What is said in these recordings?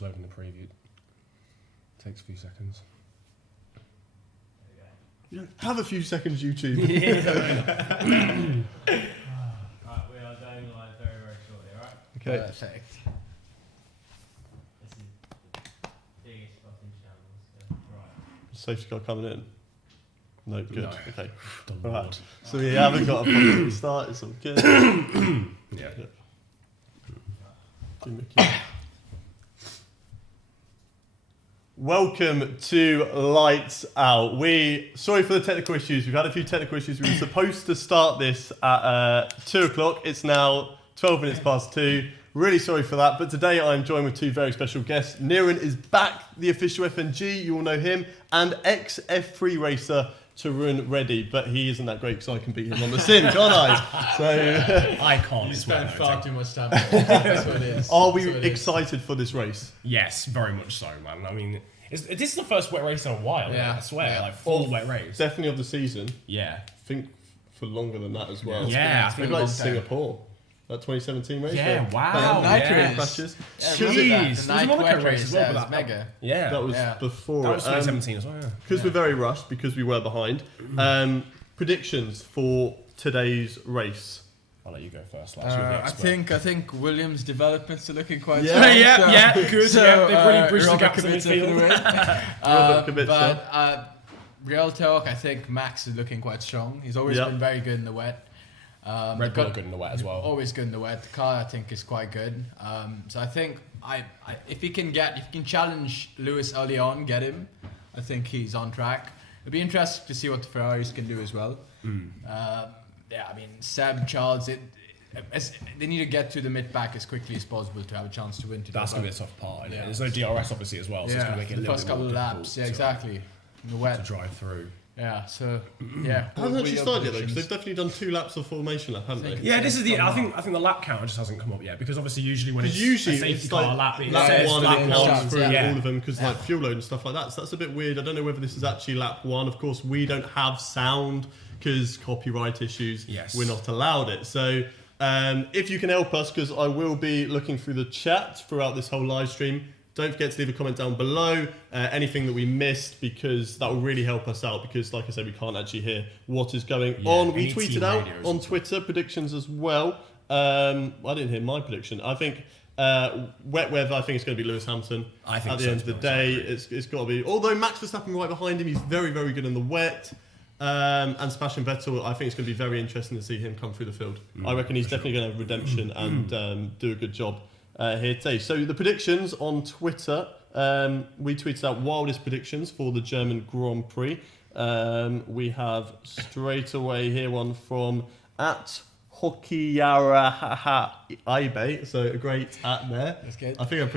just loading the preview. Takes a few seconds. Yeah, have a few seconds, YouTube. Right, we are going live very, very shortly, alright? Okay. Perfect. This is the biggest fucking channel, so, right. Safety car coming in. No, good. No. Okay. All Right. So we haven't got a proper restart. It's all good. Yeah. Welcome to Lights Out. Sorry for the technical issues. We've had a few technical issues. We were supposed to start this at 2 o'clock. It's now 12 minutes past 2. Really sorry for that. But today I'm joined with two very special guests. Niran is back, the official FNG. You all know him. And ex-F3 racer Tarun Reddy. But he isn't that great because I can beat him on the sim, can't I? So I can't. You as well, spend I far think. too much time. That's what it is. are we That's what it is. excited for this race? Yes, very much so, man. I mean, this is the first wet race in a while. Yeah. I swear, Yeah. like full wet race. Definitely of the season. Yeah. I think for longer than that as well. Yeah. It's been Maybe a like long time. Singapore. That 2017 race. Yeah, where- wow. Night yeah. race. crashes. Yeah, Jeez. remember that? There The was a night Monaco wet race race, as well, yeah, but it was that- mega. Yeah. That was Yeah. before That was it. 2017 as well, yeah. Because we're very rushed, because we were behind. Predictions for today's race. I'll let you go first. Last, you're the I expert. think Williams' developments are looking quite Yeah. strong. Yeah, good. Yeah, they've really bridged the Robert gap to Kubica for the midfield. win. Robert Kubica. But real talk, I think Max is looking quite strong. He's always Yep. been very good in the wet. Red Bull are good in the wet as well. Always good in the wet. The car, I think, is quite good. So I think if he can challenge Lewis early on, get him, I think he's on track. It'll be interesting to see what the Ferraris can do as well. Yeah, I mean, Seb, Charles, they need to get to the mid-pack as quickly as possible to have a chance to win today. That's going to be a tough part. Isn't it? Yeah. There's no DRS obviously as well, so it's going to make it a the little first bit couple more of difficult laps. Yeah, to- exactly. In the wet. To drive through. Yeah, so yeah. I haven't actually your started yet though, because predictions? they've definitely done 2 laps of formation lap, haven't they? Yeah, this is the. Come I think the lap counter just hasn't come up yet because obviously usually when it's Usually a safety it's car like lap, it lap says 1 lap and it one. counts through Yeah. all of them because like fuel load and stuff like that. So that's a bit weird. I don't know whether this is actually lap 1. Of course, we don't have sound because copyright issues. Yes. We're not allowed it. So if you can help us, because I will be looking through the chat throughout this whole live stream. Don't forget to leave a comment down below, anything that we missed, because that will really help us out, because like I said, we can't actually hear what is going on. We any tweeted team out radios on as well. Twitter predictions as well. I didn't hear my prediction. I think wet weather, I think it's going to be Lewis Hamilton. I think at the so, end of to the be honest, day, it's got to be. Although Max Verstappen right behind him, he's very, very good in the wet. And Sebastian Vettel, I think it's going to be very interesting to see him come through the field. I reckon he's definitely going to have redemption and do a good job here today. So the predictions on Twitter, we tweeted out wildest predictions for the German Grand Prix. We have straight away here one from @Hockenheim, so a great there. That's good. I think if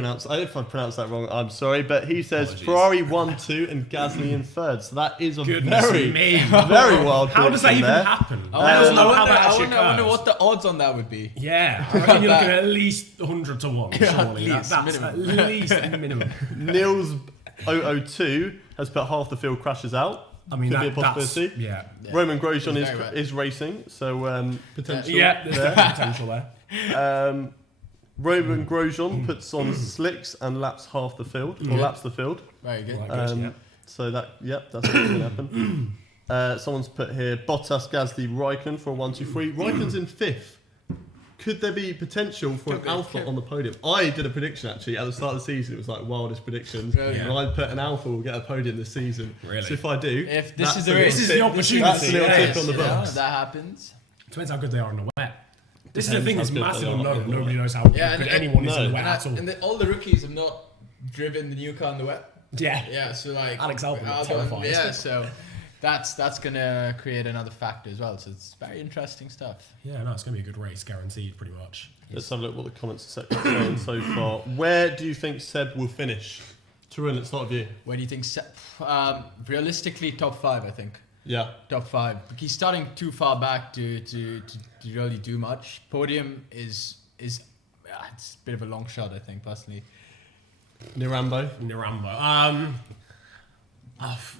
I pronounced that wrong, I'm sorry, but he says Apologies. Ferrari 1, 2 and Gasly in 3rd. So that is a Goodness very, me. very wild How does that prediction even there. happen? I don't know how that actually wonder occurs. what the odds on that would be. Yeah, I reckon you're That- looking at least 100 to 1, Yeah, surely. at least, That's minimum. at least minimum. Nils 002 has put half the field crashes out. I mean, Could be a that's... possibility. Yeah. Roman Grosjean It's very wet. is racing, so potential Yeah, there's there. definitely potential there. Roman Grosjean puts on slicks and laps half the field, or laps the field. Very good. Right. Good, yeah. So that's what's going to happen. Someone's put here Bottas, Gasly, Raikkonen for a 1, 2, 3. Raikkonen's in 5th. Could there be potential for an Alpha on the podium? I did a prediction actually at the start of the season. It was like wildest predictions, Really? and I put an Alpha will get a podium this season. Really? So if I do, If this that's is the a little race, This is tip. the opportunity. That's a little Yeah, tip on the You know, box. that happens. Depends how good they are in the wet. This is the Depends thing, how it's good massive they are unknown. in the Nobody wet. knows how Yeah, good and- anyone is in no. the wet at all. And all the rookies have not driven the new car in the wet. Yeah. Yeah, so like Alex Albon, terrifying. Yeah, so that's gonna create another factor as well. So it's very interesting stuff. Yeah, no, it's going to be a good race, guaranteed, pretty much. Let's have a look what the comments are saying so far. Where do you think Seb will finish? Tarun, let's start with you. Where do you think? Realistically, top 5, I think. Yeah. Top 5. He's starting too far back to really do much. Podium is it's a bit of a long shot, I think, personally. Nirambo. Narambo.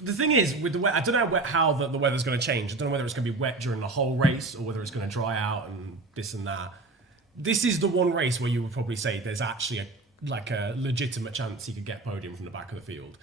The thing is, with the wet, I don't know how the weather's going to change. I don't know whether it's going to be wet during the whole race or whether it's going to dry out and this and that. This is the one race where you would probably say there's actually a like a legitimate chance he could get podium from the back of the field.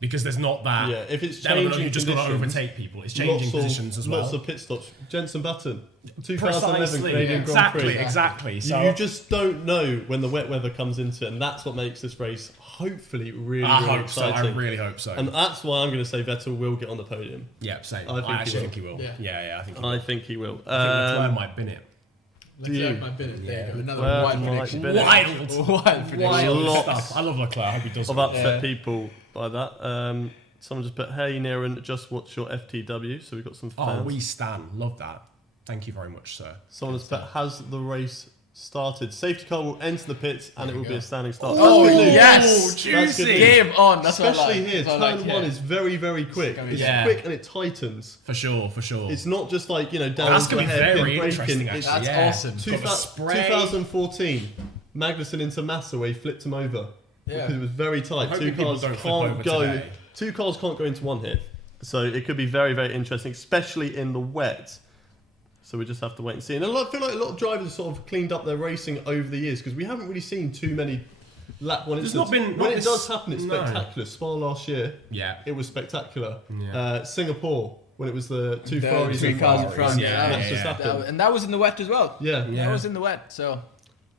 Because there's not that. Yeah, if it's element of changing you just got to conditions, overtake people. It's changing positions as well. Lots of pit stops. Jenson Button, 2011 Precisely, Canadian Grand Prix. exactly. So You just don't know when the wet weather comes into it, and that's what makes this race hopefully really, I really hope so. exciting. I really hope so. And that's why I'm going to say Vettel will get on the podium. Yeah, same. I think I actually he will. think he will. Yeah. Yeah, I think he will. I think he will. I think Leclerc might bin it. Do you? Might be it. There you go. Another Well, wild might prediction. be it. Wild prediction. Wild Lots stuff. I love Leclerc. I hope he does. I've win. upset people by that. Someone just put, hey, Niran, just watch your FTW. So we've got some fans. Oh, we stan. Love that. Thank you very much, sir. Someone has put, has the race started? Safety car will enter the pits and it will be a standing start. Oh, That's good news. yes! That's good Juicy. news. Game on. That's what I Especially like. here, That's what I turn like, one yeah. is very, very quick. gonna It's be- Yeah. quick and it tightens. For sure. It's not just like, down That's to going a to be hairpin very braking. interesting, It's actually. That's Yeah. awesome. Got the spray. 2014, Magnussen into Massa where he flipped him over. Yeah. Because it was very tight. hoping people don't flip over today. Two cars can't go into one here. So it could be very, very interesting, especially in the wet. So we just have to wait and see. And I feel like a lot of drivers have sort of cleaned up their racing over the years because we haven't really seen too many lap one There's incidents. not been- when not it this- does happen, it's no. spectacular. Spa last year, Yeah. it was spectacular. Yeah. Singapore, when it was the two The Ferraris three and cars in Ferraris. front. Yeah, That's yeah, just yeah. happened. And that was in the wet as well. Yeah. Yeah. That was in the wet. So,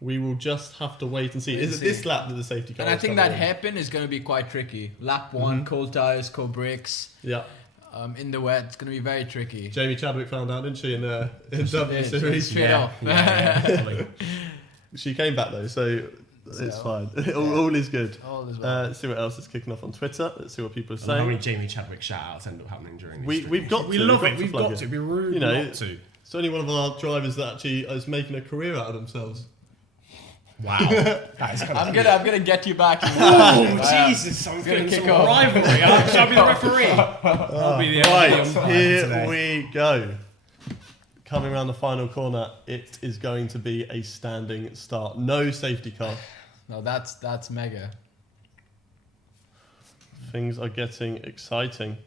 We will just have to wait and see. Is it see. this lap that the safety car and I is think coming that on? hairpin is going to be quite tricky. Lap one, cold tires, cold brakes. Yeah. In the wet, it's going to be very tricky. Jamie Chadwick found out, didn't she, in W Yeah, Series? straight Yeah. off. Yeah, definitely. She came back though, so it's fine. all is good. All is well. Let's see what else is kicking off on Twitter. Let's see what people are How many saying. Jamie Chadwick shout-outs end up happening during this? We've got We to. love it. to We've plug got it. to. It'd be rude You know, not to. It's only one of our drivers that actually is making a career out of themselves. Wow. That is kind of I'm gonna get you back. Oh, Jesus. I'm gonna feeling kick some off. rivalry. I'll be the referee. I'll be the Right, umpire here today. we go. Coming around the final corner, it is going to be a standing start. No safety car. No, that's mega. Things are getting exciting.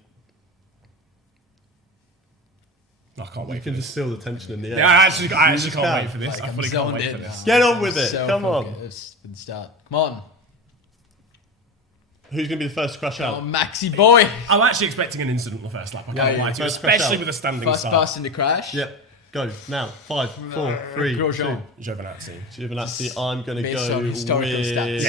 I can't You wait for can this. just feel the tension in the air. Yeah, I actually just can't can. wait for this. Like, I I'm fully can't zoned wait for in this. now. Get on with it. So Come on. focused for the start. Come on. Who's going to be the first to crash Oh, out? Maxi boy. I'm actually expecting an incident on the first lap. I can't Yeah, lie to you, first crash especially out. with a standing First start. person to crash. Yep. Go now. 5, 4, 3, 2. Grosjean. Giovinazzi. Giovinazzi. I'm going to Based go on historical with. stats.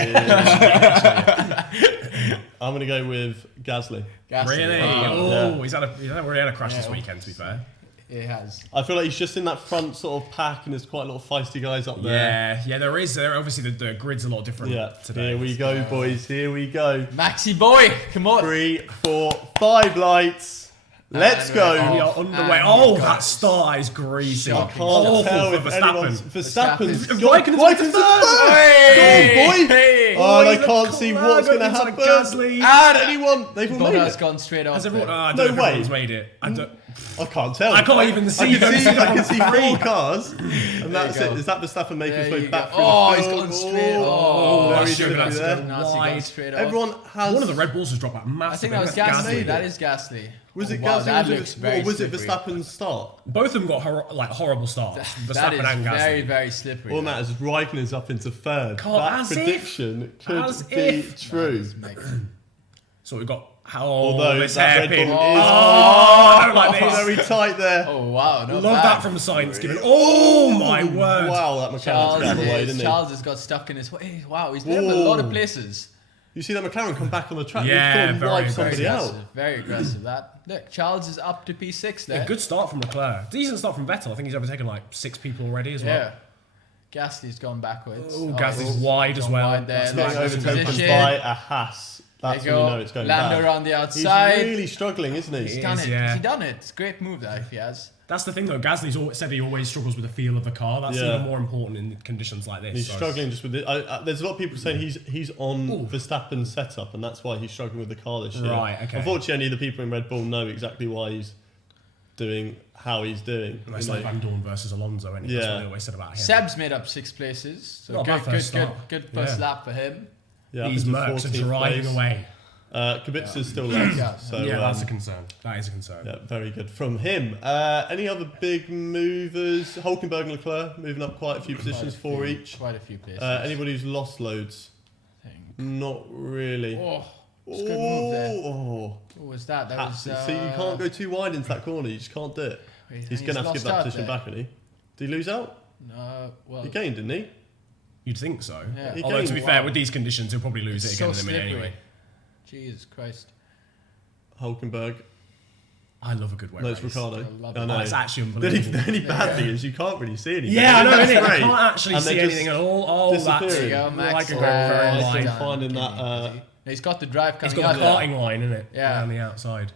I'm going to go with Gasly. Gasly. Really? Yeah. He's already had a crash this Yeah. weekend, to be fair. It has. I feel like he's just in that front sort of pack, and there's quite a lot of feisty guys up there. Yeah, there is. Obviously, the grid's a lot different Yeah. today. Here we go, boys. Here we go. Maxi boy. Come on. 3, 4, 5 lights. Let's And go. We we're are off. underway. And Oh, we've got that start is greasy. Shocking. Can't Awful tell for if anyone's Verstappen. Verstappen's Verstappen's got Raikkonen's third. Hey! Go on, boy. Hey! Oh, and I the can't see what's going to Leclerc happen. into the Gasly. And anyone, they've all made Bottas it. gone straight off. Has everyone? there. I don't No know if way. everyone's made it. I can't tell. I can't even see I them. can see 4 cars, and that's you it. go. Is that Verstappen making his There way you back go. through Oh, the he's field? gone straight. Oh, Oh, very shit, good that's there. good. Nasty Wide. gone straight off. Everyone has. One of the Red Bulls has dropped back massive. I think that was Gasly. That is Gasly. Was it Oh, wow, Gasly? that or looks very was it slippery. Verstappen's start? Both of them got horrible starts. That Verstappen is and Gasly. very, very slippery. All that matters is Raikkonen's up into third. God, That as if. prediction could As be if. true. So we've got Although this that Red hairpin. Bull Oh, is I don't like this. very tight there. Oh wow! Love Not bad. that from science given. Oh my word! Wow, that McLaren's got out of the way, didn't he? Charles has got stuck in his way. Wow, he's been a lot of places. You see that McLaren come back on the track? Yeah, He's very wipe aggressive. somebody out. aggressive. Very aggressive. That look, Charles is up to P6 there. Yeah, good start from Leclerc. Decent start from Vettel. I think he's overtaken like 6 people already as well. Yeah. Gasly's gone backwards. Oh, Gasly's wide as gone well. wide there. That's Getting nice. overtaken Position. by a Haas. That's There when you you go. know it's going Lando bad. around the He's outside. really struggling, isn't he? He He's done is, it. yeah. He's done it. It's a great move that if he has. That's the thing though. Gasly's said he always struggles with the feel of the car. That's Yeah. even more important in conditions like this. He's so. struggling just with it. There's a lot of people saying he's on Verstappen's setup, and that's why he's struggling with the car this year. Right, okay. Unfortunately, only the people in Red Bull know exactly why he's doing how he's doing. It's You like know. Van Dorn versus Alonso, and that's Yeah. what they always said about him. Seb's made up 6 places. So Not a bad good, first start. good first Yeah. lap for him. Yeah, These up into Mercs are 14th driving place. away. Kubica's still last. Yeah. So, yeah, that's a concern. That is a concern. yeah, very good from him. Any other big movers? Hulkenberg and Leclerc moving up quite a few positions for each. Quite a few places. Anybody who's lost loads? Not really. Oh, it's a good move there. Oh, What was that? That was. See, you can't go too wide into that corner. You just can't do it. He's going to have to give that position back, isn't he? Did he lose out? Well, He gained, didn't he? You'd think so. Yeah. He Although to be gained. fair, with these conditions, he'll probably lose it's it again so in a minute slippery. anyway. Jesus Christ. Hulkenberg. I love a good wet No, it's race. Ricardo. I love I it. know. Oh, it's actually The unbelievable. only bad thing is you can't really see anything. Yeah, I know, That's innit? I great. can't actually And see they're anything at all. Oh, that's disappearing. There you go, Max. like a Oh, very, very I line. can find in that. No, he's got the drive coming He's got the out. karting line, innit? Yeah. On the outside.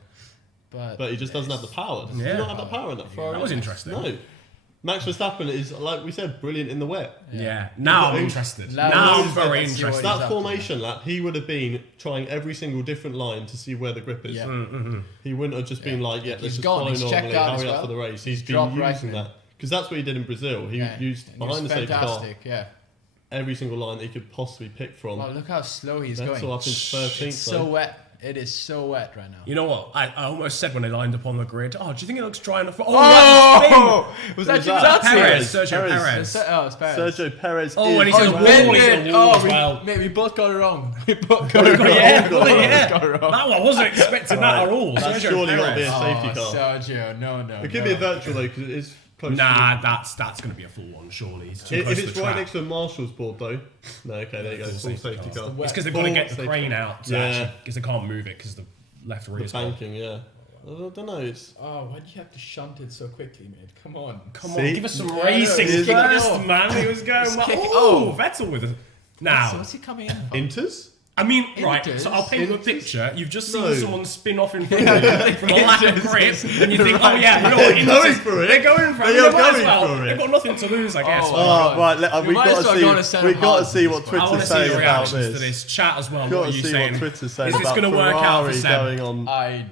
But he just doesn't have the power. Does he Yeah. not have the power in that Ferrari? That was interesting. No. Max Verstappen is, like we said, brilliant in the wet. Yeah. Now I'm Now- interested. now Now I'm let's very see what interested. he's That up to. formation lap, he would have been trying every single different line to see where the grip is. Yeah. He wouldn't have just been like, let's He's just gone, follow he's checked normally, out as hurry up well. for the race. He's been dropped right using in. that. Because that's what he did in Brazil. He used and he behind the was safety car fantastic. Yeah. every single line that he could possibly pick from. Wow, look how slow he's That's going. all up in 13th. It's so wet. It is so wet right now. You know what? I almost said when they lined up on the grid, oh, do you think it looks dry enough? Oh, Was that that Perez, Perez? Sergio Perez. Perez. Oh, it's Perez. Sergio Perez. Oh, when he is says well. wall, he's in wall as well. We both got it wrong. We both got it wrong. Yeah, got it wrong. yeah. Got it wrong. That one, I wasn't expecting that at all. That's Sergio surely got to be Perez. a safety car. Sergio, no. It could be a virtual though, because it is close. Nah, that's going to be a full one, surely. It's too If close to it's the right track. next to a marshal's board though, no. Okay, there you go. Full safety car. It's because they've got to Full get the safety crane car. out to Yeah. actually, because they can't move it because the left rear The is gone. banking, yeah. I don't know. It's Oh, why do you have to shunt it so quickly, mate? Come on. Come See? on, give us some Yeah, racing he's kicking first, off. man. He was going He's like, kicking- oh, Vettel with us. So Now, what's he coming in for? Inters. I mean, right, Inters? so I'll paint you a Inters? picture. You've just seen No. someone spin off in front of you from a lack of grip, and you think, oh yeah, no, They're Inters, going for it. They're going for it. They are They might as going well. for it. They've got nothing to lose, I guess. Oh, Oh, right. You We've might got as well to go on a see. centre We've got to half see at what this point. I want Twitter's to see saying your about reactions to this. this. Chat as well. Got What to are you see saying? what Twitter's saying Is this about going to work out for Ferrari Seb? going on.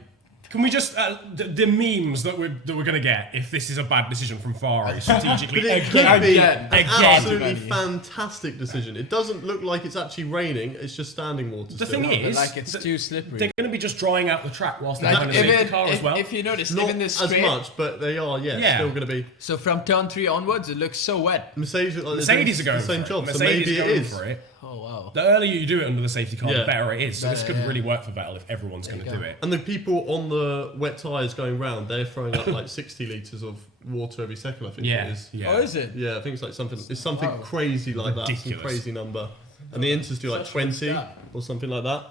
Can we just the memes that we're gonna get if this is a bad decision from Ferrari strategically? But it could be Again. an Again. absolutely fantastic decision. It doesn't look like it's actually raining. It's just standing water. The still. thing is, Like it's too slippery. they're going to be just drying out the track whilst they're Like, having a safety car as well. if you notice, not even this as straight, much, but they are. Yeah. Still going to be. so from turn 3 onwards, it looks so wet. Mercedes are doing Mercedes are going the same for job, it. so Mercedes maybe are it going is. for it. Oh wow. The earlier you do it under the safety car, Yeah. the better it is. So this Better, could yeah. really work for Vettel if everyone's going to you do go. it. And the people on the wet tyres going round, they're throwing up like 60 litres of water every second, I think Yeah, it is. yeah. Oh, is it? Yeah, I think it's like something. It's something Wow. crazy like that. Some Ridiculous. crazy number. And the Inters do like Such a 20 stat. or something like that.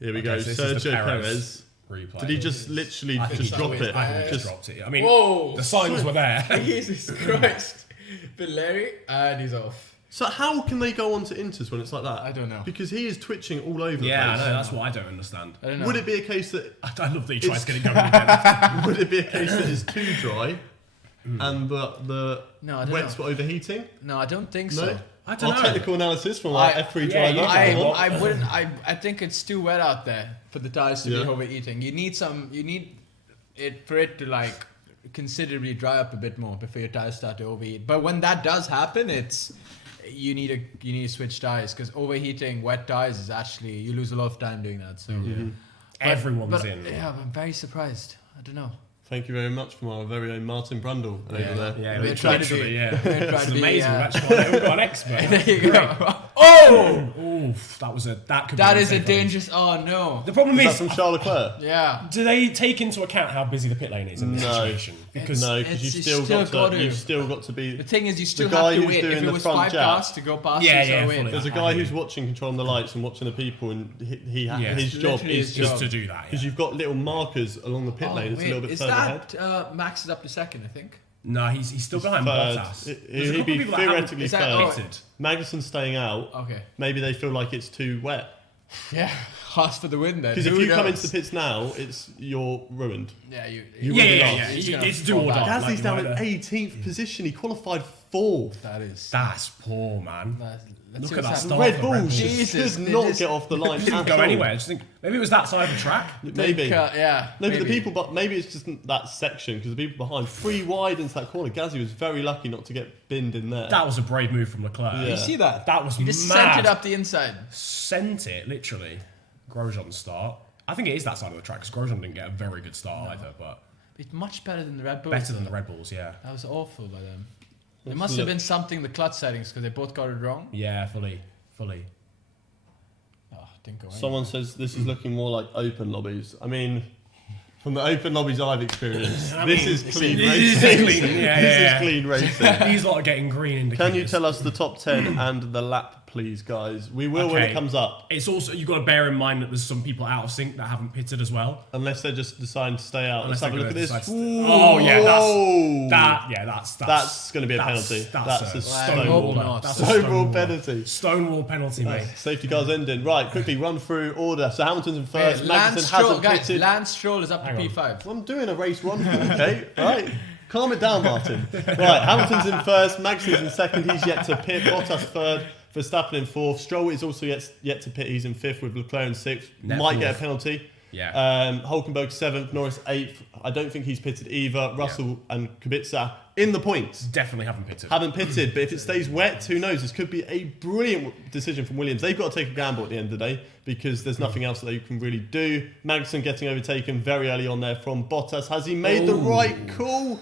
Here we go. Okay, so this is the Sergio Perez Perez. replay. Did he just literally I think just he drop dropped it? I think he Just just dropped it. I mean, Whoa. the signs were there. Jesus Christ. Larry, and he's off. So how can they go on to Inters when it's like that? I don't know. Because he is twitching all over the Yeah, I place. know. That's what I don't understand. I don't know. Would it be a case that I love that he tries to get it going again. would it be a case that it's too dry and the No, I don't wets know. were overheating? No, I don't think No. so. I don't Our know. technical analysis from our F3 yeah, driver. you Come on. I wouldn't. I think it's too wet out there for the tires to Yeah. be overeating. You need it for it to like considerably dry up a bit more before your tires start to overheat. But when that does happen, it's you need to switch tires because overheating wet tires is actually you lose a lot of time doing that. So Everyone's but, in. Yeah, I'm very surprised. I don't know. Thank you very much from our very own Martin Brundle over there. Yeah, We're trying to be- literally, yeah. we're trying It's to be, amazing. uh, We've got an expert. There you go. Oh! Oof, that could That be is a unsafe lane. dangerous. Oh no. The problem Is that is, from Charles Leclerc? Yeah. do they take into account how busy the pit lane is in this No. situation? Because No, because It's- you've you still still got to. gotta- You've still got to be. The thing is, you still guy have to who's wait. doing If it the was front 5 jab. cars to go past, Yeah, you yeah, gotta wait. fully. There's a guy who's watching, controlling the lights, and watching the people, and Yeah. his It's job literally is his just just to do that. because Yeah. you've got little markers along the pit lane. It's a little bit is further ahead. that Max is up to second? I think. No, he's still behind Third. Bottas. It- There's a He'd couple be of people that haven't theoretically Is that- third. oh, pitted. Magnussen's staying out. Okay. Maybe they feel like it's too wet. Yeah, Haas for the win then. Because if Who you come knows? into the pits now, you're ruined. yeah, you You Yeah, will be yeah, lost. yeah. He's gonna It's do fall or back. die. Gasly's like, down you in either- 18th position. He qualified 4th. That is. That's poor, man. Let's Look see at that what's start. Red for Bull Red Bull. Jesus, could they not just- get off the line Didn't at go all. anywhere. I just think maybe it was that side of the track. Maybe. Yeah. No, but the maybe. people, but maybe it's just that section because the people behind 3 wide into that corner. Gazzy was very lucky not to get binned in there. That was a brave move from Leclerc. Yeah. You see that? That was He just mad. sent it up the inside. Sent it, literally. Grosjean's start. I think it is that side of the track because Grosjean didn't get a very good start either, but It's much better than the Red Bulls. better than the Red Bulls, yeah. That was awful by them. It Let's must have look. been something the clutch settings because they both got it wrong. Yeah, fully. didn't go Someone says this is looking more like open lobbies. I mean, from the open lobbies I've experienced, this is clean racing. This is clean racing. These lot are getting green indicators. Can you tell us the top 10 and the lap, please, guys? We will when it comes up. It's also, you've got to bear in mind that there's some people out of sync that haven't pitted as well. Unless they just decide to stay out. Unless Let's have a they're look at gonna this. decide to oh yeah, Whoa. that's going to be a penalty. That's a Stonewall. not. That's a Stonewall penalty. Stonewall penalty, mate. Safety car's ending. Right, quickly run through order. So Hamilton's in first. Lance Magnussen Stroll, hasn't guys. pitted. Lance Stroll is up to Hang on. P5. I'm doing a race run through, okay? Right. Calm it down, Martin. Right, Hamilton's in first. Magnussen's in second. He's yet to pit. Bottas third. Verstappen in fourth. Stroll is also yet to pit. He's in fifth with Leclerc in sixth. Might get a penalty. Yeah. Hulkenberg seventh. Norris eighth. I don't think he's pitted either. Russell and Kubica in the points. Definitely haven't pitted. Haven't pitted, but if it stays wet, who knows? This could be a brilliant decision from Williams. They've got to take a gamble at the end of the day because there's nothing else that they can really do. Magnussen getting overtaken very early on there from Bottas. Has he made the right call?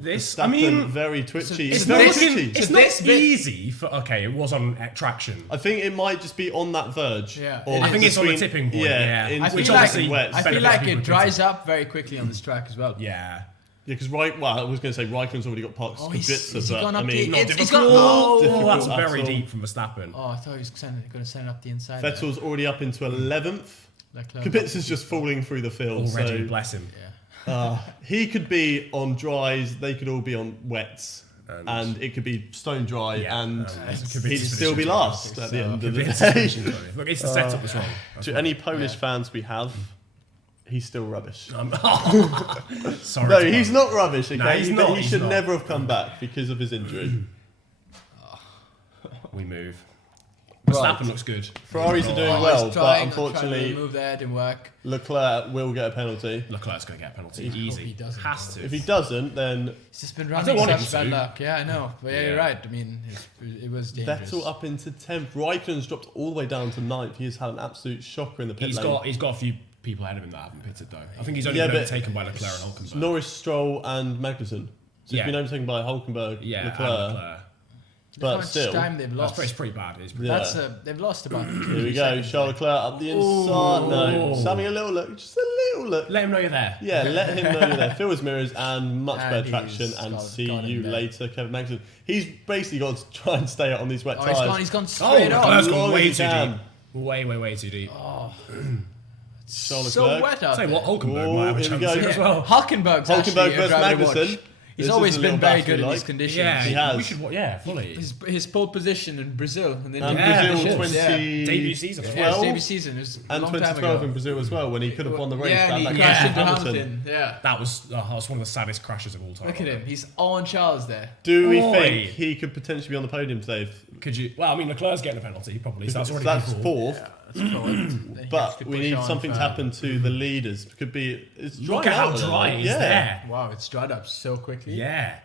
This, Verstappen, I mean, very twitchy. it's very not, twitchy. it's not easy for. Okay, it was on traction. I think it might just be on that verge. Yeah. Or I think it's on the between- tipping point. Yeah, Yeah. in- I which feel like- obviously wet. I feel benefits like people it with dries up very quickly on this track as well. Yeah. Yeah, because I was going to say Raikkonen's already got parked Oh, he's Kubica, gone but I up mean, the- Not It's difficult. got- difficult that's at very all. deep from Verstappen. Oh, I thought he was going to send up the inside. Vettel's already up into 11th. Leclerc. Kubica's just falling through the field. Already, So bless him. Yeah. he could be on dries, they could all be on wets, and it could be stone dry, Yeah, and Kubica's he'd still be position. last at the end of the Kubica's day. position, sorry. Look, it's the setup that's wrong. That's To wrong. any Polish fans we have, he's still rubbish. Sorry. No, to he's know. not rubbish, okay? No, he's But not, he he's should not. never have come back because of his injury. We move. Right. Verstappen looks good. Ferraris are doing Oh, well, he's but trying to unfortunately, move there, didn't work. Leclerc will get a penalty. Leclerc's going to get a penalty. hope Easy. he doesn't, Has to. If he doesn't, then He's just been don't running want him such bad to. luck. Yeah, I know. But yeah, you're Yeah. right. I mean, it was dangerous. Vettel up into 10th. Raikkonen's dropped all the way down to 9th. He has had an absolute shocker in the pit lane. He's got a few people ahead of him that haven't pitted though. I think he's only Yeah, been but overtaken by Leclerc and Hulkenberg. Norris, Stroll, and Magnussen. So he's Yeah. been overtaken by Hulkenberg, Yeah, Leclerc, and Leclerc. but How much still. time they've lost. It's pretty bad. It's pretty Yeah. That's they've lost about. Here we go. Charles Leclerc up the inside. No, just having a little look. Just a little look. Let him know you're there. Yeah, let him know you're there. Fill his mirrors and much And better he's traction. And got see him you there. later, Kevin Magnussen. He's basically got to try and stay out on these wet Oh, tyres. he's gone Oh, straight off. Leclerc's As gone long way as too he can. deep. Way too deep. Charles So Leclerc. wet up Tell you what, there. Hulkenberg Oh, might have a here we chance go. here as well. Hulkenberg's Hulkenberg actually a versus driver to Magnussen. watch. This He's is always a been little very battle good in like. these conditions. Yeah, He has. we should. Yeah, fully. His pole position in Brazil and then And Yeah, Brazil of course. 20... Debut season. Yeah, Yeah. his debut season. It was a And long time 2012 ago. in Brazil as well, when he could have won the race. Yeah, and that he crash crashed with into Hamilton. Hamilton. Yeah. That was one of the saddest crashes of all time. Look at him. He's on Charles there. Do we Oi. think he could potentially be on the podium today? Could you? Well, I mean, Leclerc's getting a penalty probably. So that's already That's P4. fourth. But we need something to happen to the leaders. Could be. It's Look drying at how out dry there. it is Yeah. there. Wow, it's dried up so quickly. Yeah.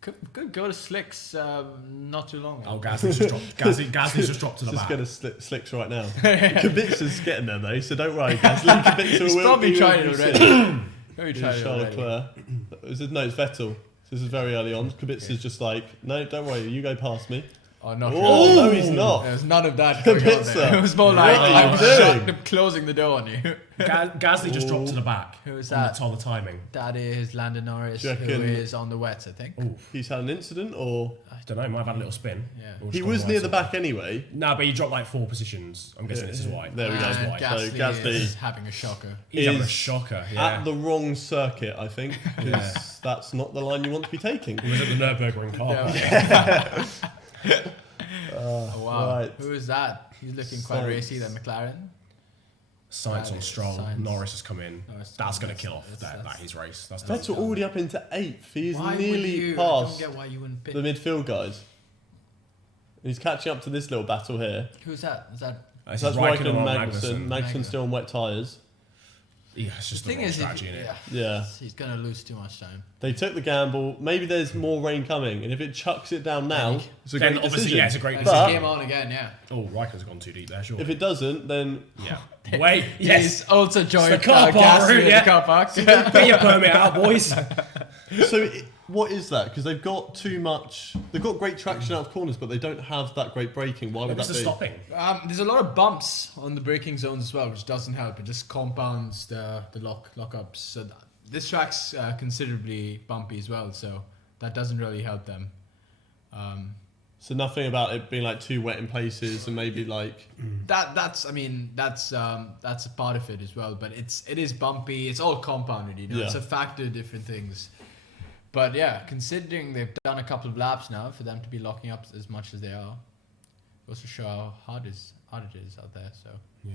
Could go to Slicks not too long ago. Oh, Gasly's just dropped. Gasly's just dropped to the Just back. going to slicks right now. Kubica's getting there though, so don't worry. Gasly, Kubica He's will probably be tried it with you already. soon. Maybe This try is it Charles already. Leclerc. No, it's Vettel. This is very early on. Kubica's just like, no, don't worry, you go past me. Oh, not Oh, really. no, he's not. There was none of that going on Kubica. there. It was more like What are I'm you doing? shocked I'm closing the door on you. Gasly just dropped to the back. Who was on that? On the timing. That is Landon Norris, Do you who reckon- is on the wets, I think. He's had an incident, or I don't know. Might have had a little spin. Yeah. Or just he gone was wide near the somewhere. back anyway. No, but he dropped like 4 positions. I'm guessing this is why. There we go. That's And why. So Gasly is Gasly having a shocker. He's having a is shocker. Yeah. at the wrong circuit, I think, because that's not the line you want to be taking. He was at the Nürburgring car. Yeah. Oh, wow. Right. Who is that? He's looking quite Sainz. racy, then McLaren. Science on Stroll. Sainz. Norris has come in. Norris That's come going in. to kill off That's- that his race. That's Vettel already up into 8th. He's Why would nearly you? I past don't get why you wouldn't pick. the midfield guys. He's catching up to this little battle here. Who's that? Is that? This So is that's Raikkonen on and Magnussen. Magnussen. Magnussen's still on wet tyres. Yeah, it's just The the thing wrong is, strategy in it. Yeah. he's gonna lose too much time. They took the gamble. Maybe there's more rain coming, and if it chucks it down now, it's a Then great obviously, decision. yeah, it's a great And But- it's game on again, yeah. Oh, Riker's gone too deep there, sure. If it doesn't, then Yeah. Wait, yes. He's also joined the car park Gasly route, in yeah. the car park. Get your permit out, boys. so What is that? Because they've got too much. They've got great traction out of corners, but they don't have that great braking. Why would Maybe that it's be? the stopping. There's a lot of bumps on the braking zones as well, which doesn't help. It just compounds the lockups. So this track's considerably bumpy as well, so that doesn't really help them. So nothing about it being like too wet in places, and maybe like That's a part of it as well. But it is bumpy. It's all compounded, you know. Yeah. It's a factor of different things. But yeah, considering they've done a couple of laps now, for them to be locking up as much as they are, goes to show how hard it is out there. So Yeah.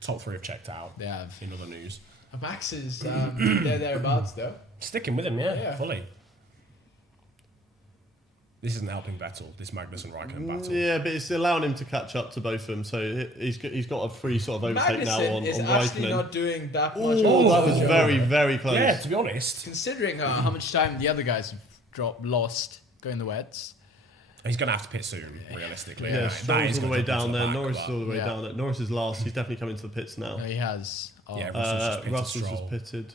Top 3 have checked out. they have. In other news. Max is thereabouts though. Sticking with him, yeah, Yeah. fully. This isn't helping Vettel, this Magnussen Raikkonen battle. yeah, but it's allowing him to catch up to both of them. So he's got a free sort of overtake now Magnussen on is on actually Raikkonen. not doing that much. Oh, that was job. very very close. Yeah, to be honest, Considering how much time the other guys have lost going the wets. he's going to have to pit soon, realistically. Yeah, That Stroll's is all the gonna way put him down to the there. back, Norris but- is all the way yeah. down there. Norris is last. He's definitely coming to the pits now. No, he has. Oh. Yeah, Russell's just pitted Russell's Stroll. just pitted.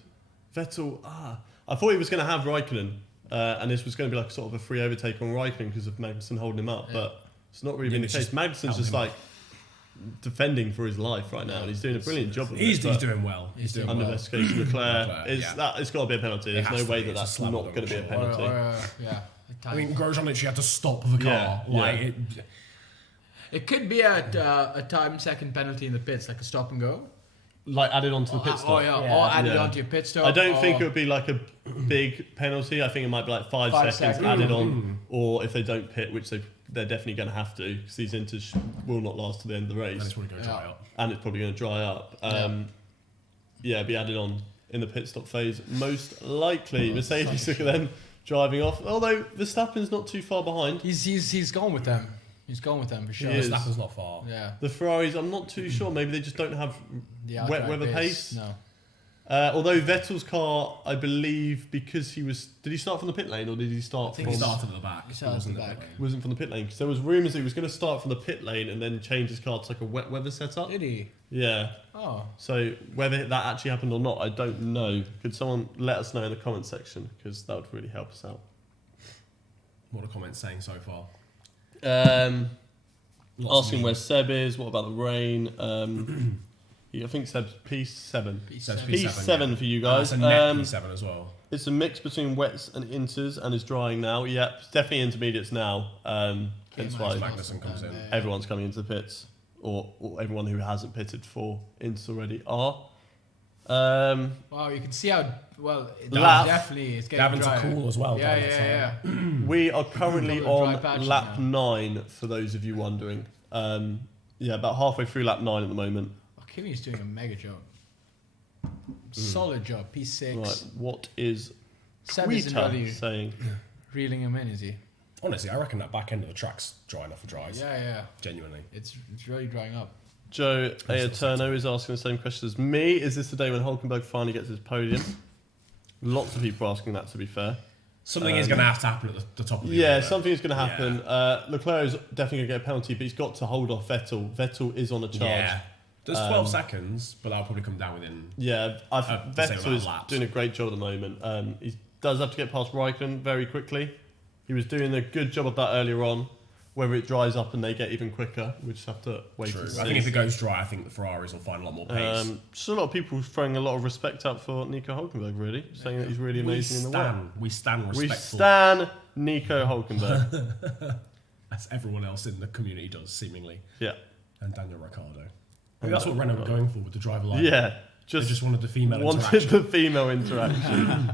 Vettel. I thought he was going to have Raikkonen, and this was going to be like sort of a free overtake on Raikkonen because of Magnussen holding him up, Yeah. but it's not really Yeah, been the it's case. just Magnussen's helping just him like defending for his life right now, and he's doing a brilliant job of He's it. but doing well. He's doing under well. investigation, Leclerc, Leclerc, it's got to be a penalty. It There's has no to way be. that It's a that's slap not on the going to be a shoulder. penalty. Yeah. I mean, Grosjean literally had to stop the car. Yeah, Like, yeah. It could be a time-second penalty in the pits, like a stop and go. Like added onto the pit stop. Or added Yeah. onto your pit stop. I don't think or- it would be like a big penalty. I think it might be like 5 5 seconds seconds. added on, or if they don't pit, which they're definitely going to have to, because these inters will not last to the end of the and it's race, probably going to dry up. and it's probably going to dry up. Be added on in the pit stop phase, most likely. Mercedes, look at them driving off. Although Verstappen's not too far behind. He's gone with them. He's gone with them for sure. He is. Verstappen's not far. Yeah. The Ferraris, I'm not too sure. Maybe they just don't have The wet outright weather pace. No. Although Vettel's car, I believe, because did he start from the pit lane or did he start I think from? he started at the back. He started wasn't at the it? back. Wasn't from the pit lane because there was rumours he was going to start from the pit lane and then change his car to like a wet weather setup. Did he? Yeah. Oh. So whether that actually happened or not, I don't know. Could someone let us know in the comment section because that would really help us out. What are comments saying so far? Asking Lots of where memes. Seb is. What about the rain? I think Seb's P7. Says P7 for you guys. That's a net P7 as well. It's a mix between wets and inters and is drying now. Yeah, it's definitely intermediates now. Hence why Magnussen comes in. everyone's coming into the pits, or everyone who hasn't pitted for inters already are. Wow, you can see how well. Lap. Definitely, it's getting Having to drier. cool as well. Yeah, down yeah, that side. yeah. We are currently Couple of dry on patches lap now. 9, for those of you wondering. About halfway through lap 9 at the moment. Oh, Kimi's doing a mega job. Solid job. P6. Right, what is Seb isn't Twitter really saying? reeling him in, is he? Honestly, I reckon that back end of the track's dry enough for dries. Yeah. Genuinely. It's really drying up. Joe Aeterno is asking the same question as me. Is this the day when Hulkenberg finally gets his podium? Lots of people are asking that, to be fair. Something is going to have to happen at the top of the Yeah, order. something is going to happen. Leclerc is definitely going to get a penalty, but he's got to hold off Vettel. Vettel is on a charge. Yeah. There's 12 seconds, but that'll probably come down within. Yeah, the same amount Vettel is of laps. doing a great job at the moment. He does have to get past Raikkonen very quickly. He was doing a good job of that earlier on. Whether it dries up and they get even quicker, we just have to wait True. and see. I think if it goes dry, I think the Ferraris will find a lot more pace. Just a lot of people throwing a lot of respect out for Nico Hulkenberg, really, saying that he's really amazing in the wet. We stand We respectful. stan Nico Hulkenberg. As everyone else in the community does, seemingly. Yeah. And Daniel Ricciardo. I think that's what Renault were going for with the driver line. Yeah. They Just, just wanted the female wanted interaction. the female interaction.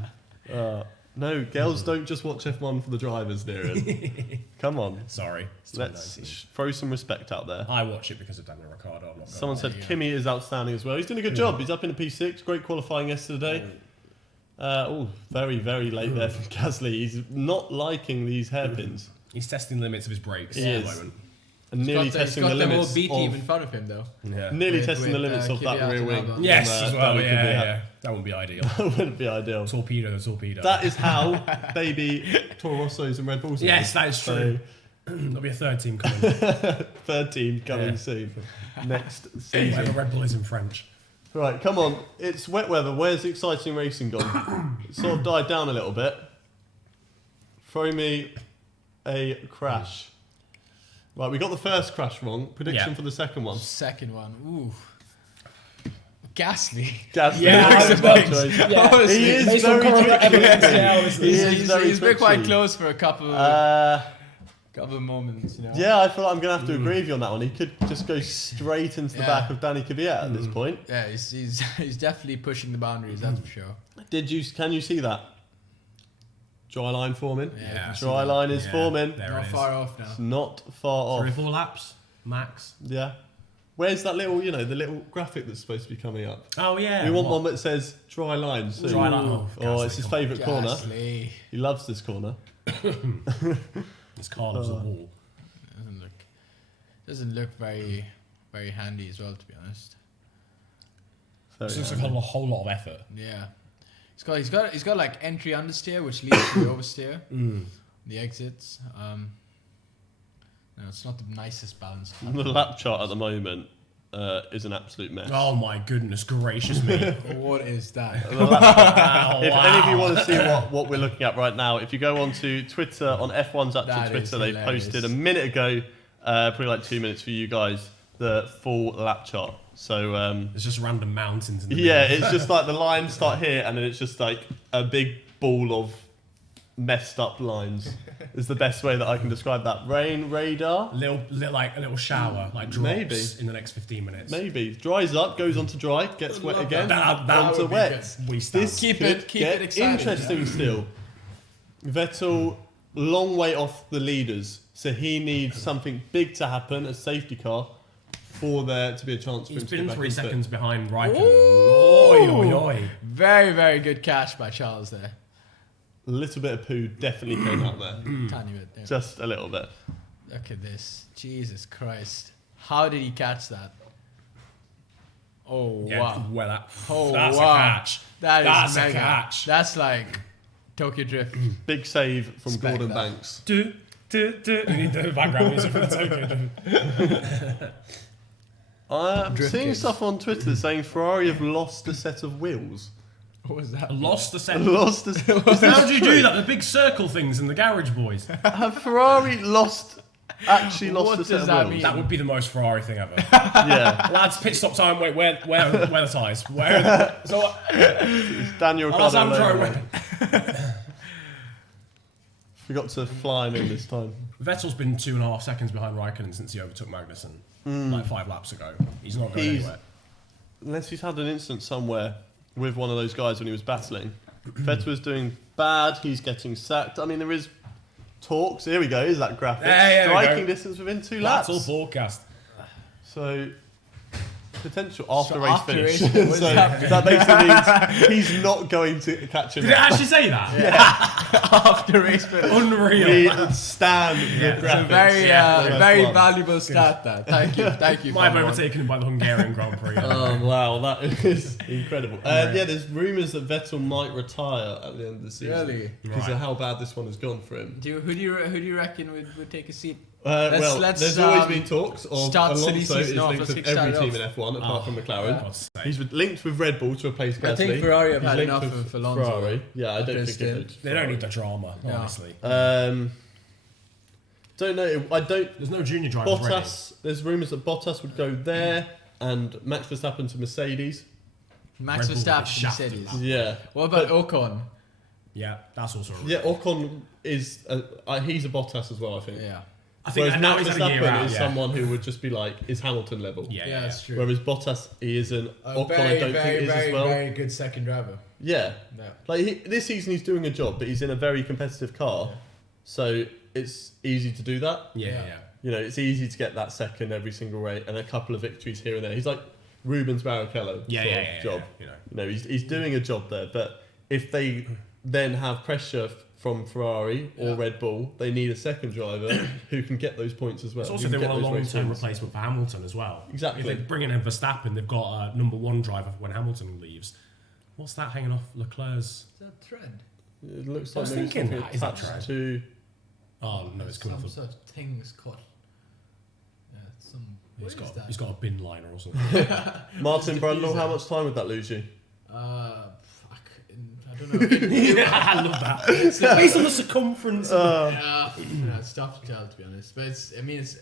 No, girls don't just watch F1 for the drivers, Niran. Come on. Sorry. It's Let's 2019. throw some respect out there. I watch it because of Daniel Ricciardo. I'm not Someone gonna said lie. Kimi is outstanding as well. He's doing a good job. He's up in a P6. Great qualifying yesterday. Very, very late there from Gasly. He's not liking these hairpins. He's testing the limits of his brakes He at is. the moment. And nearly testing the He's got the whole limits B team in of, front of him, though. Yeah. nearly with- testing the with, limits of that Kvyat rear and wing. Albon. Yes, as well. Daniel Yeah, Kvyat. yeah. That wouldn't be ideal. That wouldn't be ideal. Torpedo the torpedo. That is how baby Toro Rossos and Red Bulls. are. Yes, that is true. There'll be a third team coming. Third team coming Yeah. soon. Next Whatever season. Red Bull is in French. Right, come on. It's wet weather. Where's the exciting racing gone? It sort of died down a little bit. Throw me a crash. Right, we got the first crash wrong. Prediction Yeah. for the second one. Second one. Ooh. Ghastly. Gasly. Yeah, That's I a was bad like- choice. Yeah. Honestly, He is Based on very current evidence, twitchy. yeah, honestly. He is very he's been quite twitchy. close for a couple of moments, you know. Yeah, I feel like I'm going to have to agree with you on that one. He could just go straight into the Yeah. back of Danny Kvyat at this point. Yeah, he's definitely pushing the boundaries, that's for sure. Can you see that? Dry line forming. Yeah, Yeah. Dry line is Yeah, forming. there Not it is. far off now. It's not far 3 or off. 4 laps max. Yeah. Where's that little, the little graphic that's supposed to be coming up? Oh yeah. We want what? one that says dry line soon. Dry line. Oh, Oh, it's his favourite corner. Ghastly. He loves this corner. It's Carlos the wall. Doesn't look very, very handy as well, to be honest. Very This looks like handy. a whole lot of effort. Yeah. He's got like entry understeer, which leads to the oversteer. The exits. No, it's not the nicest balance. The lap chart at the moment is an absolute mess. Oh my goodness gracious me. What is that? The lap chart. Wow, If any of you wow. want to see what we're looking at right now, if you go onto Twitter, on F1's actual That is Twitter, they hilarious. posted a minute ago, probably like 2 minutes for you guys, the full lap chart. So It's just random mountains in the yeah, middle. it's just like the lines start here, and then it's just like a big ball of messed up lines. Is the best way that I can describe that. Rain radar. Like a little shower, like drops Maybe. in the next 15 minutes. Maybe dries up, goes on to dry, gets wet love again, that onto would be wet. good. We stand. This Keep could it get exciting, interesting still. Vettel, long way off the leaders, so he needs something big to happen, a safety car, for there to be a chance for He's him to been get back 3 into it. seconds behind Raikkonen. Ooh. Oi, oi, oi. Very, very good catch by Charles there. A little bit of poo definitely came out there, Tiny bit. Yeah. just a little bit. Look at this. Jesus Christ. How did he catch that? Oh, Yeah, wow. well, Oh, that's wow. a catch. That's a mega. catch. That's like Tokyo Drift. Big save from Respect Gordon that. Banks. Do. You need the background music for the Tokyo. I'm Drift seeing games. stuff on Twitter saying Ferrari have lost a set of wheels. What was that? Lost the set. Lost a How do you do that? The big circle things in the garage boys. Have Ferrari actually lost What a set does of that wheels? mean? That would be the most Ferrari thing ever. Yeah. Lads, pit stop time. Wait, where the tyres? Where? So It's Daniel I'll ask Ricciardo. Andrew. Forgot to fly him in this time. Vettel's been 2.5 seconds behind Raikkonen since he overtook Magnussen, like 5 laps ago. He's not going anywhere. Unless he's had an incident somewhere with one of those guys when he was battling. Vettel was doing bad. He's getting sacked. I mean, there is talks. Here we go. Is that graphic? There we Striking go. distance within 2 That's laps. all forecast. So potential after So race after finish. race, what does So that that basically means he's not going to catch him. Did it actually say that? After race finish. Unreal. We stand Yeah. the It's a graphics. It's a very, Yeah. very F1. valuable stat there. Thank you. Might have Formula One. overtaken him by the Hungarian Grand Prix. Oh wow, that is incredible. Yeah, there's rumours that Vettel might retire at the end of the season. Really? Because Right. of how bad this one has gone for him. Who do you reckon would take a seat? Well, there's always been talks of start silly Alonso is season off. linked Let's with kick every start team off. in F1 apart from McLaren. God's sake. He's linked with Red Bull to replace Gasly. I think Ferrari have He's had linked enough with of Alonso. Ferrari. Yeah, I don't After think his it stint. would. They don't need the drama, Yeah. honestly. Don't know. I don't. There's no junior drivers ready. Bottas. There's rumours that Bottas would go there, and Max Verstappen to Mercedes. Max Red Bull Verstappen, shafted Mercedes. that. Yeah. What about Ocon? Yeah, that's also a Yeah, Ocon is he's a Bottas as well, I think. Yeah. I think Whereas now Max he's had a year Verstappen out. is Yeah. someone who would just be like is Hamilton level. Yeah, that's true. Whereas Bottas, he is an A Ocon. I very, don't very, think is very, as well. very good second driver. Yeah, Yeah. like this season he's doing a job, but he's in a very competitive car, so it's easy to do that. Yeah, Yeah. yeah. You know, it's easy to get that second every single race and a couple of victories here and there. He's like Rubens Barrichello Yeah, sort yeah, of yeah, job. yeah, you know. You know, he's doing a job there, but if they then have pressure from Ferrari or Yeah. Red Bull, they need a second driver who can get those points as well. It's who also can they get want a those race long-term wins. replacement for Hamilton as well. Exactly. If they bring in Verstappen, they've got a number 1 driver when Hamilton leaves. What's that hanging off Leclerc's? Is that thread? It looks I like was maybe thinking, something is that attached right? to. Oh no, it's coming Some off. sort of thing's cut. Yeah, some. What is that? He's got a bin liner or something. Martin Just Brundle, diffuser. how much time would that lose you? I don't know. I love that. Based on the circumference. Yeah, it's tough to tell, to be honest. But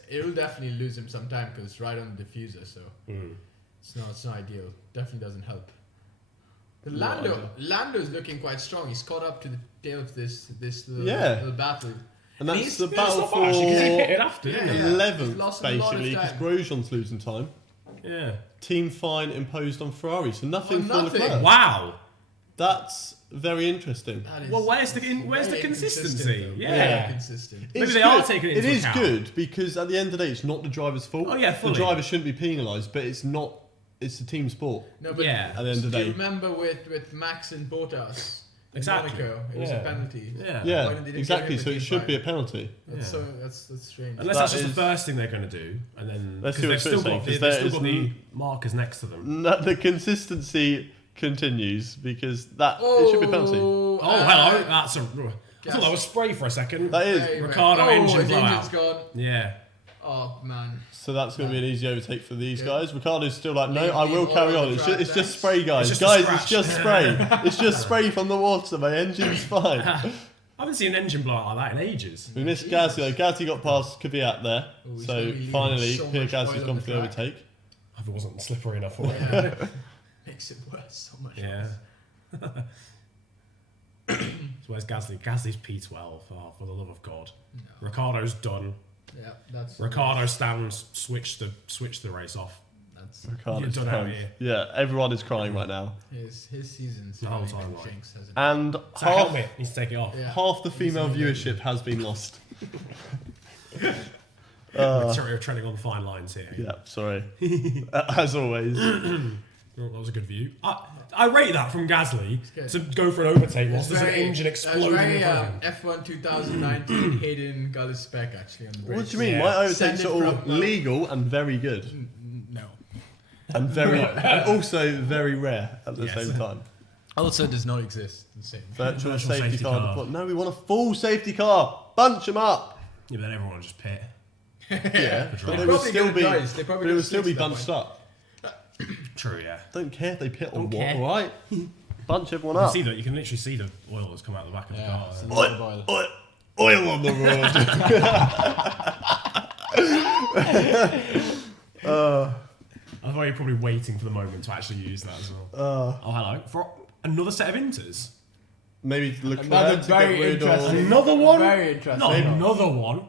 it'll definitely lose him some time because it's right on the diffuser, so it's not ideal. Definitely doesn't help. But Lando's looking quite strong. He's caught up to the tail of this little battle. And that's the it's battle not for bad, actually, 'cause he hit it after, didn't he? 11th, He's lost a lot of basically, because time. Grosjean's losing time. Yeah. Team fine imposed on Ferrari, so nothing for nothing. Leclerc. Wow. That's very interesting. That is Well, where's the very consistency? inconsistent, though. Yeah. Very inconsistent. Maybe It's they are good. taking it It into is account. good because at the end of the day, it's not the driver's fault. Oh, yeah, fully. The driver shouldn't be penalised, but it's not. It's the team sport. No, but Yeah. At the end of the do you day, remember with Max and Bottas in Exactly. Monaco? It was a Yeah. penalty. Yeah. yeah, Why didn't they exactly. give him So a it team should fine? be a penalty. That's Yeah. that's strange. Unless That that's just is- the first thing they're going to do, and then Let's because see what they've still Twitter's got saying, the, 'cause they've there still got is the markers next to them. The consistency continues because it should be a penalty. Oh, hello. That's a. I thought that was spray for a second. That is. Very Ricardo rare. engine his blowout. engine's gone. Yeah. Oh man. So that's going to be an easy overtake for these Yeah. guys. Ricardo's still like, no, Leave- I will leave carry oil on. on It's the just, it's track, just thanks. spray, guys. It's just a Guys, scratch. it's just spray. It's just spray from the water. My engine's fine. I haven't seen an engine blowout like that in ages. We missed Gasly though. Gasly got past Kvyat there. Oh, he's So gonna be leaving finally, so Pierre much oil Gasly's on gone the for the track. overtake. If it wasn't slippery enough for it. Yeah. Makes it worse so much. Yeah. So where's Gasly? Gasly's P12. Oh, for the love of God. No. Ricardo's done. Yeah, that's Ricardo stands. Switch the race off. That's Ricardo's You're done out crying. here. Yeah, everyone is crying right now. his season's The whole really time, been right. jinx, hasn't it? And So half, helmet needs to take it off. Yeah. half the female Easily. viewership has been lost. We're treading on fine lines here. Yeah, sorry. As always. Oh, that was a good view. I rate that from Gasly good. to go for an overtake whilst there's an engine That's exploding very in front of him. F1 2019 Haydon Gullis spec actually on the bridge. What do you mean? Yeah. My overtakes Send are it all from- legal and very good. No. And and also very rare at the Yes. same time. Also does not exist. The same. Virtual Virtual safety safety car. car. deployed. No, we want a full safety car. Bunch them up. Yeah, but then everyone will just pit. Yeah, but They're they would probably still gonna be. die. They But probably it gonna would still be switch that bunched way. up. True, yeah. Don't care if they pit or Don't what, care. alright? Bunch everyone You can up. see that. You can literally see the oil that's come out the back of the Yeah, car. it's a there. lot of oil. Oil on the road. I thought you were probably waiting for the moment to actually use that as well. Oh, hello. For another set of inters. Maybe Another Leclerc to get very rid interesting- of. Another one? Very interesting. Not Maybe. another one.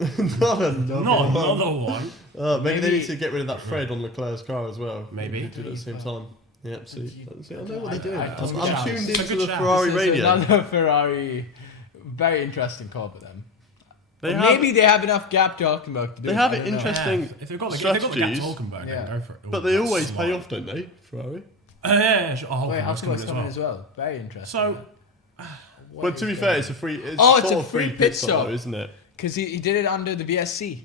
Not another Not one. another one. Maybe they Maybe- need to get rid of that thread on Leclerc's car as well. Maybe. Do it at the same time. Yeah, see. I know what they're doing. I don't I'm know. tuned It's a into good the shout. Ferrari This is radio. Another Ferrari. Very interesting call for them. They Or have, maybe they have enough gap to Hockenheim to do they it, have I it don't know. interesting. Yeah, if they've got the gap to strategies, Hockenheim, Yeah. then go for it. But Ooh, they that's always pay smart. off, don't they, Ferrari? Yeah, sure. Oh, Wait, Hockenheim's Hockenheim's coming coming as well. Very interesting. So, But to be fair, it's a free. It's Oh, it's sort a of free pit pit stop, stop. though, isn't it? Because he did it under the VSC.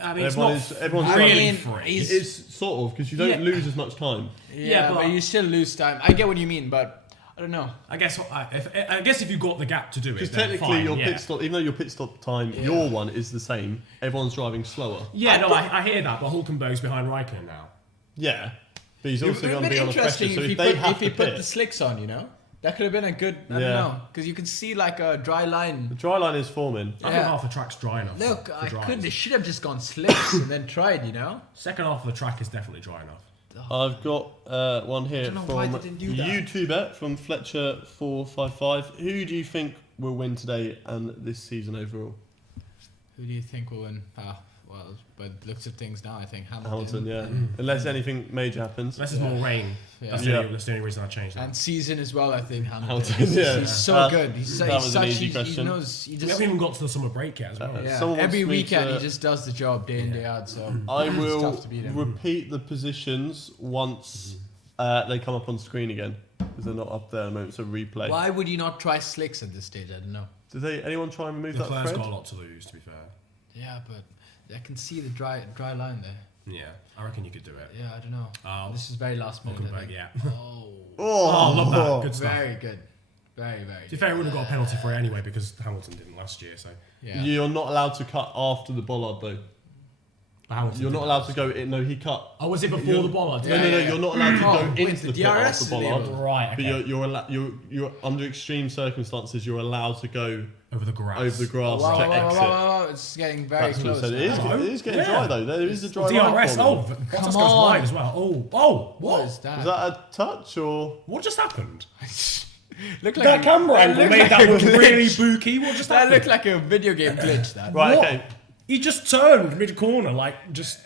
I mean, it's Everyone's not really trying- free. he's- It's sort of because you don't Yeah. lose as much time. Yeah, but but- you still lose time. I get what you mean, but I don't know. I guess if you've got the gap to do it, Because then technically, fine, your yeah. pit stop, even though your pit stop time, Yeah. your one is the same. Everyone's driving slower. Yeah, no, I hear that, but Hulkenberg's behind Raikkonen now. Yeah, but he's It would also have going to been be on a pressure. interesting So if he if they put, have if he to put pit, the slicks on, you know? That could have been a good, I don't Yeah. know. Because you can see like a dry the line. dry line is forming. I think Yeah. half the track's dry enough. Look, for I dries. could. They should have just gone slicks and then tried, you know? Second half of the track is definitely dry enough. I've got one here don't know why from they didn't do that. YouTuber from Fletcher455. Who do you think will win today and this season overall? Who do you think will win? Well, by the looks of things now, I think Hamilton. Hamilton, yeah. Unless anything major happens. Unless there's more rain. Yeah. That's, Yeah. that's the only reason I changed that. And season as well, I think Hamilton. Hamilton, yeah. He's so That- good. He's, that he's was an such. easy He question. knows. He We just. haven't even got to the summer break yet as well. Yeah. Someone Every wants me weekend to- he just does the job day in day out. So I it's will tough to beat him. repeat the positions once they come up on screen again because they're not up there at the moment. So replay. Why would you not try slicks at this stage? I don't know. Did anyone try and remove that Leclerc's thread? got a lot to lose, to be fair. Yeah, but I can see the dry line there. Yeah, I reckon you could do it. Yeah, I don't know. Oh, This is very last minute. I Hulkenberg, think. yeah. Oh, Oh, I love that. Good stuff. very good. Very, very. To be fair, it would have got a penalty for it anyway because Hamilton didn't last year. So Yeah. You're not allowed to cut after the bollard though. Hamilton You're did not that. allowed to go in. No, he cut. Oh, was it before the bollard? No, you're not allowed to go wait, into the the pit DRS after is bollard. illegal. Right, okay. But you're under extreme circumstances. You're allowed to go over the grass. over the grass Wow, to wow, wow, exit. wow, wow, wow. It's getting very That's what close. it said. now. It is getting Yeah. dry though. There is a dry line DRS. for Oh, them. Bottas goes on. wide as well. Oh, What what? is that? Was that a touch or? What just happened? Look like That a- camera that angle looked made like that a look glitch. really spooky. What just That happened? looked like a video game glitch. That. Right. What? Okay. He just turned mid corner, like just.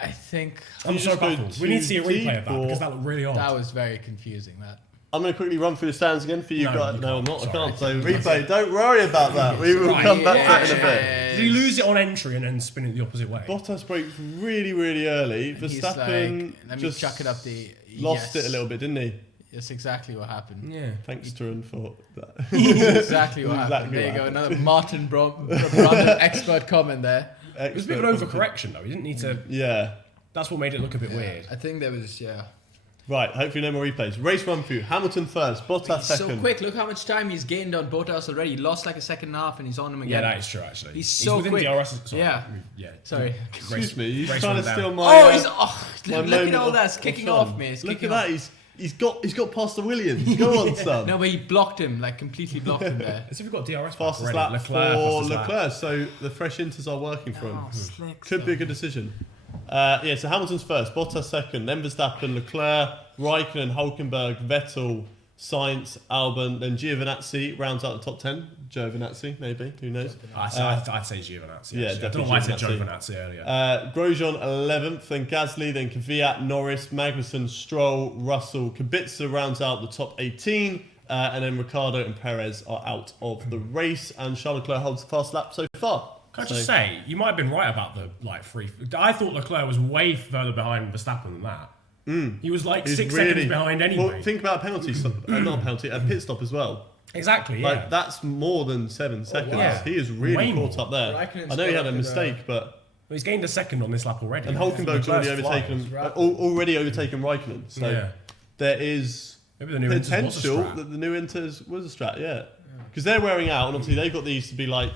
I think I'm you so just go baffled. We need to see a too replay of that deep, because or- that looked really odd. that was very confusing. That. I'm going to quickly run through the stands again for you No, guys. you No, I'm can't. not. I Sorry. can't. So replay. Don't worry about that. We will Right, come back to it in a bit. Did he lose it on entry and then spin it the opposite way? Bottas braked really, really early. He's Verstappen like, let me just chuck it up the. lost yes. it a little bit, didn't he? That's exactly what happened. Yeah. Thanks, Tarun, for that. Exactly what happened. Exactly There you what go. happened. Another Martin Brandon expert comment there. It was a bit of an overcorrection though. He didn't need to. Yeah. That's what made it look a bit Yeah, weird. I think there was Right. Hopefully, no more replays. Race run through. Hamilton first. Bottas He's so second. quick. Look how much time he's gained on Bottas already. He lost like a second and a half and he's on him Yeah, again. that is true actually. He's so within quick. DRS. Sorry. Yeah. Yeah. Sorry. Excuse me. He's race trying to run steal down. my. Oh, uh, he's my look at moment all of- that. It's of kicking fun. off me. It's Look kicking at off. that. He's got past the Williams. Go on, son. No, but he blocked him, like completely blocked him there. So we've got DRS Fastest already. lap for fastest lap. Leclerc. So the fresh inters are working for him. Oh, slick Could be a good decision. Yeah, so Hamilton's first, Bottas second, then Verstappen, Leclerc, Raikkonen, Hülkenberg, Vettel, Sainz, Albon, then Giovinazzi rounds out the top 10. Giovinazzi, maybe, who knows? I'd say Giovinazzi. Yeah, actually. I don't know definitely why I said Giovinazzi. Giovinazzi earlier. Grosjean 11th, then Gasly, then Kvyat, Norris, Magnussen, Stroll, Russell, Kubica rounds out the top 18, and then Ricciardo and Perez are out of the race, and Charles Leclerc holds the fast lap so far. Can I just say, you might have been right about the free. I thought Leclerc was way further behind Verstappen than that. He was like He's 6 really- seconds behind anyway. Well, think about a penalty stop, not a penalty, a pit stop as well. Exactly, yeah. Like that's more than 7 seconds. wow. He is really Way caught more. up there. Raikkonen's I know he got had a up to mistake, but Well, he's gained a second on this lap already. and Hülkenberg's already overtaken Raikkonen. So Yeah. there is Maybe the new Inters was a potential strat. that the new Inters was a strat, yeah. Because they're wearing out, and obviously they've got these to be like.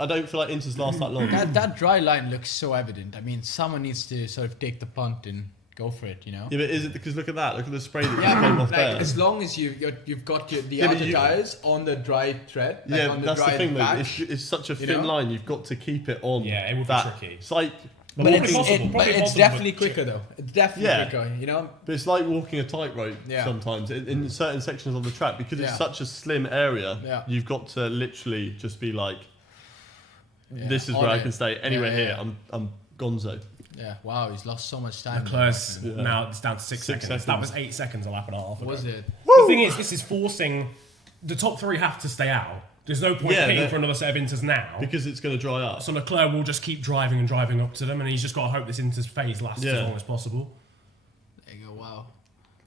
I don't feel like Inters last that long. That dry line looks so evident. I mean, someone needs to sort of take the punt and go for it, you know? Yeah, but is it because look at that? Look at the spray that just Yeah, came off like there. as long as you've got the Yeah, but outer you- tires on the dry tread, like Yeah, on the that's the dry thing though. patch. It's such a you thin know? line. You've got to keep it on. Yeah, it would be that. tricky. It's like, But Probably it's, possible, but probably it's possible, definitely but quicker though. It's definitely Yeah. quicker, you know? but it's like walking a tightrope Yeah. sometimes in certain sections of the track because it's Yeah. such a slim area. Yeah. You've got to literally just be like, Yeah, this is on where I it. can stay. Anywhere Yeah, here, yeah. I'm gonzo. Yeah, wow, he's lost so much time. Leclerc's Yeah. now it's down to 6 6 seconds. That seconds. was 8 seconds a lap and a half ago. Was it? The thing is, this is forcing the top three have to stay out. There's no point Yeah, hitting but- for another set of Inters now. Because it's going to dry up. So Leclerc will just keep driving and driving up to them, and he's just got to hope this Inters phase lasts Yeah. as long as possible. There you go, wow.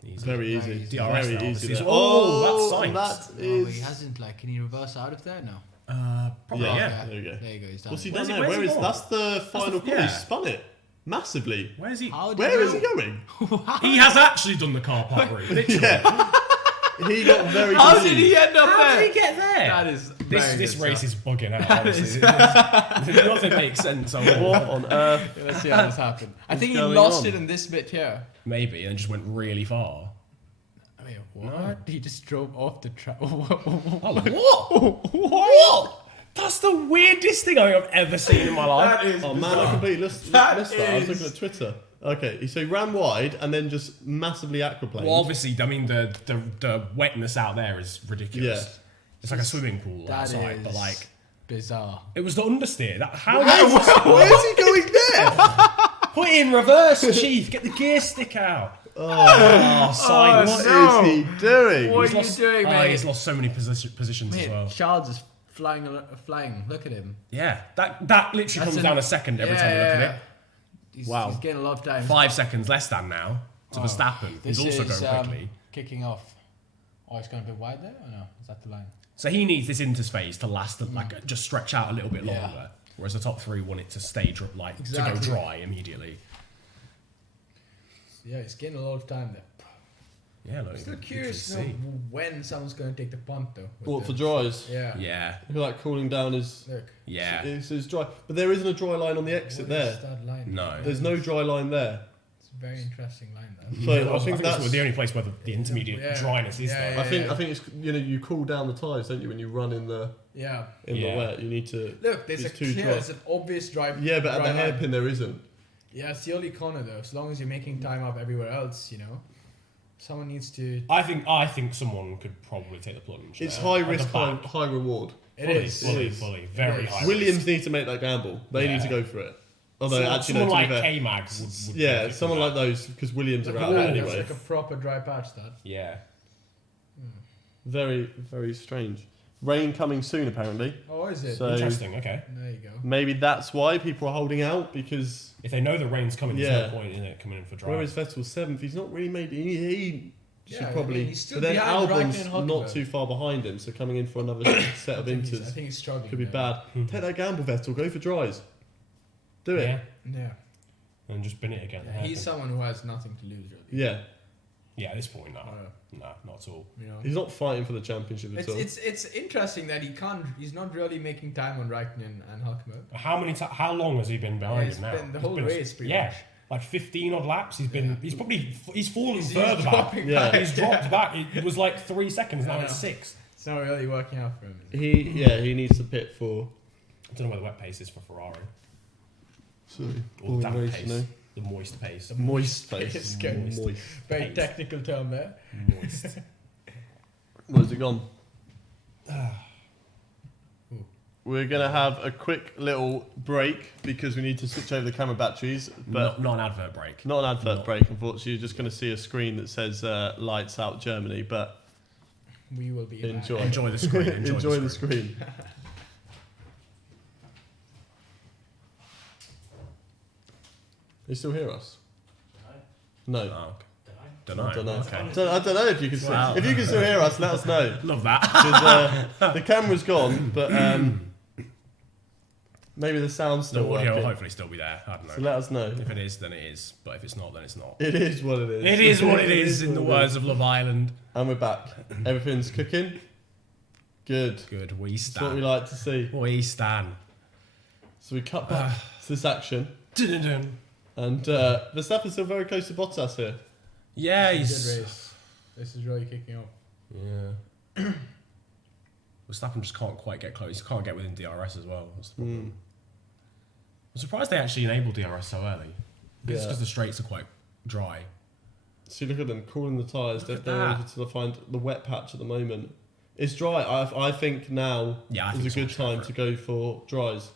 Easy. Very Very easy. easy. DRS Very now, easy. obviously. there. Oh, that's that Sainz. Oh, he is. hasn't, like, can he reverse out of there? No. Probably, Yeah. yeah. There you go. There you go, he's done. What's he Where's done he- there? where's Where he is gone? that's the final corner? yeah. He spun it massively. Where's he? How did Where is you- he going? He has actually done the car park route. Literally. Yeah. He got very How busy. did he end up How there? did he get there? That is This very this good race stuff. is bugging out. Honestly. Nothing makes sense. What on earth? Yeah, let's see how this happened. I think he going lost on? it in this bit here. Maybe, and just went really far. Wait, what? He just drove off the track. Oh, what? What? That's the weirdest thing I've ever seen in my life. That is Oh man, I completely missed That that. I was is- looking at Twitter. Okay, so he ran wide and then just massively aquaplaned. Well, obviously, I mean the wetness out there is ridiculous. Yeah. It's like a swimming pool That outside, is but like bizarre. it was the understeer. That how Where's he going there? put it in reverse, chief. Get the gear stick out. Oh, Sainz. What No. is he doing? What He's are you lost- doing, oh, mate? he's lost so many positions as Mate, well. Charles is flying. Look at him. Yeah, that literally comes down a second every time you look at it. He's, Wow. He's getting a lot of time. 5 seconds less than now to Verstappen. This He's also is going quickly. kicking off. Oh, it's going a bit wide there? Or no? Is that the line? So he needs this interface to last, like just stretch out a little bit Yeah. longer. Whereas the top three want it to stay to go Exactly. dry immediately. Yeah, he's getting a lot of time there. Yeah, look, I'm still you can curious to know see. when someone's going to take the punt though. with What, the- for dries? Yeah. Yeah, I feel like cooling down is Look. yeah. is dry. But there isn't a dry line on the exit What is there. that line? No. There's no dry line there. It's a very interesting line though. So Yeah, I think it's that's the only place where the intermediate Yeah. dryness is Yeah, though. I think it's you cool down the tyres, don't you, when you run in the Yeah. Yeah. wet. You need to Look, there's It's a too clear, dry. there's an obvious drive. Yeah, but at dry the line. hairpin there isn't. Yeah, it's the only corner though. As long as you're making time up everywhere else, you know, someone needs to. I think someone could probably take the plunge. It's there, high at the risk, high, back. high reward. It Fully, is. fully, It is. fully, very It is. high. Williams risk. need to make that gamble. They need to Yeah. go for it. Although Someone, actually, someone no, like to be fair, K-Mag would yeah, benefit someone from like that. those because Williams Look are at out that. anyway. It's like a proper dry patch. That. Yeah. Very, very strange. Rain coming soon, apparently. Oh, is it? So- Interesting. Okay. There you go. Maybe that's why people are holding out because If they know the rain's coming, Yeah. there's no point in it coming in for dry. whereas Vettel's seventh, he's not really made. He should Yeah, I probably. mean, he's still but then behind Albon's Raikkonen and not Hockenheim. too far behind him, so coming in for another set of I inters think he's struggling. could be there. bad. Take that gamble, Vettel. Go for dries. Do it. Yeah. Yeah. And just bin it again. Yeah, he's someone who has nothing to lose, really. Yeah. Yeah, at this point, no. Uh, No, not at all. You know. He's not fighting for the championship at It's, all. it's interesting that he's not really making time on Raikkonen and Hockenheim. How long has he been behind He's him now? been the He's whole been race, pretty yeah, much. like 15 odd laps. He's been. He's fallen He's further back. dropping Yeah. back. He's dropped back. It was like 3 seconds. Now I it's know. 6. It's not really working out for him. He needs to pit for. I don't know where the wet pace is for Ferrari Sorry. or the damp race, pace, no? the moist pace. Moist It's face. good. Moist. Very Pace. technical term there. Moist. Where's it gone? We're gonna have a quick little break because we need to switch over the camera batteries, but not an advert break. not an advert Not. break. Unfortunately, you're just gonna see a screen that says "Lights Out Germany." But We will be enjoy, Enjoy the screen. enjoy the screen. You still hear us? No. Oh, don't I don't know. Okay. I don't know if you can still. Wow. If you can still hear us, let us know. Love that. 'Cause, the camera's gone, but maybe the sound's The still audio will working. hopefully still be there. I don't know. So let us know. If it is, then it is. But if it's not, then it's not. It is what it is. It is what it is, in what the it words is. of Love Island. And we're back. Everything's cooking. Good. Good, we That's what we stand. like to see. We stand. So we cut back to this action, Dun-dun-dun. and Verstappen's still very close to Bottas here. Yeah, Good he's. race. This is really kicking off. Yeah. Verstappen just can't quite get close. He can't get within DRS as well. That's the problem. I'm surprised they actually enabled DRS so early. It's Yeah. because the straights are quite dry. See, look at them cooling the tyres. They're Look at able to find the wet patch at the moment. It's dry. I think now Yeah, I is think a good someone's time to go for dries.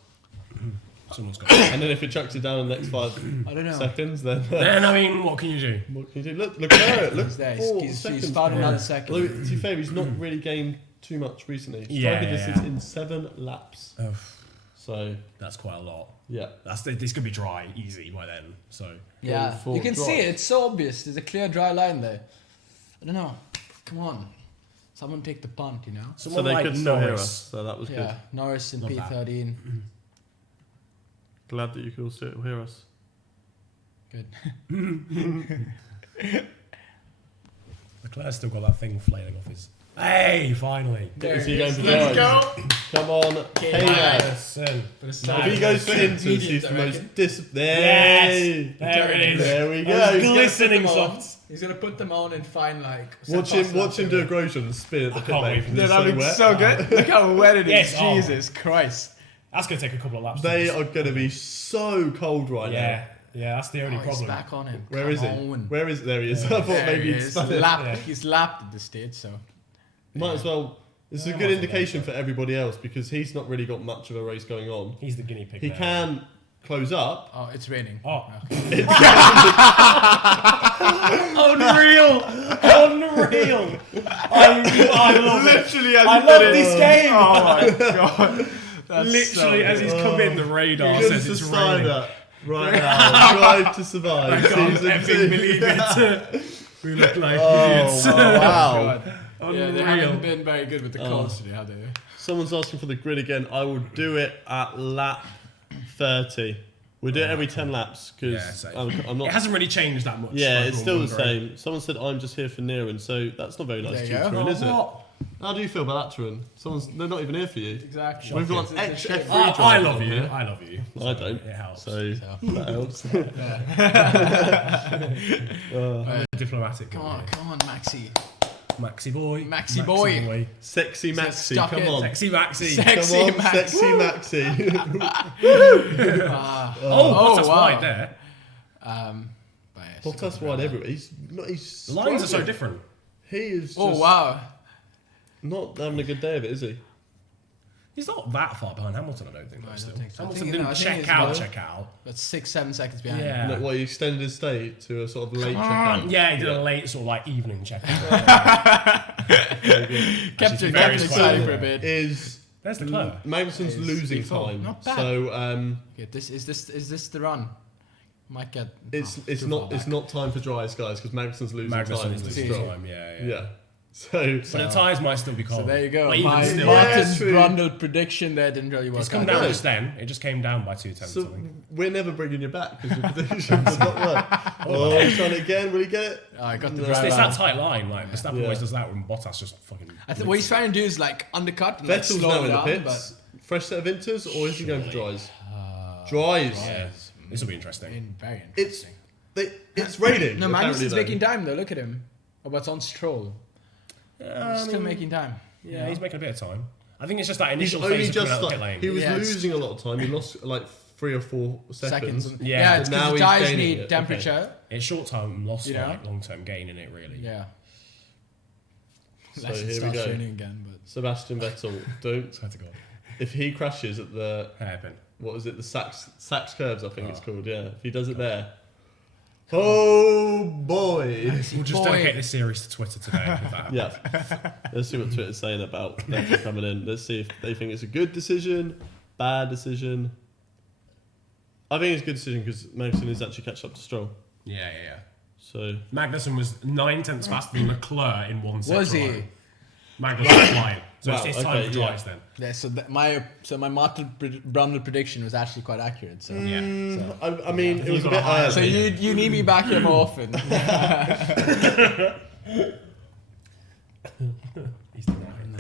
Someone's got. And then if it chucks it down in the next 5 I don't know. seconds, then Then I mean, what can you do? what can you do? Look there. Look, He's there. 4 He's seconds. found behind. another second. Although, to be fair, he's not really gained too much recently. He's Yeah, driving yeah, this yeah. in 7 laps. Oh, So, that's quite a lot. yeah. This could be dry easy by then. So Yeah, for you can dry. see it. It's so obvious. There's a clear dry line there. I don't know. Come on. Someone take the punt, you know? So someone they like could still hear Norris. us. So that was Yeah, Norris in Love that. P13. good. Glad that you could all still hear us. Good. Leclerc's still got that thing flailing off his. Hey, finally. Is he going for Let's dries? go. Come on, Okay, Haydon. Listen. If he goes for inters, he's the most Yes, There there it is. There we Those go. glistening He's gonna put them on. softs. He's gonna put them on and find like. Watch him do a Grosjean and spin at the I pit can't lane. wait because for it's this. so wet. so good. Look how wet it is. Yes, oh. Jesus Christ. That's gonna take a couple of laps. They are going to be so cold right Yeah, yeah. That's the only He's problem. back on him. now. Where is he? Come on. Where is There he is. Yeah. I thought There maybe he he'd is. spun it. Lapped. Yeah. He's lapped at the stage, so. Might as well. This is a Yeah, good might as well. indication for everybody else because he's not really got much of a race going on. He's the guinea pig. He there. can close up. Oh, it's raining. Oh. Okay. Unreal! Unreal! I love it. Literally, as I love this game. Oh my god. That's Literally, so as he's good. come in, the radar Good says it's raining. decider right now. Drive to Survive. I can't Season effing 2. believe it. We look like Oh, idiots. wow. God. Yeah, they Unreal. haven't been very good with the calls today, have they? Someone's asking for the grid again. I will do it at lap 30. We do it every 10 laps because Yeah, same. I'm not. It hasn't really changed that much. Yeah, for it's everyone still the wondering. same. Someone said I'm just here for Niran, so that's not very nice There to you you, go. Tarun, is it? What? How do you feel about that, Tarun? They're not even here for you. Exactly. We've got It's an a ex shame. F3 I driver love on you. here. I love you. I don't. It helps. So that helps. Diplomatic. Come on, Maxi. Maxi boy. Maxi boy. Sexy Maxi, Stuck come in. on. Sexy Maxi. Sexy Come on, Max. sexy Maxi. Oh, that's wow. wide there. But yeah, Bottas wide everywhere. He's not. He's The lines are so struggling. different. He is just Oh wow. not having a good day of it, is he? He's not that far behind Hamilton, I don't think. No, I though, don't still. think so. I Hamilton think- didn't no, I think check it's out. about- Check out. That's 6-7 seconds behind. Yeah. Like, what, he extended his stay to a sort of late checkout? Yeah, he did a late sort of like evening check out. Kept Actually, it very excited slow. for a bit. Is There's the club. Magnussen's losing Default. time. Not bad. So Okay, is this the run? Might get. it's too not far it's back. not time for dries, guys, because Magnussen's losing time. Magnussen in is this losing draw. time. Yeah. Yeah. So But the tyres might still be cold. So there you go. But even My still, Martin's true. Brundle prediction there didn't really work it's come out. down No. just then. It just came down by 2 tenths. I So think. we're never bringing you back because your prediction does not work. Oh, he's trying it again. Will he get it? Oh, I got the No. drive It's out. that tight line. Like Verstappen Yeah. always does that when Bottas just fucking. What he's trying to do is like undercut and like Vettel's slow now it in the down, pits. Fresh set of inters, or is he going for Surely. dries? Dries. Yeah. This will be interesting. Very It's interesting. it's raining. No, apparently, Magnussen's though. making time though. Look at him. Oh, but it's on Stroll. He's still making time. Yeah, he's making a bit of time. I think it's just that He's initial only phase of coming just out of the like pit lane. he was Yeah, it's- losing a lot of time. He lost like 3 or 4 seconds. Yeah. Yeah, it's But now because the he's tires gaining need it. Okay. temperature. It's short term loss, You for know? like long term gain in it, really. Yeah. So Unless it here we starts go. raining again, but Sebastian Vettel, don't. Swear to God. If he crashes at the Hairpin. what is it? The Sachs curves, I think it's called. Yeah. If he does it there. Oh boy. We'll just Boy. dedicate this series to Twitter today. If that happens. Yeah. Let's see what Twitter's saying about Vettel coming in. Let's see if they think it's a good decision, bad decision. I think it's a good decision because Magnussen is actually catch up to Stroll. Yeah. So Magnussen was 9 tenths faster than Leclerc in one sector. Was he? alone. Magnussen was flying. So Wow, it's time okay, for dries then. yeah. So my Martin Brundle prediction was actually quite accurate. So I mean, it was a bit early. so you need me back here more often. He's denying.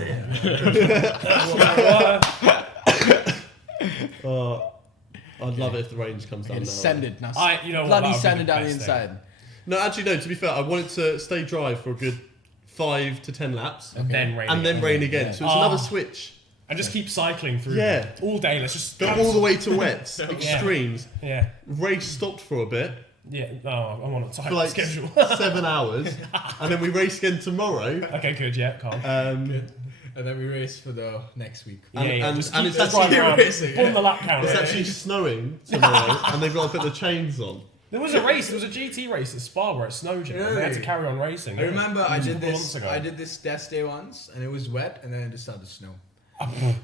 I'd love it if the range comes down. Okay, now. send it now. You know what? Bloody that would be send the it down the best thing. inside. No, actually, no. To be fair, I want it to stay dry for a good 5 to 10 laps, And then rain. and then again. rain again. Yeah. So it's another switch. And just keep cycling through Yeah. them all day. Let's just Go all the way to wets, extremes. Yeah. Race stopped for a bit Yeah. No, I'm on a tight for like schedule. 7 hours, and then we race again tomorrow. Okay, good. Yeah, calm. And then we race for the next week. and just and keep it's just actually- driving around, racing, pulling the lap count. It's actually snowing tomorrow, and they've got to put the chains on. There was a race. There was a GT race at Spa where it snowed. You know, and they had to carry on racing. I remember I did A couple months this. ago. I did this test day once, and it was wet, and then it just started to snow.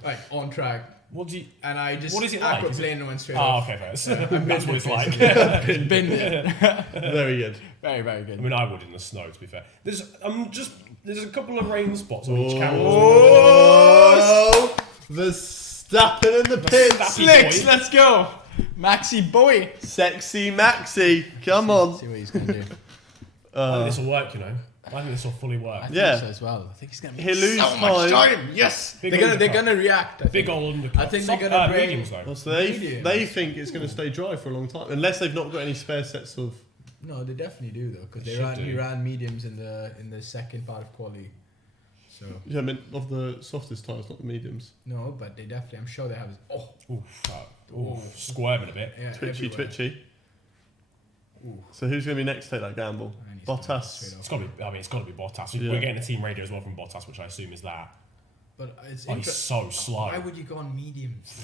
Like on track, What do you? and I just What is it like? Is aquaplaned and went straight Oh, off. okay, fair. That's what it's like. Been there. Very good. Very, very I good. mean, I would in the snow. To be fair, there's a couple of rain spots on each camera. Oh, the Verstappen in the pits. Verstappen. Slicks, boy. let's go, Maxi boy. Sexy Maxi, come on. See what he's gonna do. I think this will work. You know, I think this will fully work. I think Yeah. so as well. I think he's gonna He'll make lose so much time. time. Yes, Big they're gonna undercut. react. I Big think. old undercut. I think they're Soft- gonna bring- mediums though. Well, so Mediums. they think it's going to stay dry for a long time, unless they've not got any spare sets of. No, they definitely do though, because They they should ran. He do. ran mediums in the second part of quali. So Yeah, I mean, of the softest tyres, not the mediums. no, but they definitely. I'm sure they have. Ooh, fuck. Ooh, squirming a bit. Yeah, Twitchy, everywhere. twitchy. Ooh. So who's going to be next to take that gamble? And he's gonna go Bottas. straight It's off. got to be. I mean, it's got to be Bottas. Yeah. We're getting a team radio as well from Bottas, which I assume is that. But it's Oh, he's so slow. Why would you go on mediums?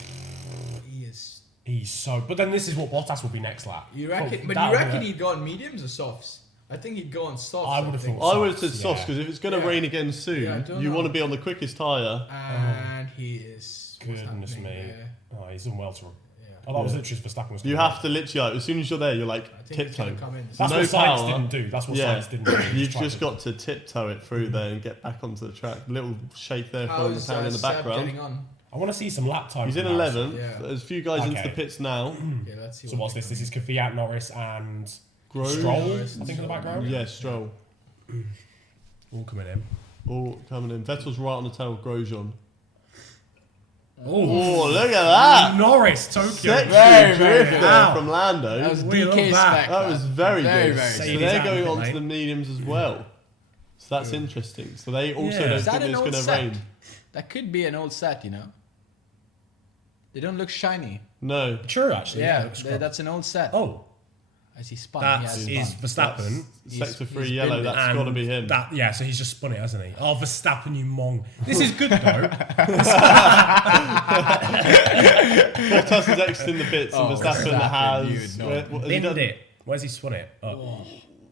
He is. He's so. But then this is what Bottas will be next lap. You reckon? But That you would reckon be- he'd go on mediums or softs? I think he'd go on softs. I would have think. thought- I would have said Softs, softs yeah. because if it's going to Yeah. rain again soon, Yeah, I don't you know. want to be on the quickest tyre. And he is. what's Goodness happening me. there? Oh, he's in well to. Yeah. Oh, that was Yeah. literally Verstappen was. You coming have to literally, like, as soon as you're there, you're like I think he's gonna tiptoe. come in. That's No what Sainz power. didn't do. That's what Yeah. Sainz didn't do. He You've tried just to- got to tiptoe it through there and get back onto the track. Little shake there from the How's town in the Seb background. getting on? I want to see some lap time. He's in comparison. 11th. Yeah. There's a few guys into Okay. the pits now. Okay, let's see. So what's this? This is Kvyat, Norris, and Grove. Stroll. Norris I and think in the background. Yeah, Stroll. All coming in. All coming in. Vettel's right on the tail of Grosjean. Oh, Oh, look at that! Norris, Tokyo. Sexy Very, drift very there wow. from Lando. That was We love DK that. spec. That was very, Very, good. very So good. they're going Sadie's on to advocate, the mediums as well. So that's interesting. So they also Yeah. don't Is that think an it's old going to set? rain. That could be an old set, you know. They don't look shiny. No. True, actually. Yeah, looks scrubbed. that's an old set. Oh, As he spun, that he has is spun. Verstappen. Sector 3 he's yellow, been- that's and got to be him. That, yeah, so he's just spun it, hasn't he? Oh, Verstappen, you mong. This is good, though. Bottas is exiting the pits and Oh, Verstappen Verstappen, has... dude, no. what has he Binned done? it. Where's he spun it? Oh.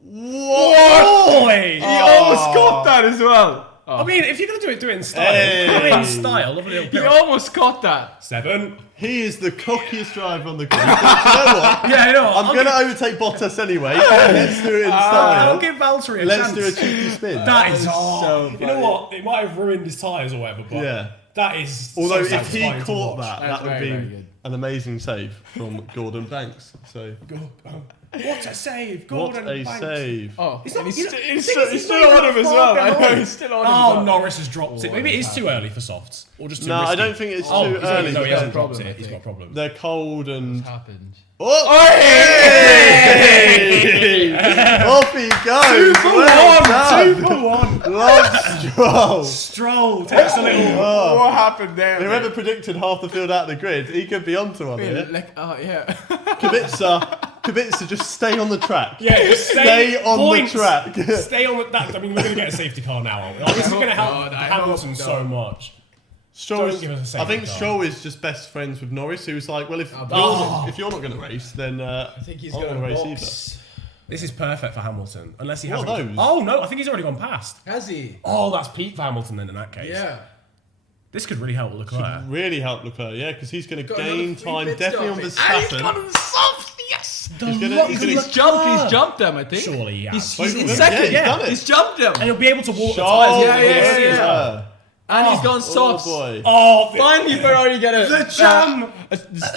Whoa! Boy! He almost caught that as well. I mean, if you're going to do it in style, Hey. do it in style. Love a little He bit. almost caught that. 7. He is the cockiest driver on the grid. You know what? Yeah, you know what? I'm going to overtake Bottas anyway. Let's do it in style. I'll give Valtteri a Let's chance. do a cheeky spin. That is so You know what? It might have ruined his tyres or whatever, but Yeah. that is. Although so if he satisfying to caught watch. that, That's that would very, very be good. an amazing save from Gordon Banks. So What a save, what Gordon a Banks. save! Oh, He's and not- he's, you know, st- the he's, thing still, is, he's he's still not on even him as far well. I know behind. he's still on him as Oh, well. Norris has dropped it. Oh, Maybe it is what too early for softs, or just too No, risky. I don't think it's Oh, too he's early. No, he hasn't problem, dropped I it. He's got a think. problem. They're cold and What's happened? oh, hey! Off he goes. 2 for Well 1. 2 done. for 1. Lance Stroll. Stroll takes a little. Oh. What happened there? Whoever predicted half the field out of the grid, he could be onto one here. Like, oh yeah. Kubica, just stay on the track. Yeah, just Stay on points. the track. Stay on the. That, I mean, we're going to get a safety car now, aren't we? Like, this is going to help God, I Hamilton hope so not. much. Stroll Don't is, give us a I safety think car. Stroll is just best friends with Norris, who was like, well, if you're not going to race, then I think he's I'm not gonna gonna race box. This is perfect for Hamilton, unless he What hasn't. are those? Oh no, I think he's already gone past. Has he? Oh, that's peak for Hamilton then in that case. Yeah. This could really help Leclerc. either. Really help Leclerc, yeah, because he's going to Got gain another free time, pit definitely on stop. And he's Verstappen. got him soft. Yes. He's gonna- He's jumped them, I think. Surely he has. Both He's of in them? second. Yeah, he's done it. He's jumped them. And he'll be able to walk Charles the tyres. Yeah, yeah, We'll see yeah, as yeah. well. And he's gone Oh soft. boy. Oh, Finally, Ferrari get The jam.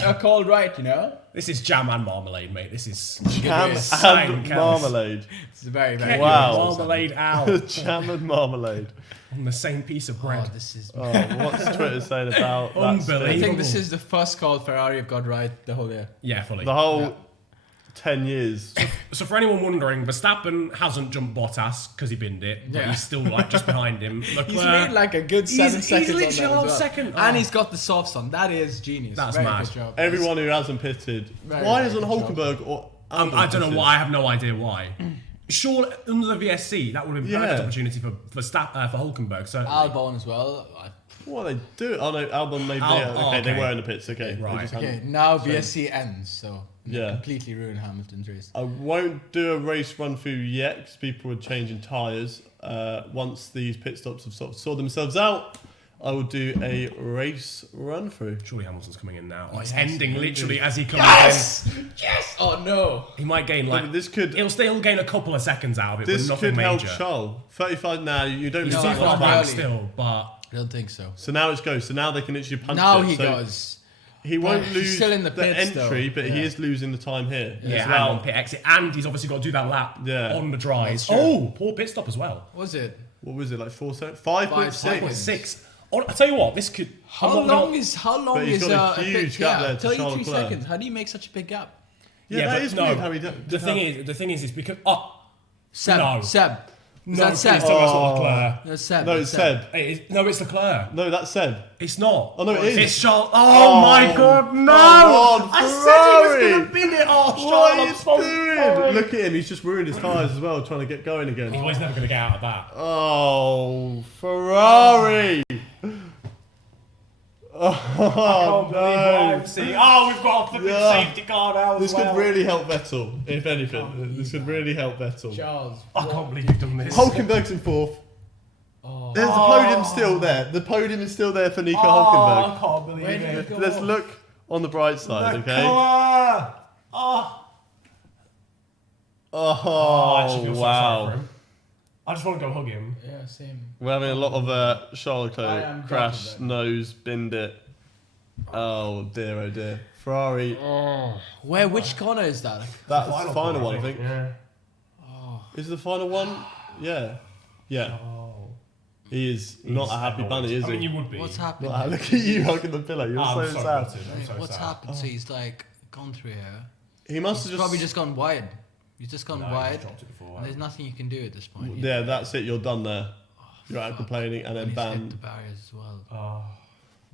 a call right, you know? This is jam and marmalade, mate. This is Jam Sign, and Kellis. marmalade. It's very, Get very your Wow. marmalade out Jam and marmalade. on the same piece of bread. Oh, this is. Oh, what's Twitter saying about that? Unbelievable. I spin? think this is the first call Ferrari have got right the whole year. Yeah, fully. The whole Yeah. 10 years. So for anyone wondering, Verstappen hasn't jumped Bottas because he binned it, but Yeah. he's still like just behind him. He's Leclerc, made like a good He's- 7 seconds he's on literally that as on well. second. And Oh. he's got the softs on. That is genius. That's very mad. good job. Everyone who hasn't pitted. Very, Why very isn't good job. Hockenberg or I don't know why. I have no idea why. Sure, under the VSC, that would have been a perfect Yeah. opportunity for Hulkenberg. So Albon as well. What are they do? Oh no, Albon maybe. Oh, okay, they okay. were in the pits. Okay, they Right. just Okay, hadn't- now VSC ends, so Yeah. completely ruin Hamilton's race. I won't do a race run through yet because people are changing tyres. Once these pit stops have sort of sorted themselves out, I will do a race run through. surely Hamilton's coming in now. Oh, it's yes, ending ending. literally as he comes Yes! Yes! Oh no! in. He might gain like This could he'll still gain a couple of seconds out of it, this but nothing could help major. Charles. 35 now. You don't He's lose No, too that far much not back back. really. still, but I don't think so. So now it's go. So now they can literally punch Now it. he So goes. He won't he's lose still in the pits, entry, though. but he Yeah. is losing the time here. yeah, as and well. on pit exit, and he's obviously got to do that lap Yeah. on the dry. That's true. Oh, poor pit stop as well. Was it? What was it, like 4 seconds? 5 5.6. seconds. 6. Oh, I tell you what, this could. How I'm not long gonna- is But he's got a huge gap there to Charles 33 Leclerc. seconds. How do you make such a big gap? Yeah, that but is no, weird how he did the thing is because Seb. No. Seb. Is no, that Seb? please tell me it's not Leclerc. No, Seb. No, it's Seb. No, it's Leclerc. No, that's Seb. It's not. Oh, no, it is. It's Charles. Oh, my God, no! come on, I said he was Ferrari. going to bin it. Oh, What Charles, are I'm you so doing? sorry. Look at him, he's just ruined his tyres as well, trying to get going again. He's never going to get out of that. Oh, Ferrari! I can't believe what no. I'm seeing. Oh, we've got a flipping Yeah. safety car now This as well. could really help Vettel, if anything. This could really help Vettel. Charles. I can't believe you've done this. Hulkenberg's in 4th. Oh. There's the podium still there. The podium is still there for Nico Hulkenberg. I can't believe Where did it. it go? Let's look on the bright side, okay? Leclerc. Oh, I actually feel so sorry wow. for him. I just want to go hug him. Yeah, same. We're having a lot of Charles I am Leclerc crash, dropping nose, binned it. Oh dear. Ferrari. Which corner is that? That's the final one, I think. Yeah. Is it the final one? Yeah. Oh. He is not a happy bunny, is I mean, he? you would be. What's happened? Look at you hugging the pillow. You're I'm so so sad. gutted, I'm so What's sad. happened? So he's like gone through here. He must He's have probably just gone wide. He's just gone No, he wide. just dropped it before. And there's nothing you can do at this point. Yeah, that's it. You're done there. You're out fuck. complaining, and then He's hit bam. the barriers as well. Oh,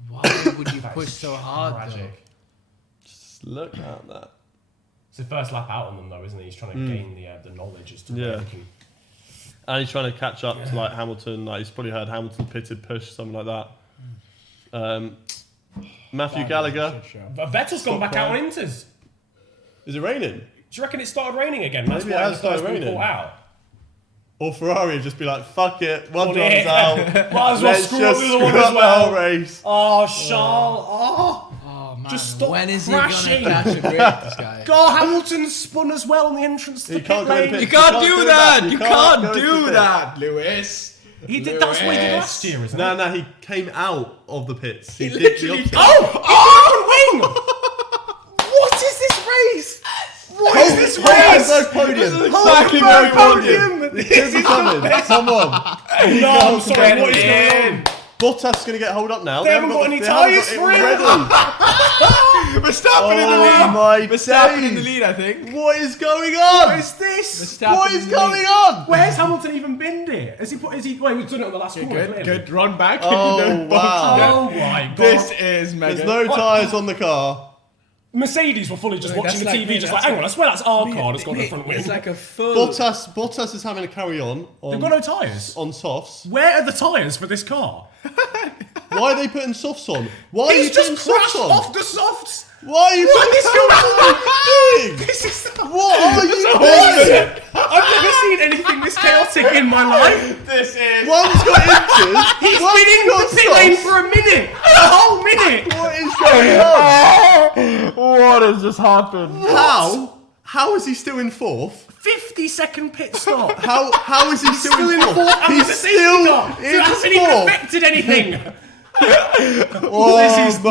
Why would you that push is so hard though? tragic. Just look at that. It's the first lap out on them though, isn't he? He's trying to gain the knowledge as to Yeah. where he can. And he's trying to catch up to like Hamilton. Like he's probably heard Hamilton pitted push, something like that. Matthew Gallagher. But Vettel's gone back out on Inters. Is it raining? Do you reckon it started raining again? That's Maybe it why has the first started one raining. caught out. Or Ferrari would just be like, fuck it, one Well, driver's yeah. out. Might as well Let's screw up just the other screw one up as the well. whole race. Oh, Charles. Oh. Oh man, Just stop when is crashing. he gonna catch a break, this guy? God, Hamilton spun as well on the entrance to He the can't pit go in lane. the You pit. can't You do can't that! do that. You You can't can't go do into the that, Lewis! He did. That's what he did Lewis. last year, isn't No, it? no, he came out of the pits. He, did literally- the opposite. Oh! He went wing! What is this race? What is this race? Hulkenberg podium. exactly Hulkenberg what he wanted. podium! It could be coming. Come on. No, I'm sorry. What is going on? Bottas going to get hold up now. They haven't got any they haven't tyres got it for him. ready. Verstappen in the Oh lead! my Verstappen in the days. lead, I think. What is going on? What is this? Verstappen What in is the going lead. on? Where's Hamilton even been there? Has he put? Is he? Well, he was doing it on the last corner. Good, clearly. good run back. Oh, wow. Oh my god! This is mega. There's no tyres on the car. Mercedes were fully just Wait, watching the that's TV, like- just that's like, hang on, I swear that's our car that's got the Mate, front wing. It's like a full. Bottas is having to carry on They've got no tyres. on softs. Where are the tyres for this car? Why are they putting softs on? Why are you He's putting just softs crashed on? off the softs. Why are you What putting is softs on? What are you doing? This is What are you doing? I've never seen anything this chaotic in my life. This is. One's got inches. He's one's been in got the pit lane softs. for a minute, a whole minute. What is going on? What has just happened? How is he still in fourth? 50-second pit stop. How is he still Still in in fourth? fourth. And He's there's a safety still car. So in that hasn't even fourth. affected anything. Oh, This is my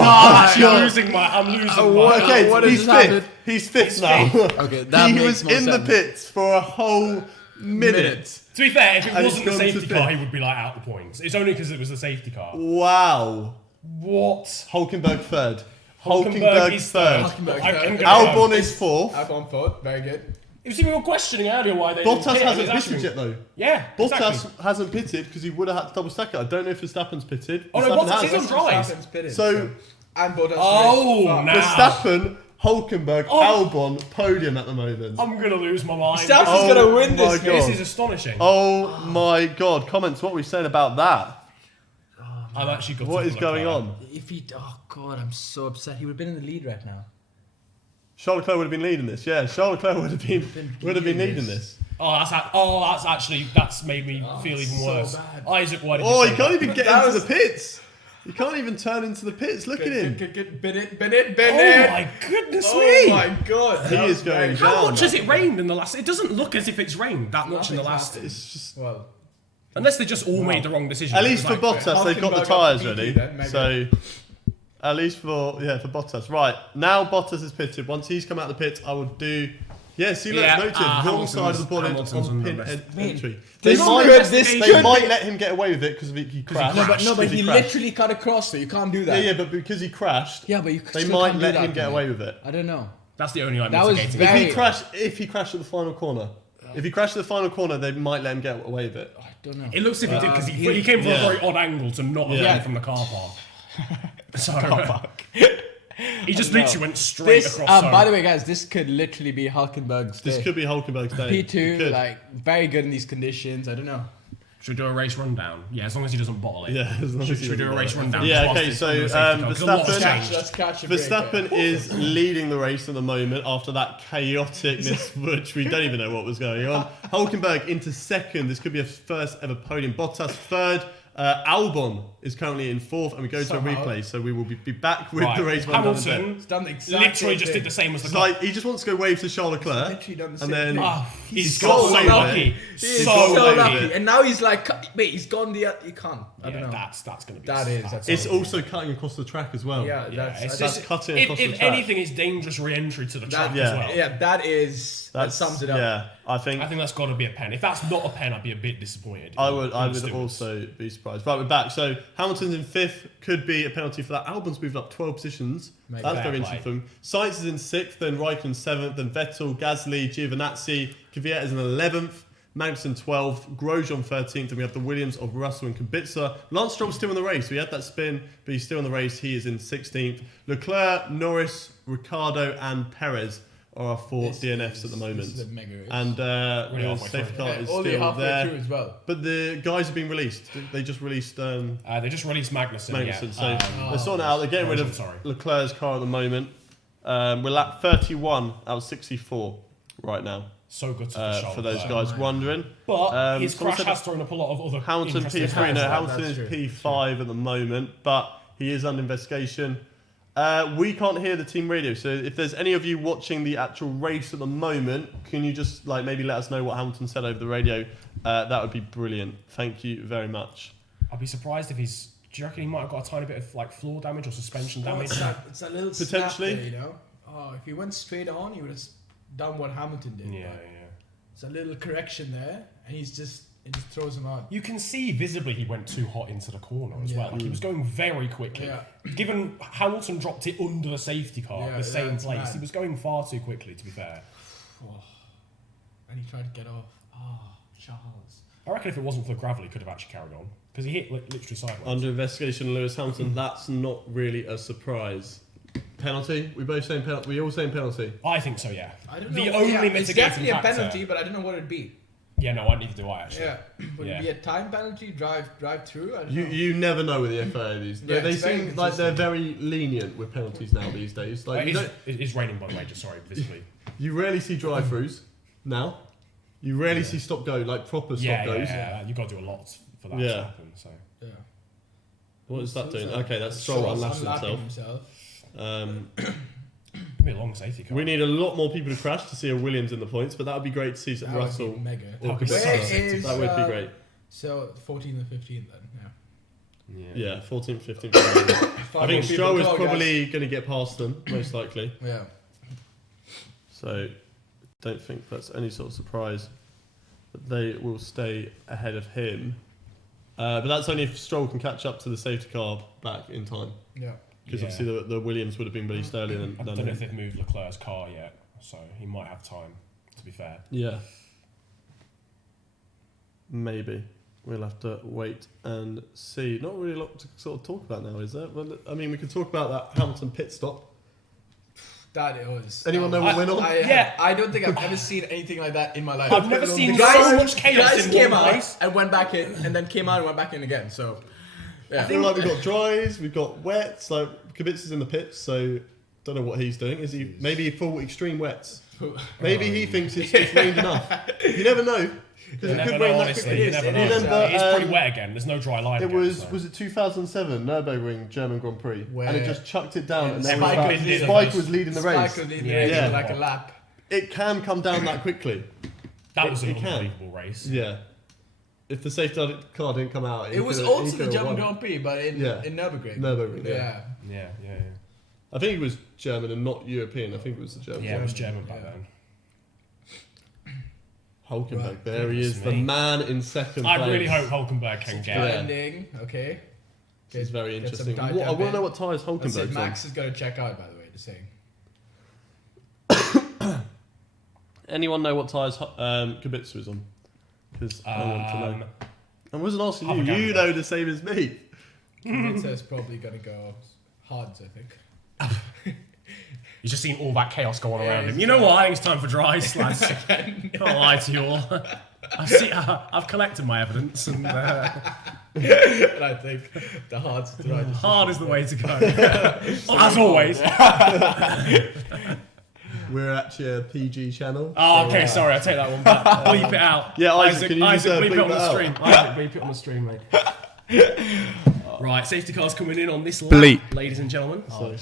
I'm God. losing my. I'm losing my. Okay, What has he's just fifth. happened? He's fifth now. Okay, that he makes was more in the sense. pits for a whole minute. To be fair, if it And wasn't he's the gone to safety car, fifth. he would be like out the points. It's only because it was the safety car. Wow. What? Hulkenberg third. Hulkenberg Hulkenberg is third. Hulkenberg I third. can go Albon down. is fourth. Albon fourth, very good. You see, we were questioning earlier why they didn't Bottas pit, hasn't and it's pitted actually- yet though. Yeah, Bottas exactly. hasn't pitted because he would have had to double stack it. I don't know if Verstappen's pitted. Oh, no, Verstappen Bottas has. is on dries. Verstappen's pitted, So- and Bottas. Oh, Fuck. now. Verstappen, Hulkenberg, Oh. Albon, podium at the moment. I'm gonna lose my mind. Verstappen's Oh gonna win my this. God. This is astonishing. Oh my God! Comments. What are we saying about that? I'm actually gutted What for is the going car. on? If he, oh god, I'm so upset. He would have been in the lead right now. Charles Leclerc would have been leading this. Yeah, Charles Leclerc would have been leading this. That's made me feel even so worse. bad. Isaac, why did Oh, you he say can't that? even get That into was- the pits. He can't even turn into the pits. Look at him. Good. Bin it. Oh my goodness Oh me! my god. He that is was going very- down. How much has it rained in the last? It doesn't look as if it's rained that much in the Nothing's last. happened. It's just Well, Unless they just all made the wrong decision. at least for It's like, Bottas, they've got the Hulkenberg tyres got ready. PT then, maybe. So at least for Bottas. Right now, Bottas is pitted. Once he's come out of the pits, I would do. Yeah, see, look, Yeah, noted wrong Hamilton's- side of the bonnet Hamilton's on under pin arrest. entry. this They could- might, this they could might be- let him get away with it because he crashed. no, but Because he crashed. literally cut across, so you can't do that. Yeah, but because he crashed, Yeah, but you they still might can't let do that him get to me. away with it. I don't know. That's the only like That was mitigating. very- If he crashed at the final corner, if he crashed at the final corner, they might let him get away with it. I don't know. It looks as if he did because he came from yeah. a very odd angle to not have Yeah. come from the car park. So he just literally went straight This, across. by the way, guys, this could literally be Hulkenberg's This day. could be Hulkenberg's day. It P2, could. like very good in these conditions. I don't know. should we do a race rundown? Yeah, as long as he doesn't bottle it. Yeah, as long as he Should we do a doesn't race bottle it. rundown? Yeah, just whilst okay, it's so, under the safety car? 'Cause a lot has Verstappen- changed. Let's catch a break. Verstappen is leading the race at the moment after that chaoticness, which we don't even know what was going on. Hulkenberg into second. This could be a first ever podium. Bottas third. Albon is currently in 4th, and we go Somehow. to a replay, so we will be back with Right. the race run done in Hamilton It's done the exact literally same just thing. did the same as the It's car. like he just wants to go wave to Charles Leclerc, Literally done the and same then thing. He's so got so lucky. lucky. He is So so so lucky. lucky. And now he's like, mate, he's gone the. You can't. I don't know. That's going to be. That is- that's that's it's gonna be- also cutting across the track as well. Yeah, Yeah, that's. it's that's just, cutting if, across the if track. anything, it's dangerous re-entry to the track yeah. as well. Yeah, that sums it up. Yeah, I think I think that's got to be a pen. If that's not a pen, I'd be a bit disappointed. I in would the stewards. also be surprised. Right, we're back. So Hamilton's in 5th, could be a penalty for that. Albon's moved up 12 positions. Mate, That's fair very play. interesting for him. Sainz is in 6th, then Raikkonen 7th, then Vettel, Gasly, Giovinazzi, Kvyat is in 11th, Magnussen 12th, Grosjean 13th, and we have the Williams of Russell and Kubica. Lance Stroll's still in the race. We had that spin, but he's still in the race. He is in 16th. Leclerc, Norris, Ricciardo, and Perez are our 4 DNFs at the moment. This is a mega race. And Really the halfway safety through. car is only still halfway there. through as well. But the guys have been released. They just released They just released Magnussen. Magnussen. Yeah. So they're sorting it out. They're getting rid of Sorry. Leclerc's car at the moment. We're lap 31 out of 64 right now. So good to the For those guys wondering. But his someone crash said has thrown up a lot of other Hamilton interesting P3. facts. No, That's Hamilton is true. P5 at the moment, but he is under investigation. We can't hear the team radio, so if there's any of you watching the actual race at the moment, can you just like maybe let us know what Hamilton said over the radio? That would be brilliant. Thank you very much. I'd be surprised if he's. Do you reckon he might have got a tiny bit of like floor damage or suspension No, damage? it's a little Potentially. snap there, you know. Oh, if he went straight on, he would have done what Hamilton did. Yeah, but yeah. It's a little correction there, and it just throws him out. You can see visibly he went too hot into the corner as Yeah. well. Like he was going very quickly. Yeah. Given Hamilton dropped it under the safety car, Yeah, the same that's place, mad. he was going far too quickly. To be fair, Oh. And he tried to get off. Oh, Charles. I reckon if it wasn't for the gravel, he could have actually carried on because he hit literally sideways. Under investigation, Lewis Hamilton. That's not really a surprise. Penalty? We both saying penalty. We all saying penalty. I think so. Yeah. I don't The know. only yeah, mitigating it's definitely factor. a penalty, but I don't know what it'd be. Yeah, no, neither do I actually. Yeah. Would Yeah. it be a time penalty? Drive through? I don't know. You never know with the FA these. Yeah, They it's very seem like they're inconsistent. very lenient with penalties now these days. Like It you, is, don't, it is raining, by the way. Just sorry, visibly. you rarely see drive-throughs now. You rarely see stop go like proper stop Yeah, goes. you got to do a lot for that Yeah. to happen. So Yeah. What is that Who's doing? that? Okay, that's Stroll unlapping unlapping himself. it'd be a long safety car. We need a lot more people to crash to see a Williams in the points, but that would be great to see That Russell. would be mega. or That'd be Kubica. so Where sick. is, That would be great. So 14th and 15th then. Yeah, 14th, 15th. Yeah. I think Stroll is probably going to get past them, most likely. Yeah. So, don't think that's any sort of surprise that they will stay ahead of him. But that's only if Stroll can catch up to the safety car back in time. Yeah. Because Yeah. obviously the Williams would have been released earlier than I don't him. know if they've moved Leclerc's car yet, so he might have time. To be fair. Yeah. Maybe. We'll have to wait and see. Not really a lot to sort of talk about now, is there? Well, I mean, we could talk about that Hamilton pit stop. That it was. Anyone know what went on? Yeah. I don't think I've ever seen anything like that in my life. I've never seen The guys- so much chaos guys in came one out place. and went back in, and then came out and went back in again. So, I yeah. feel like we've got dries, we've got wets. Like Kubica's in the pits, so don't know what he's doing. Is he maybe full extreme wets? Maybe he thinks it's rained enough. You never know because You it never could know, rain that honestly. quickly. You never It know. is, Remember, It's pretty wet again. There's no dry line. It again, was so. was it 2007 Nürburgring German Grand Prix, Where- and it just chucked it down, and Spike then was leading the Spike race. was leading the Spike race. was leading Yeah, the race yeah. like a lap. It can come down that quickly. That was an it can. unbelievable race. Yeah. If the safety car didn't come out, It was also the German Grand Prix, but in Nürburgring. Nürburgring, yeah. Yeah. Yeah, yeah, yeah. I think it was German and not European. I think it was the German. Yeah, it was German back Yeah. then. Hulkenberg, Right, there he is, goodness the me. man in second place. I really hope Hülkenberg can get Yeah. Ending. Okay. This is very Get some interesting. dive I want to in. know what tyres That's it. Hulkenberg's on. Max is going to check out, by the way, just saying. Anyone know what tyres Kubica is on? Because I want to know. I wasn't asking Have a you. gander. You know the same as me. Kubica's probably going to go hards, I think. He's just seen all that chaos going Yeah, around him. he's- You know what? I think it's time for dries, lads. Can't lie to you all. I've collected my evidence, and And I think the hards to ride. hard is the way to go. As always. We're actually a PG channel. Oh, so, okay, sorry, I take that one back. Bleep it out. Yeah, Isaac, can you just, bleep bleep it on that the out? stream. Isaac, bleep it on the stream, mate. Right, safety car's coming in on this lap, Bleep. ladies and gentlemen. Oh,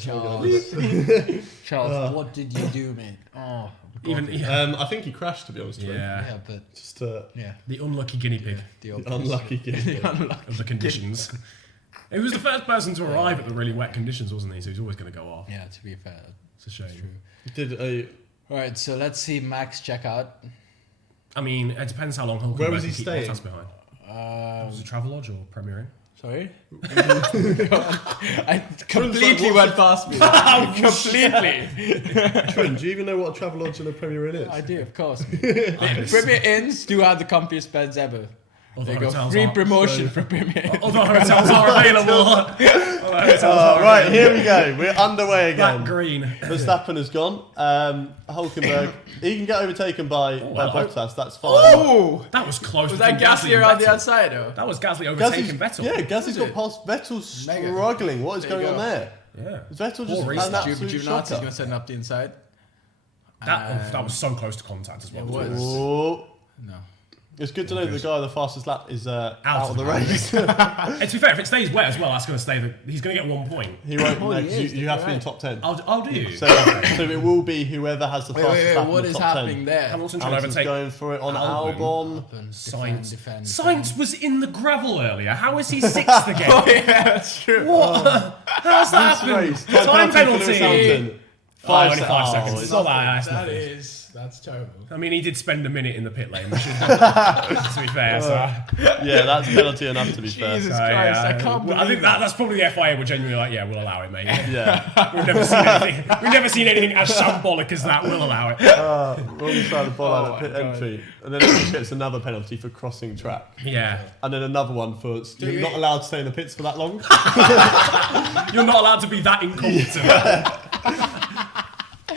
Charles. What did you do, mate? Oh, I think he crashed, to be honest with you. Yeah, but Just the unlucky guinea pig the unlucky kid. of the conditions. He was the first person to arrive at the really wet conditions, wasn't he? So he's always going to go off. Yeah, to be fair, It's a shame. true. Did a All right, so let's see Max check out. I mean, it depends how long Hulkenberg Where was he can keep staying? Bottas behind. Was it Travelodge or Premier Inn? Sorry? I completely went past me. Completely. Trent, do you even know what a Travelodge and a Premier Inn is? I do, of course. Yes. Premier Inns do have the comfiest beds ever. Although They go hotels free aren't. promotion for Premier Inns. Although hotels are available. Right, here we go. We're underway Black again. green. Verstappen has gone. Hulkenberg, he can get overtaken by hello. Bottas. That's fine. Oh! That was close. Was between that Gasly and around the Vettel. outside, though? That was Gasly overtaking Gasly's, Vettel. yeah, Gasly's Was got it? past. Vettel's Mega. struggling. What is There you going on go. there? Yeah. Vettel just Poor an restart. absolute Giovinazzi's shocker. going to send up the inside. That was so close to contact as well. It was. Oh, No. it's good to know that the guy on the fastest lap is out of the of the race. And to be fair, if it stays wet as well, that's going to stay. He's going to get 1 point. He won't. Oh, no, he 'cause is, you have to be in right. top 10. I'll do you. So it will be whoever has the Wait, fastest lap what in is the top happening 10. there? Hamilton trying to Hamilton's overtake. going for it on Albon. Albon. Science. Defend. Science was in the gravel earlier. How is he sixth again? Oh, yeah, that's true. What? How's that This happened? race, Time for Lewis penalty. Hamilton. Only 5 oh, seconds. it's It's not that. That is, that's terrible. I mean, he did spend a minute in the pit lane, to be fair. So, Yeah, that's penalty enough to be fair. Jesus Christ, I can't believe I think that's probably the FIA were genuinely like, yeah, we'll allow it, mate. Yeah. We've never seen anything as shambolic as that. We'll allow it. Wrong side of the ball out Oh of pit my God. entry. And then he gets another penalty for crossing track. Yeah. And then another one for you're not allowed to stay in the pits for that long. You're not allowed to be that incompetent.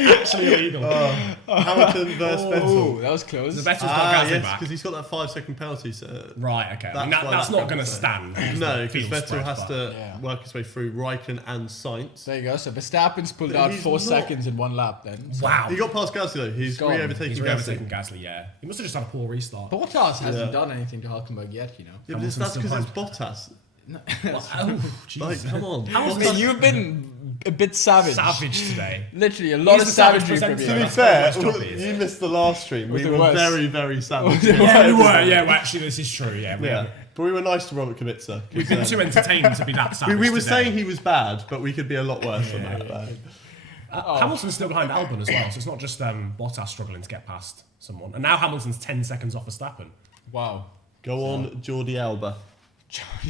Actually illegal. Hamilton versus Oh, Vettel. that was close. The Vettel's got Gasly Yes, back. because he's got that 5-second penalty. So Right, okay. That's why That's that not going to counts, stand. no, because Field Vettel spread, has but- to Yeah. work his way through Raikkonen and Sainz. There you go. So Verstappen's pulled But out he's 4 not- seconds in 1 lap then. So Wow. He got past Gasly though. He's gone. re-overtaking He's Gasly. overtaking Gasly, yeah. He must have just had a poor restart. Bottas hasn't Yeah. done anything to Hockenberg yet, you know. Yeah, but that's Hamilton's because still it's Bottas. Oh, Jesus. Like, come on. I mean, you've been a bit savage. Savage today. Literally, a lot He's of the savage savagery from presenter. To you. be fair, That's what his job is. you missed the last stream. Was We it were worse? very, very savage. Yeah, we were. Yeah, well, actually, this is true. Yeah, Yeah. But we were nice to Robert Kubica. We've been too entertained to be that savage. We were today. saying he was bad, but we could be a lot worse than that. Hamilton's still behind Albon as well, so it's not just Bottas struggling to get past someone. And now Hamilton's 10 seconds off Verstappen. Wow. Go on, Jordi Alba.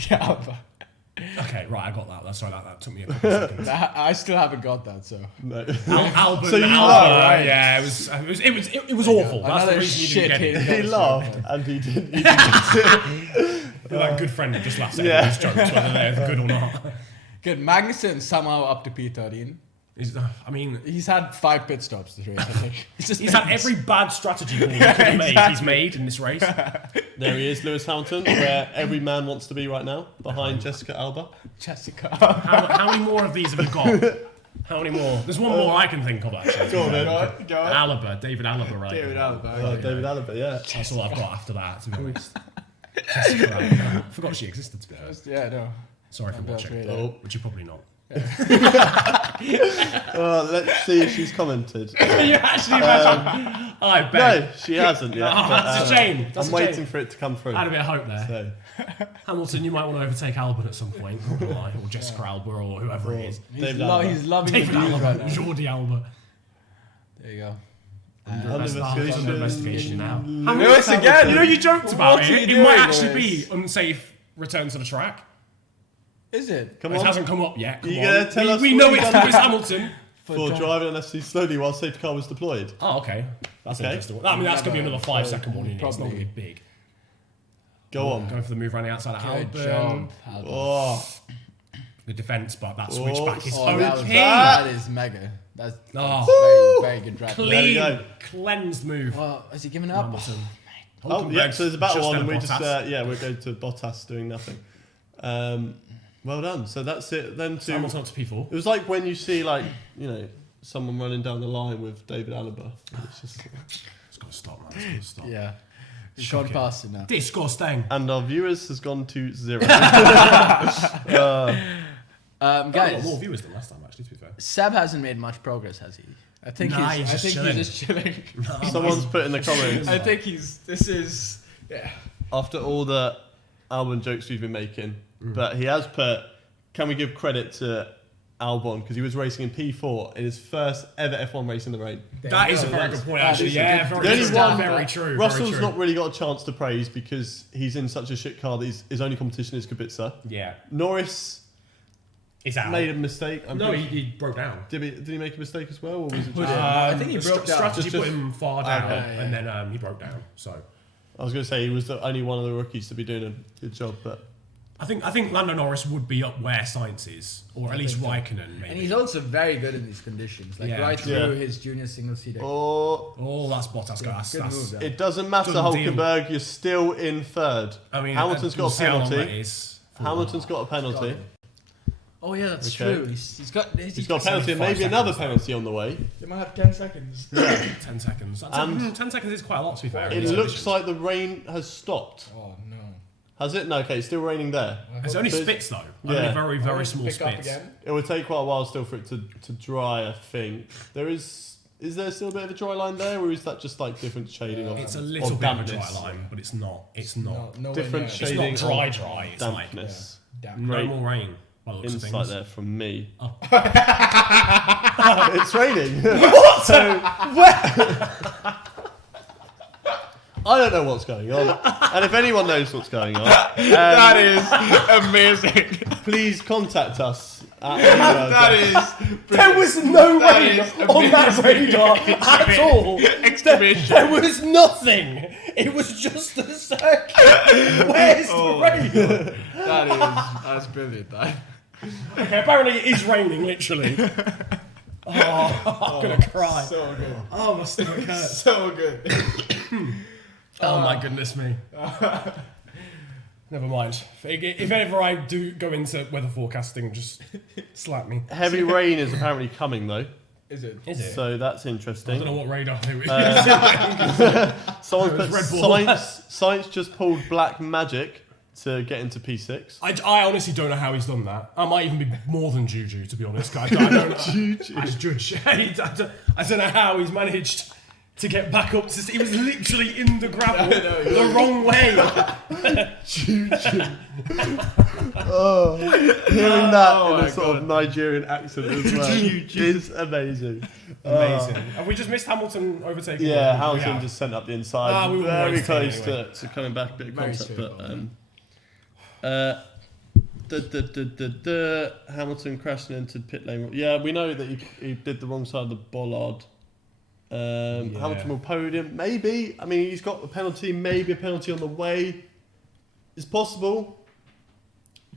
Yeah, but Okay, right, I got that. That's sorry, that took me a couple of seconds. I still haven't got that, so. No. Albon, So you Alba, laughed, right? Yeah, it was awful. That's the Another reason you shit didn't get it. hit. He laughed and he didn't get it. You're like a good friend who just laughs at Yeah. everyone's jokes, whether they're good or not. Good. Magnussen somehow up to P13. I mean, He's had 5 pit stops this race, I think. he's had every bad strategy call he could have made. He's made in this race. There he is, Lewis Hamilton, where every man wants to be right now, behind Jessica Alba. Jessica. How many more of these have you got? How many more? There's one more I can think of actually. Go on then. Go on. Alaba, David Alaba, right? David Alba. David Alba, yeah. That's all I've got after that, to be honest. Jessica Alba. I forgot she existed, to be honest. Yeah, no. Sorry for watching. Oh. Which you probably not. Let's see if she's commented. You actually imagine? I bet. No, she hasn't yet. Oh, but, that's a shame. That's I'm a waiting shame. for it to come through. I had a bit of hope there. So, Hamilton, you might want to overtake Albon at some point, not gonna lie, or Jessica Alba, or whoever it is. David Alba. He's loving David the news Alba, right now. Jordi Alba. There you go. Under investigation. investigation now. Lewis again. You know, you joked about What are it. you It might doing, actually Lewis? be unsafe return to the track. Is it? Come It on. hasn't come up yet. Come You on. gonna tell us we what know you've it's done? Lewis Hamilton. For driving unnecessarily slowly while safety car was deployed. Oh, okay. That's Okay. interesting. I mean, that's going to be another 5-second one. It's not Probably. going to be big. Go on. Going for the move around the outside of Good Albon. job. Albon. Oh, The defence, but that Oh, switchback is Oh, that, was, OP. that is mega. That's Oh. very, very good driving. There we Clean, go. cleansed move. Oh, has he given up? Hamilton. oh yeah, so there's a battle Just on then and we just, Bottas. we're going to Bottas doing nothing. Well done. So that's it. Then to, Hamilton up to P4. it was like when you see like, someone running down the line with David Alaba. It's just, It's got to stop, man. It's got to stop. Yeah. He's gone Shocking. past it now. Disgusting. And our viewers has gone to 0. Got Guys, more viewers than last time, actually, to be fair. Seb hasn't made much progress, has he? I think Nah, he's he's just chilling. Someone's put in the comments, I think yeah. after all the Albon jokes we've been making, but he has put, can we give credit to Albon, because he was racing in P4 in his first ever F1 race in the rain. That is a very good point, actually. Yeah, The very only true. one- Very true. Russell's very true. not really got a chance to praise because he's in such a shit car that his only competition is Kubica. Yeah. Norris It's out. made a mistake. No, he broke down. Did he make a mistake as well, or was it just? I think he the broke down. Strategy Just- put him far down, Okay. and then he broke down. So I was going to say he was the only one of the rookies to be doing a good job, but I think Lando Norris would be up where Sainz is, or at least Raikkonen, maybe. And he's also very good in these conditions, like Yeah, right true. through Yeah. his junior single seater. oh, That's Bottas, guys. Good move, that. it doesn't matter, Done deal. Hulkenberg. You're still in third. I mean, Hamilton's got we'll a see how long that penalty. is. Hamilton's got a penalty. Oh yeah, that's Okay. true. He's got He's got a penalty and 75 maybe another seconds. penalty on the way. They might have 10 seconds. 10 seconds. And 10 seconds is quite a lot, to be fair. It looks like the rain has stopped. Oh no. Has it? No, okay, it's still raining there. It's only But- spits, though. Yeah. Only very, very small Pick up spits. again. It will take quite a while still for it to dry, I think. Is there still a bit of a dry line there, or is that just like different shading of It's a little of bit of a dampness? dry line, but it's not. It's not. No Different It's shading not dry, of dry. It's like dampness. Damn. no Great more rain. By the looks of Insight things. there from me. Oh. It's raining. What? So, I don't know what's going on, and if anyone knows what's going on, That is amazing. please contact us. That is. There was no That rain is on that radar at all. Exclamation. There was nothing. It was just a circuit. Where's the rain? That's brilliant. That. Okay, apparently it is raining, literally. Oh, I'm gonna cry. So good. Oh, my stomach hurts. So good. Oh my goodness me. Never mind. If ever I do go into weather forecasting, just slap me. Heavy rain is apparently coming though, Is it? Is it? so that's I don't interesting. know what radar they were Someone put Red Bull. science just pulled black magic to get into P6. I honestly don't know how he's done that. I might even be more than Juju, to be honest. I don't know. It's Juju. I don't know how he's managed to get back up to... He was literally in the gravel the wrong way. Hearing that in my a sort of Nigerian accent as well is amazing. Amazing. Have we just missed Hamilton overtaking? Yeah, him? Hamilton We have. just sent up the inside, we were very wasting close anyway. to coming back, bit of Very contact, straightforward. but Hamilton crashing into pit lane. Yeah, we know that he did the wrong side of the bollard. Hamilton will podium, maybe. I mean, he's got a penalty, maybe a penalty on the way. It's possible,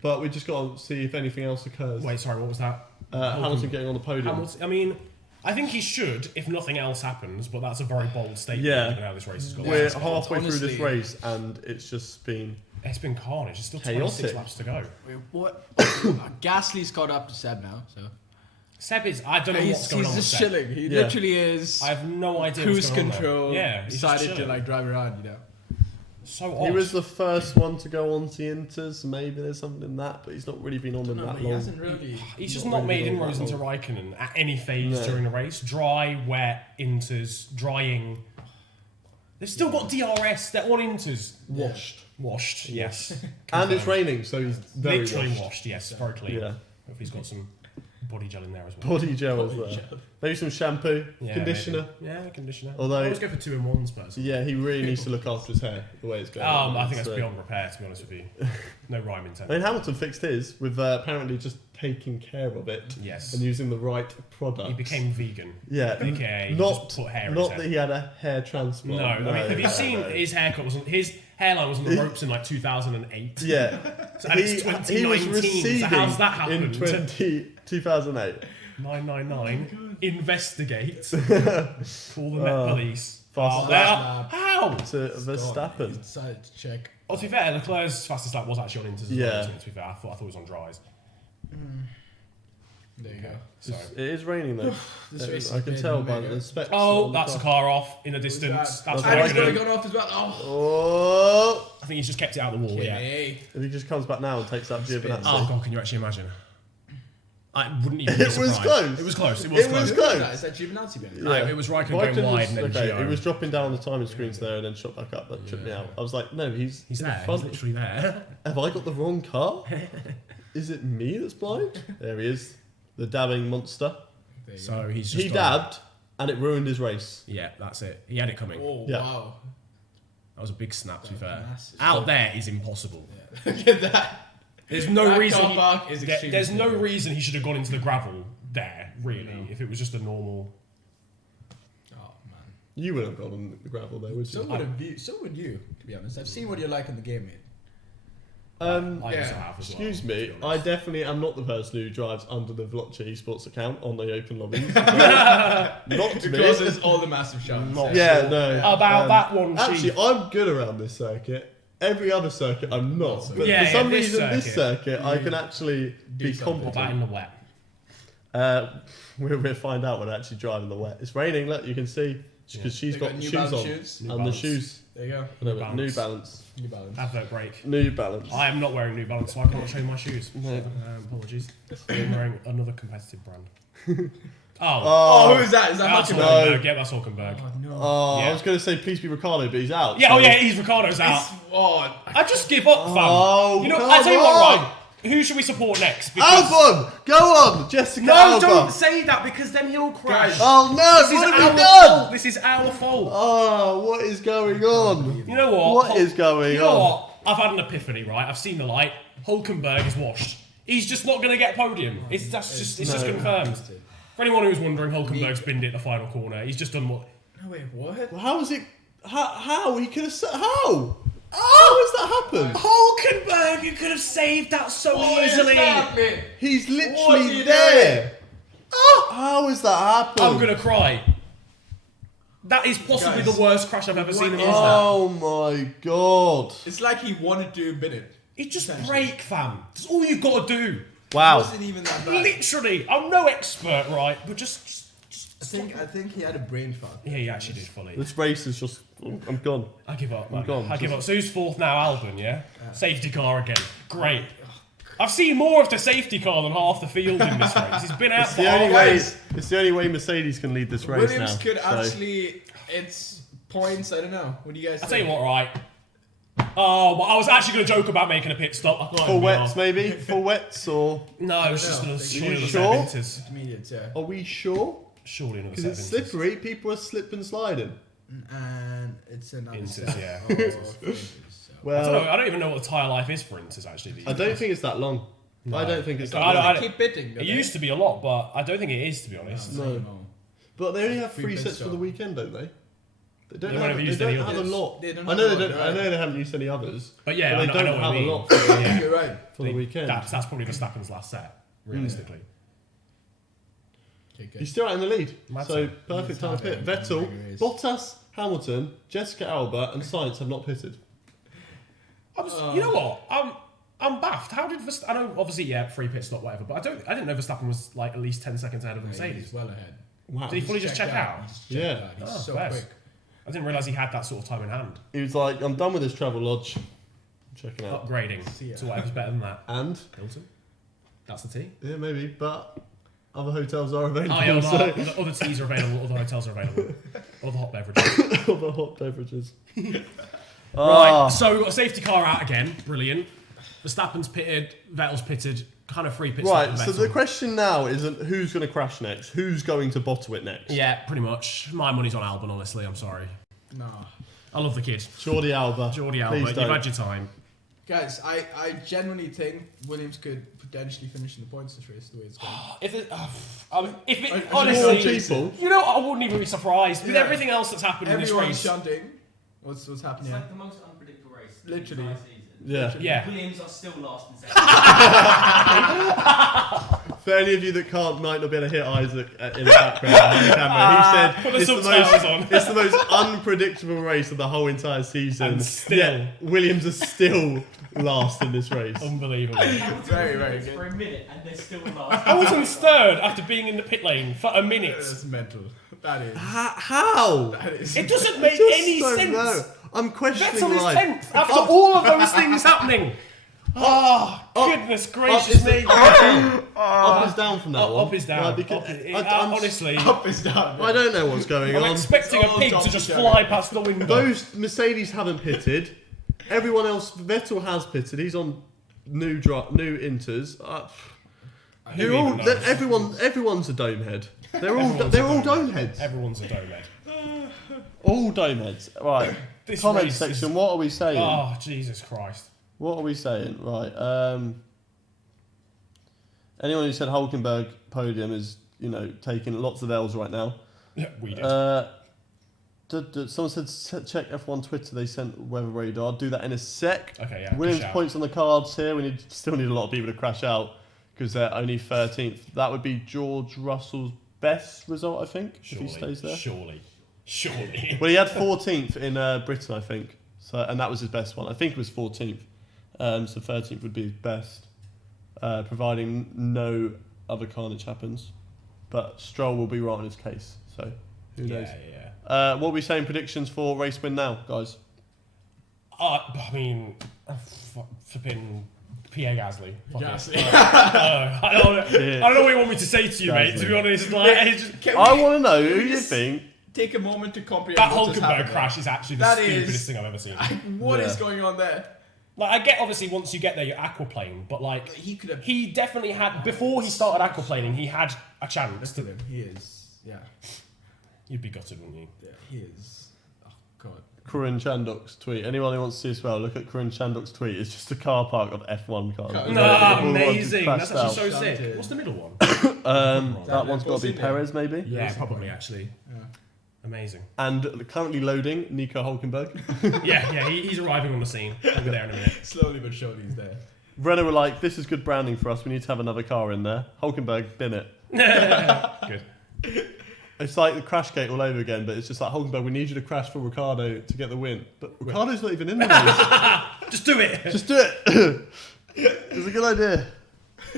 but we just got to see if anything else occurs. Wait, sorry, what was that? Hamilton getting on the podium. Hamilton, I mean, I think he should if nothing else happens, but that's a very bold statement Yeah. given how this race has gone. We're It's halfway through this honestly- race, and it's just been been carnage. There's still 26 Chaotic. laps to go. Wait, what? Gasly's caught up to Seb now, so Seb is... I don't know what's he's going on with just Seb. chilling. He Yeah. literally is I have no idea cruise what's going on there. control. Yeah, he's just decided to chilling. like drive around, you know. So odd. He was the first one to go on to Inters, so maybe there's something in that, but he's not really been on them No, that but he long. hasn't really. He's just not not really made been on inroads that into long. Raikkonen at any phase No. during the race. Dry, wet, inters, drying. They've still got DRS. They're on inters. Washed, yes. And it's raining, so he's very Literally washed. washed, yes. Very clean. Yeah. Hopefully he's got some body gel in there as well. Body gel as well. Maybe some shampoo, Yeah, conditioner. maybe. Yeah, conditioner. Although- I always go for 2-in-1s, personally. Yeah, he really needs to look after his hair, the way it's going. I think that's So- beyond repair, to be honest with you. No rhyme I intended. mean, Hamilton fixed his with apparently just taking care of it Yes. and using the right product. He became vegan. yeah, AKA he not just put hair in his not head. that he had a hair transplant. No, I mean, have you seen no. his haircut? His hairline was on the ropes in like 2008. Yeah, So, and it's he 2019. was So receding how's that in happened? 2008. 999. Investigate. Call the Met Police. Fast There. lap. How? To Verstappen. Decided to check. Oh, to be fair, Leclerc's fastest lap was actually on inters as Yeah. well, wasn't it, to be fair. I thought it was on dries. There you go. So. It is raining though. This race I has can been tell by mega. the specs. Oh, on the that's a car. car off in the distance. That's And he's Raikkonen. gone off as well. Oh. Oh! I think he's just kept it out of the wall, yeah. Okay. If he just comes back now and takes out Giovinazzi. Oh, God, can you actually imagine? I wouldn't even be It was surprised. close. It was close. It It was was close. close. Is that Giovinazzi behind? No, it was Raikkonen going wide and then okay, Gio. it was dropping down on the timing screens there and then shot back up. That tripped me out. I was like, no, he's He's in there. He's front. literally there. Have I got the wrong car? Is it me that's blind? There he is, the dabbing monster. There you So he's just He gone. dabbed and it ruined his race. Yeah, that's it. He had it coming. go. Oh, Yeah. wow. That was a big snap, to be fair. Massive. Out there is impossible. Look at that. There's no That reason. car park is there- extremely there's no small. reason he should have gone into the gravel there, really, if it was just a normal. Oh, man. You wouldn't have gone on the gravel there, would So you? would you, to be honest. I've seen what you're like in the game, mate. I Yeah. also have as well, Excuse to me, be I honest. definitely am not the person who drives under the Vlogcha esports account on the open lobbies. Not to It me. causes all the massive shots. Not- Yeah, no. About that one, Actually, Chief. I'm good around this circuit. Every other circuit, I'm not. so But Yeah, for some yeah, this reason, this circuit. circuit, I can actually Do be something. What about in competent. the wet? We'll find out when I actually drive in the wet. It's raining, look, you can see. Because she's They got New shoes Balance on. shoes. New And Balance. the shoes. There you go. No, New but New Balance. Balance. New Balance. Advert break. New Balance. I am not wearing New Balance, so I can't show you my shoes. No. Apologies. I'm wearing another competitive brand. Oh, who is that? Is that That's Hockenheim? No. Hockenberg. Yeah, that's Hockenberg. Oh, no. Oh, Yeah. I was going to say please be Ricardo, but he's out. Yeah, so- oh yeah, he's Ricardo's out. It's, oh, I just give up, fam. Oh, you know, come I tell you what, on. right? Who should we support next? Because- Albon! Go on! Jessica No, Alba! don't say that because then he'll crash. Guys. Oh no, This is what have our we done? fault. This is our fault. Oh, what is going on? You know what? What is going You know on? what? I've had an epiphany, right? I've seen the light. Hulkenberg is washed. He's just not going to get podium. It's just confirmed. For anyone who's wondering, Hulkenberg's binned it at the final corner. He's just done what? no, wait, what? Well, how is it? How? He could have said. How? How has that happened? Hulkenberg, you could have saved that so easily. He's What are literally you there. How has that happened? I'm going to cry. That is possibly Guys, the worst crash I've ever seen in my life. Oh my god! It's like he wanted to bin it. It's just brake, fam. That's all you've got to do. It Wow. wasn't even that bad. Literally. I'm no expert, right? But just I think he had a brain fart. yeah, he actually did fully. This race is just. I'm gone. I give up, man. gone. I give up. So who's fourth now? Albon, yeah? Safety car again. Great. I've seen more of the safety car than half the field in this race. He's been out It's for the only half way. guys. It's the only way Mercedes can lead this race Williams now. could so. actually. It's points. I don't know. What do you guys I'll think? tell you what, right? Oh, well, I was actually going to joke about making a pit stop. I can't Full be wets, arsed. maybe? Full wets, or. No, it was just No, another, are surely you another sure? set of Inters. Intermediate, yeah. Are we sure? Surely another Because set it's of Inters. slippery. People are slip and sliding. And it's another Inters, set. yeah. Oh, Inters, so. Well, I don't even know what the tyre life is for Inters, actually. these I don't days. think it's that long. No. I don't think it's that I long. don't- Keep bidding. It used to be a lot, but I don't think it is, to be honest. No. But they only have Free 3 pit sets for stop. the weekend, don't they? They don't They won't have, have used any have a others. lot. They don't I have know a they lot, don't. right. I know they haven't used any others. But yeah, but I they know don't what have you a mean. lot for the, Yeah. You're right. for the weekend. That's probably Verstappen's last set, realistically. Okay, good. He's still out in the lead. Mad So time. perfect time to pit. Mad time. Vettel, Bottas, Hamilton, Jessica Alba, and Sainz have not pitted. You know what? I'm baffed. How did Verstappen? I know, obviously, yeah, free pit stop, whatever. But I didn't know Verstappen was like at least 10 seconds ahead of Mercedes. He's well ahead. Wow. Did he fully just check out? He's checked Yeah. out. He's Oh, so fair. quick. I didn't realise he had that sort of time in hand. He was like, "I'm done with this travel lodge. I'm checking out." Upgrading See ya. to whatever's better than that. And Hilton. That's the T. yeah, maybe, but other hotels are available. Oh yeah, so other teas are available. Other hotels are available. Other hot beverages. other hot beverages. Right. Ah. So we've got a safety car out again. Brilliant. Verstappen's pitted. Vettel's pitted. Kind of free pit stop. Right, for so Vettel. the question now isn't who's going to crash next, who's going to bottle it next. Yeah, pretty much. My money's on Albon. Honestly, I'm sorry. No. I love the kid. Jordi Alba. Jordi Please Alba. You've don't. had your time. Guys, I genuinely think Williams could potentially finish in the points this race the way it's going. If it, More honestly, people. you know, I wouldn't even be surprised with Yeah. everything else that's happened in Everyone's this race. shunting. What's It's happening? like the most unpredictable race. of the Literally. entire season. Yeah. Yeah. Williams are still last in For any of you that might not be able to hear Isaac in the background on the camera, he Put the said subtitles on. it's the most unpredictable race of the whole entire season. And still. Yet Williams are still last in this race. Unbelievable. Very, very good. For a minute, and they're still last. Hamilton's third after being in the pit lane for a minute. That's mental. That is. How? That is. It doesn't make Just any don't sense. know. I'm questioning Vettel is life. 10th after all of those things happening. Oh, goodness gracious me. Up is down from that one. Up is down. Right, because Honestly, Up is down. I don't know what's going I'm on. expecting a It's all pig to top just show. fly past the window. Those Mercedes haven't pitted. Everyone else, Vettel has pitted. He's on new inters. Who You're even all, knows? everyone's a dome head. They're Everyone's all a dome heads. Everyone's a dome head. All dome heads. Right. This Comment race section. is- What are we saying? Oh, Jesus Christ. What are we saying? Right. Anyone who said Hulkenberg podium is, taking lots of L's right now. Yeah, we did. Someone said check F1 Twitter. They sent weather radar. I'll do that in a sec. Okay, yeah. Williams good shout. points on the cards here. We still need a lot of people to crash out because they're only 13th. That would be George Russell's best result, I think, if he stays there. Surely. Well, he had 14th in Britain, I think. So, and that was his best one. I think it was 14th. So 13th would be his best, providing no other carnage happens. But Stroll will be right on his case. So who knows? Yeah. What are we saying predictions for race win now, guys? I mean, flipping Pierre Gasly. Fuck it. Gasly. I don't know what you want me to say to you, mate. To be honest, like, it's just, I want to know who you think. Take a moment to comprehend that what just Hulkenberg happened crash is actually the That stupidest is- thing I've ever seen. What is Yeah. going on there? Like, I get obviously once you get there, you're aquaplane, but like He could have. he definitely had before he started aquaplaning, he had a chance to. He is. Yeah. You'd be gutted, wouldn't you? Yeah. He is. Oh God. Corinne Chandok's tweet. Anyone who wants to see as well, look at Corinne Chandok's tweet. It's just a car park of F1 cars. No, Nah, All amazing. crashed That's actually out. so sick. Shunted. What's the middle one? That one's got to be Perez, maybe. Yeah, probably actually. Amazing. And currently loading, Nico Hulkenberg. Yeah, he's arriving on the scene. He'll be there in a minute. Slowly but surely he's there. Renault were like, this is good branding for us. We need to have another car in there. Hulkenberg, bin it. Good. It's like the crash gate all over again, but it's just like, Hulkenberg, we need you to crash for Ricciardo to get the win. But Ricciardo's not even in the race. Just do it. Just do it. It's a good idea.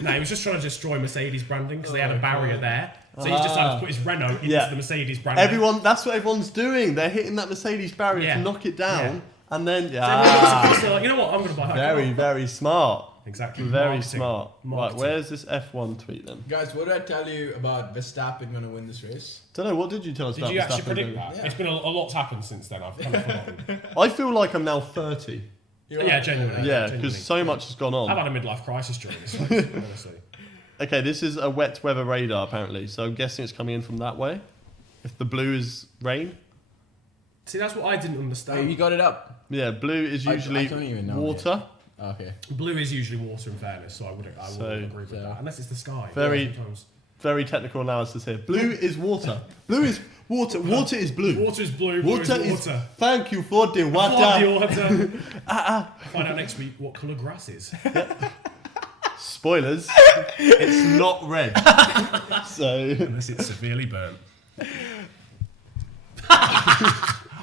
No, he was just trying to destroy Mercedes branding because they had a barrier there. So he's decided to put his Renault into the Mercedes branding. That's what everyone's doing. They're hitting that Mercedes barrier Yeah. to knock it down. And then, So everyone looks across, they're like, you know what, I'm going to buy that very, car. very smart. Exactly. Very Marketing. smart. Right, Marketing. where's this F1 tweet then? Guys, what did I tell you about Verstappen going to win this race? Don't know, what did you tell us Did about you actually Verstappen predict doing? that? Yeah. It's been a lot's happened since then. I've kind of forgotten. I feel like I'm now 30. Yeah, genuinely. Yeah, genuinely. because so much has gone I've on. had a midlife crisis during this race, honestly. Okay, this is a wet weather radar apparently, so I'm guessing it's coming in from that way. If the blue is rain. See, that's what I didn't Oh, understand. you got it up. Yeah, blue is I usually don't even know water. Okay. Blue is usually water, in fairness, so I wouldn't agree with so- that. Unless it's the sky. Very- Yeah, sometimes. Very technical analysis here. Blue is water. Blue is water. Water is blue. Water is blue, blue Water is is. water. Thank you for the water. Water. Find out next week what colour grass is. Spoilers. It's not red. So Unless it's severely burnt.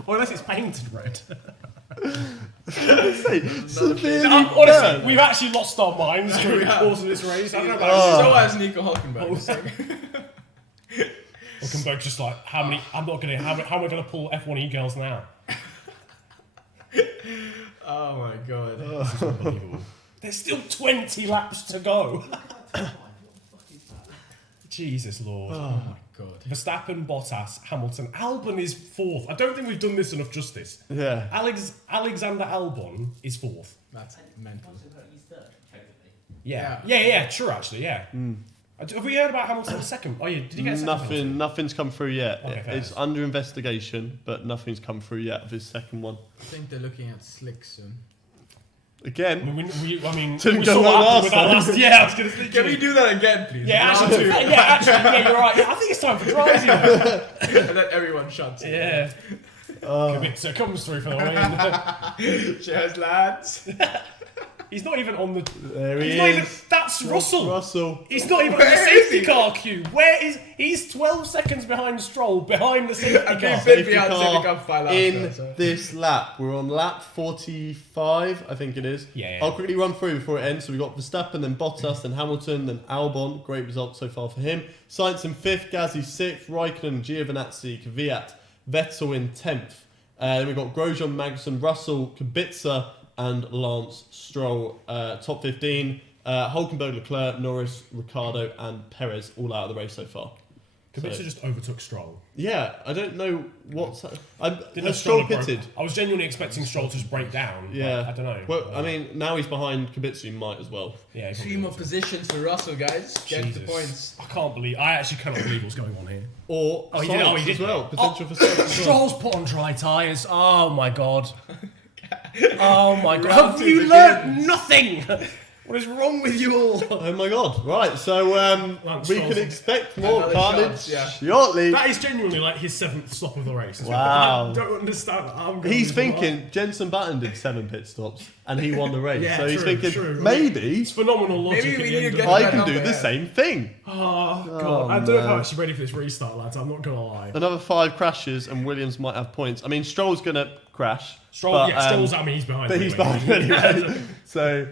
Or unless it's painted red. severely Honestly, burnt. we've actually lost our minds during the course of this race. I don't know about Oh. So has Nico Hulkenberg. Hulkenberg just like, how am I going to pull F1 e-girls now? Oh my god. This is unbelievable. There's still 20 laps to go. Jesus Lord. Oh my god. Verstappen, Bottas, Hamilton. Albon is fourth. I don't think we've done this enough justice. Yeah. Alexander Albon is fourth. That's mental. Yeah, true actually, yeah. Have we heard about Hamilton's second? Oh yeah, did he get a second penalty? Nothing's come through yet. Okay, fair It's enough. under investigation, but nothing's come through yet of his second one. I think they're looking at slick soon. Again, I mean, Didn't we go saw well what happened with that last last. Yeah, I was going to say. Can we do that again, please? Yeah, actually, you're right. Yeah, I think it's time for Dries. And then everyone shuts. Yeah. Kubica comes through for the win. Cheers, lads. He's not even on the. There he He's not is. even. That's Russell. Russell. He's not even on the Where is safety he? car queue. Where is? He's 12 seconds behind Stroll, behind the safety I've car. been Safety behind car safety car file in after, so. this lap. We're on lap 45, I think it is. Yeah. I'll quickly run through before it ends. So we've got Verstappen, then Bottas, then Hamilton, then Albon. Great result so far for him. Sainz in 5th, Gasly 6th, Raikkonen, Giovinazzi, Kvyat, Vettel in 10th. Then we've got Grosjean, Magnussen, Russell, Kubica, and Lance Stroll. Top 15. Hülkenberg, Leclerc, Norris, Ricciardo, and Perez all out of the race so far. Kubica So- just overtook Stroll. Yeah, I don't know what's. Didn't Has know Stroll had broke- pitted? I was genuinely expecting Stroll to just break down. but Yeah, I don't know. Well, I mean, now he's behind Kubica, he might as well. Yeah, he probably Three more will. positions for Russell, guys. Get the Jesus. points. I can't believe. I actually cannot believe what's going on here. Or Oh, he did- oh, he Sainz did. as well. Oh, Potential for Sainz as well. Stroll's put on dry tyres. Oh my god. Oh my god. Round Have two you begins. learnt nothing? What is wrong with you all? Oh my god! Right, so Lance we Stroll's can on. expect more Another carnage chance, yeah. shortly. That is genuinely like his 7th stop of the race. Wow. I don't understand that. I'm gonna He's be- thinking Jenson Button did 7 pit stops and he won the race. Yeah, so he's true, thinking true. maybe It's phenomenal logic. Maybe at we the need end to of get it. I can do Yeah. the same thing. Oh god. Oh, I don't know if man. I'm actually ready for this restart, lads. I'm not gonna lie. Another 5 crashes and Williams might have points. I mean, Stroll's gonna crash. Stroll, but, yeah, Stroll's. I mean, he's behind. but he's anyway. behind anyway. So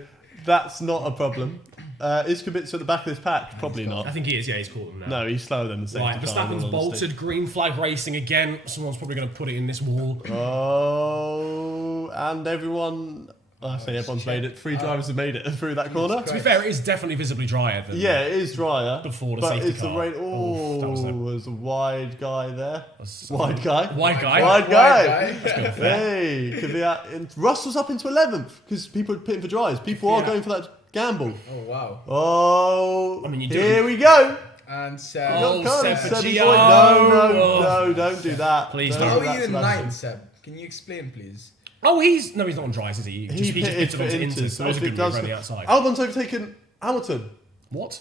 that's not a problem. Is Kubica at the back of this pack? Probably I not. think he is. Yeah, he's caught them now. No, he's slower than the safety Right, car. in Verstappen's all honesty. bolted. Green flag racing again. Someone's probably going to put it in this wall. Oh, and everyone. I say everyone's made it. 3 drivers have made it through that corner. To be fair, it is definitely visibly drier than. Yeah, it is drier. Before the but safety it's car. a rain. Oof, Oh, that was a- there's a wide guy there. That's- Wide guy. Wide guy. Wide guy. guy. Hey, Russell's up into 11th because people are pitting for dries. People are Yeah. going for that gamble. Oh, wow. Oh, I mean, you here do- we go. And Oh, Come on, Seb Sebby Gio. boy. No, Oh. no, don't do that. Please Don't how don't. do are that, you in Sebastian. 9th, Seb? Can you explain, please? Oh, he's not on dries, is he? He just pitted for onto Inter, So so that was a if it good does, move around the outside. Albon's overtaken Hamilton. What?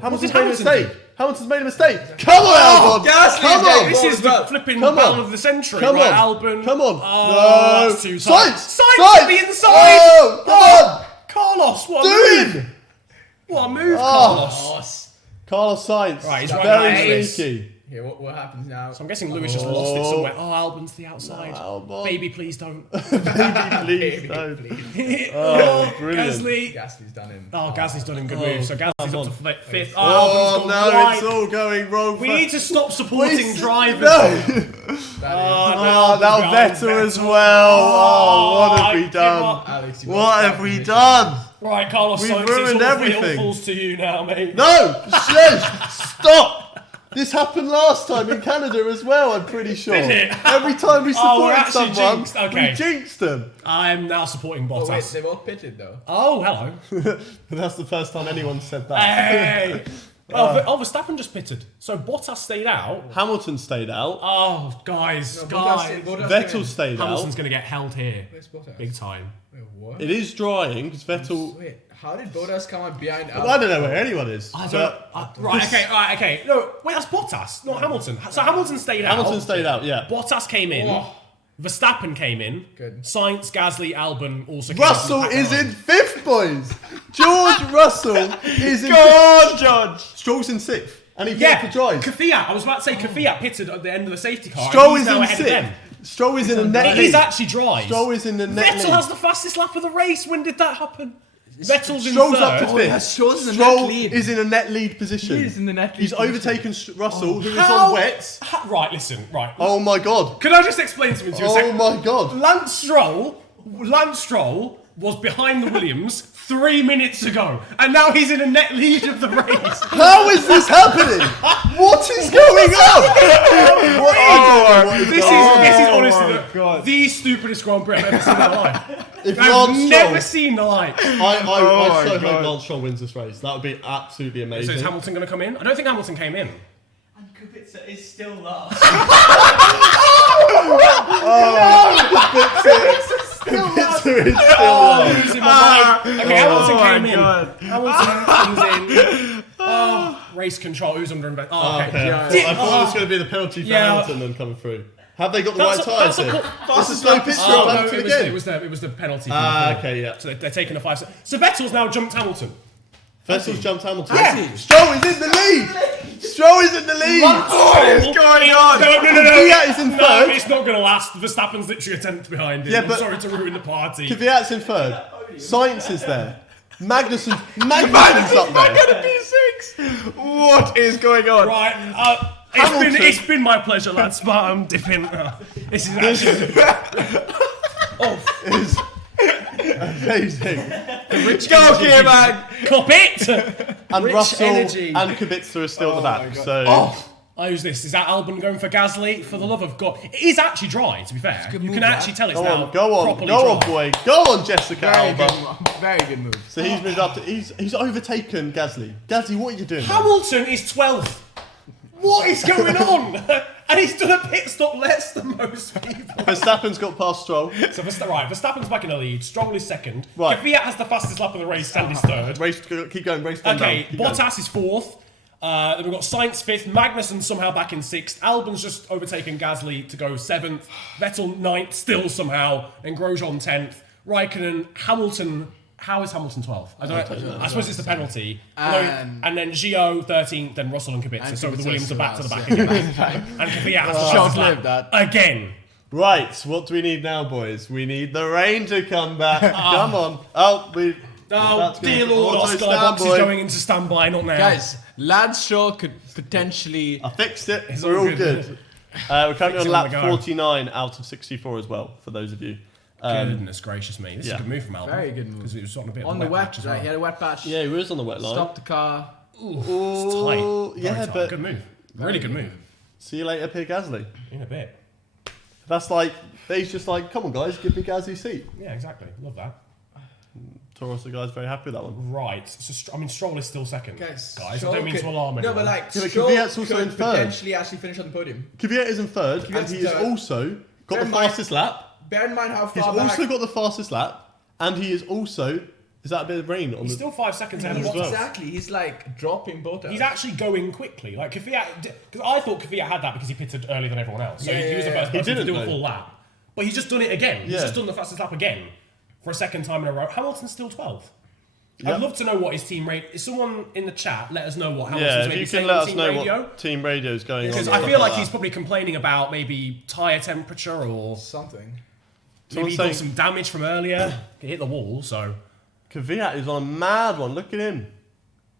Hamilton's did made a Hamilton mistake. do? Hamilton's made a mistake. Come on, Albon. Gasly's Come getting on. This is the well. flipping Come battle on. of the century. Come right, on. Albon. Come on. Oh, No. that's too tight. Sainz. Sainz to the inside. Oh, come on. Carlos, what a move. Doing. What a move, Oh. Carlos. Carlos Sainz. Right, he's Very right Very now. sneaky. Here, what happens now? So I'm guessing Lewis just lost it somewhere. Oh, Albon's to the outside. Albon. Baby, please don't. Please don't. Oh, brilliant. Gasly. Gasly's done him. Oh, Gasly's done him good Oh, move. So Gasly's come up to on. 5th. Oh, Albon's no, gone wide. it's all going wrong. We for- need to stop supporting Wait, drivers. No. That Oh, Albon's now behind Vettel as well. Oh, what have we give done? up. Alex, you What lost have that we position. done? Right, Carlos We've Sainz, ruined it all everything. falls to you now, mate. No, stop. This happened last time in Canada as well, I'm pretty sure. Did it? Every time we Oh, we're supported actually someone, jinxed, okay. we jinxed them. I'm now supporting Oh, wait, Bottas. they've all pitted, though. Oh, hello. But that's the first time anyone said that. Hey. Oh, Verstappen just pitted. So Bottas stayed out. Hamilton stayed out. Oh, guys, No, guys. Bottas Vettel came in. stayed Hamilton's out. going to get held here. Where's Bottas? Big time. Wait, what? It is drying because Vettel. Wait, how did Bottas come on behind I don't know where anyone is. I don't, but right, this- okay. No, wait, that's Bottas, not Hamilton. So Hamilton stayed out. Hamilton stayed out, yeah. Bottas came in. Oh. Verstappen came in. Good. Sainz, Gasly, Albon also came Russell in. is in 5th, boys. George Russell is in Go 5th. on, George. Stroll's in 6th. And he Yeah, pitted for dries. Kvyat. I was about to say Kvyat pitted at the end of the safety car. and Stroll he's is now in ahead of them. 6th. Stroll is in a net It lead. is actually dry. Stroll is in the net Vettel lead. has the fastest lap of the race. When did that happen? Vettel's in Stroll's third. up to Oh, yeah, 5th. Stroll's in the Stroll net lead. is in a net lead position. He is in the net lead He's position. overtaken Russell, who is How- on wets. Right, listen, right. Oh my god. Can I just explain something to you a Oh second? my god. Lance Stroll was behind the Williams 3 minutes ago, and now he's in a net lead of the race. How is this happening? What is going on? What, I don't know what is This going on. is Oh honestly my God. the stupidest Grand Prix I've ever seen in my life. If I've Lance never Stroll, seen the like. I my so God. hope Lance Stroll wins this race. That would be absolutely So amazing. is Hamilton going to come in? I don't think Hamilton came in. And Kubica is still last. Kubica is still Oh, on. losing my mind. Okay, Hamilton came in. Hamilton comes in. Oh, race control. Who's under invest? Oh, okay. Okay. Yeah. I thought it was going to be the penalty for Yeah. Hamilton then coming through. Have they got the right That's a- tyres that's a here? cool- It's a slow pit stop. no, Hamilton it again. was the penalty. Okay, yeah. So they're taking a 5 second. So Vettel's now jumped Hamilton. Vettel's jumped Hamilton. Yeah. Stroll is in the lead. Stroll is in the lead. What is going on? No. Kvyat is in No, third. it's not going to last. Verstappen's literally a 10th behind him. Yeah, I'm but- sorry to ruin the party. Kvyat's in third. Sainz is there. Magnussen's up there. Gonna be 6. What is going on? Right. Hamilton. It's been my pleasure, lads, but I'm dipping. This is actually Is amazing. Go here, man. cop it. And Rich Russell energy. and Kubica are still at the back. So Who's this? Is that Albon going for Gasly? For the love of God, it is actually dry. To be fair, good you move, can lad. actually tell it's go now on, go on, properly go dry. on, boy, go on, Jessica Very Alba. good, very good move. So he's moved up to he's overtaken Gasly. Gasly, what are you doing? man? Hamilton is 12th. What is going on? And he's done a pit stop less than most people. Verstappen's got past Stroll. So Verstappen's back in the lead. Stroll is second. Right. Kvyat has the fastest lap of the race and is third. Race, keep going, race down. Okay, keep going. Bottas is fourth. Then we've got Sainz fifth. Magnussen somehow back in sixth. Albon's just overtaken Gasly to go seventh. Vettel ninth still somehow. And Grosjean 10th. Raikkonen, Hamilton. How is Hamilton 12th? I don't know. I suppose it's the penalty. And- And then Gio 13th, then Russell and Kubica. So the Kubica Williams are back to the still back has, again. And Kvyat has the Short fastest lap lived that. again. Right, what do we need now, boys? We need the rain to come back. Come on. Oh, Oh, dear Lord, our skybox is going into standby, not now. Guys, Lance Shaw could potentially. I fixed it. It's We're all all good. good. We're currently on Fixing on lap the go. 49 out of 64 as well, for those of you. Goodness gracious me. This is yeah. a good move from Albon. Very good move. Because it was on a bit On of the a wet, patch as right, well. he had a wet patch. Yeah, he was on the wet line. Stopped the car. It's tight. Yeah, Very tight. but Good move. Really good move. see you later, Pierre Gasly. In a bit. That's like, he's just like, come on, guys, give me Gasly's seat. Yeah, exactly. Love that. Toros, the guy's very happy with that one. Right. So, Stroll is still second. Guys, I Stroll don't mean to could- alarm No, anyone. but like, Yeah, but Stroll Kvyat's also could in third. potentially actually finish on the podium. Kvyat is in third, and Kvyat's he has third. also got Bear the in mind- fastest lap. Bear in mind how He's far back. also got the fastest lap, and he is also. Is that a bit of rain on He's the? still 5 seconds ahead of as well. Bottas. Exactly, he's like dropping Bottas. He's actually going quickly. Like Kvyat, because I thought Kvyat had that because he pitted earlier than everyone else. So he was the first He person to didn't, do a though. full lap. But he's just done it again. He's Yeah. just done the fastest lap again for a second time in a row. Hamilton's still 12th. Yep. I'd love to know what his team rate. Is someone in the chat let us know what Hamilton's Yeah, if maybe you saying can let on us team know radio? what team radio is going on. Because and I stuff feel like that. he's probably complaining about maybe tyre temperature or something. maybe he saying- got some damage from earlier. He hit the wall, so Kvyat is on a mad one. Look at him.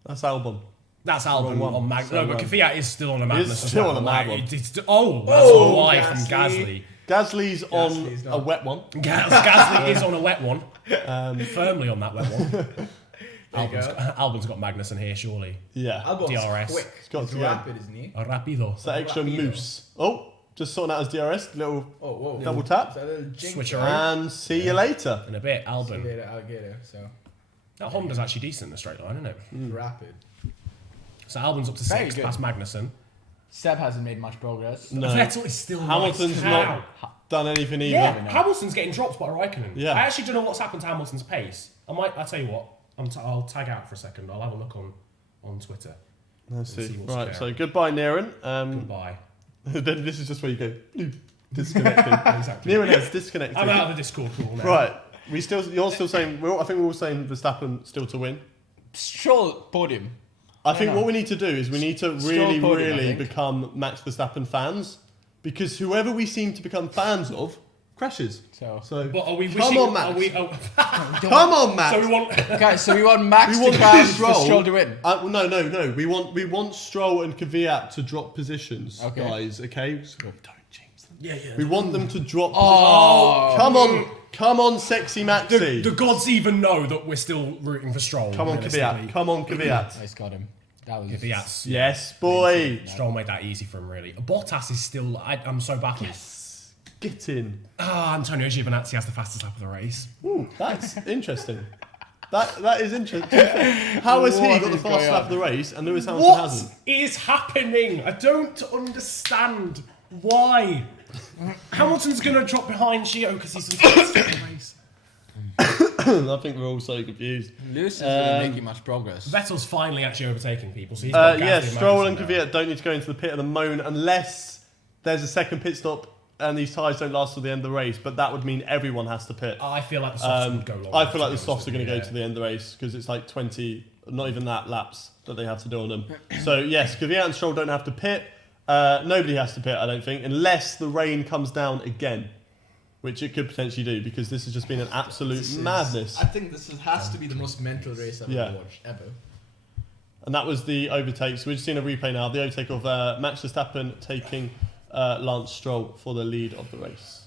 That's Albon. that's Albon one. on Mag. So No, but one. Kvyat is still on a madness. as still well. on a mad Like, one. that's Oh, why from Gasly. Gasly. Gasly's on Gasly's a not. wet one. Gasly is on a wet one. Firmly on that wet one. There you go. Albon's got Magnussen here, surely. Yeah. Albon's DRS. quick. got He's to go. rapid, isn't he? A rapido. It's that extra Rapido. moose. Oh, just sorting out his DRS. Little Oh, whoa. double tap. Is that a little jinx? Switcheroo. And see you later. In a bit, Albon. Alligator, so That Honda's actually decent in the straight line, isn't it? rapid. So Albon's up to Very 6th good. past Magnussen. Seb hasn't made much progress. No. Vettel is still Hamilton's ninth. not done anything either. Yeah, Hamilton's getting dropped by Raikkonen. Yeah. I actually don't know what's happened to Hamilton's pace. I'll tell you what. I'll tag out for a second. I'll have a look on Twitter. Let's Let's see. see what's Right, there. so goodbye, Niran. Goodbye. Then this is just where you go, bloop, disconnected. Exactly. Niran has disconnected. I'm out of the Discord call now. Right, you're still saying, I think we're all saying Verstappen still to win. Stroll podium. I think what we need to do is we need to Stroll podium, I really think. become Max Verstappen fans, because whoever we seem to become fans of crashes. So, But are we Come wishing? on, Max. Are we, Come on, Max. so we want. okay, so we want Max We want to crash Stroll. for Stroll to win. No. We want Stroll and Kvyat to drop positions, Okay. guys. Okay, so don't jinx them. Yeah. We want them to drop. Oh, Come on, sexy Maxi. The gods even know that we're still rooting for Stroll. Come on, realistically. Kvyat. Come on, Kvyat. Nice, got him. That was. Kvyat's. Yes, boy. Stroll made that easy for him, really. Bottas is still. I'm so baffled. Get in. Antonio Giovinazzi has the fastest lap of the race. Ooh, that's interesting. That is interesting. How has he What got the is fastest going lap on? of the race and Lewis Hamilton What hasn't? is happening? I don't understand why. Hamilton's going to drop behind Gio because he's in first in the race. I think we're all so confused. Lewis isn't really making much progress. Vettel's finally actually overtaking people. So he's got Gasly Yeah, and Stroll and Magnussen now. Kvyat don't need to go into the pit of the moan unless there's a second pit stop and these ties don't last till the end of the race, but that would mean everyone has to pit. I feel like the softs would go longer. I feel like the to be softs are going to honest go to the end of the race because it's like 20, not even that laps that they have to do on them. So yes, Kvyat and Stroll don't have to pit. Nobody has to pit, I don't think, unless the rain comes down again, which it could potentially do because this has just been an absolute madness. I think has to be the most mental race I've ever watched, ever. And that was the overtake. So we've just seen a replay now. The overtake of Max Verstappen taking Lance Stroll for the lead of the race.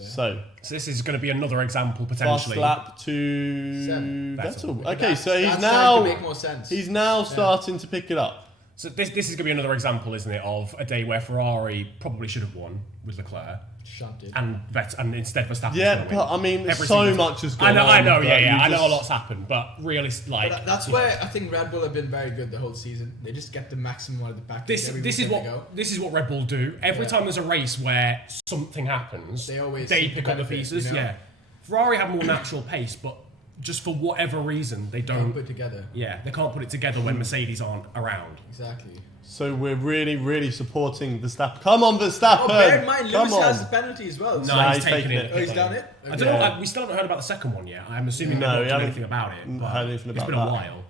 So this is going to be another example fast potentially. lap to Seven. Vettel. Okay, so That's he's starting to make now more sense. he's now starting to pick it up. So this is going to be another example, isn't it, of a day where Ferrari probably should have won with Leclerc Shunted. and instead Verstappen's Yeah, going to but win. I mean, Every so single much has time. gone on. I know, but yeah, you I know a just- lot's happened, but realistic, like But that's where I think Red Bull have been very good the whole season. They just get the maximum out of the package. this every is weekend they go. what this is what Red Bull do. Every Yeah. time there's a race where something happens, They always they seek the pick up the benefit, pieces. you know? Yeah, Ferrari have more natural pace, but just for whatever reason they Don't don't. put together. Yeah, they can't put it together when Mercedes aren't around. Exactly. So we're really, really supporting Verstappen. Come on, Verstappen! Oh, bear in mind, Come Lewis has on. the penalty as well. No, So- Nah, he's taken it. Oh, he's done it? I don't know. Yeah. Like, we still haven't heard about the second one yet. I'm assuming No, we they've not done haven't anything about it. But heard anything it's about been a that. while.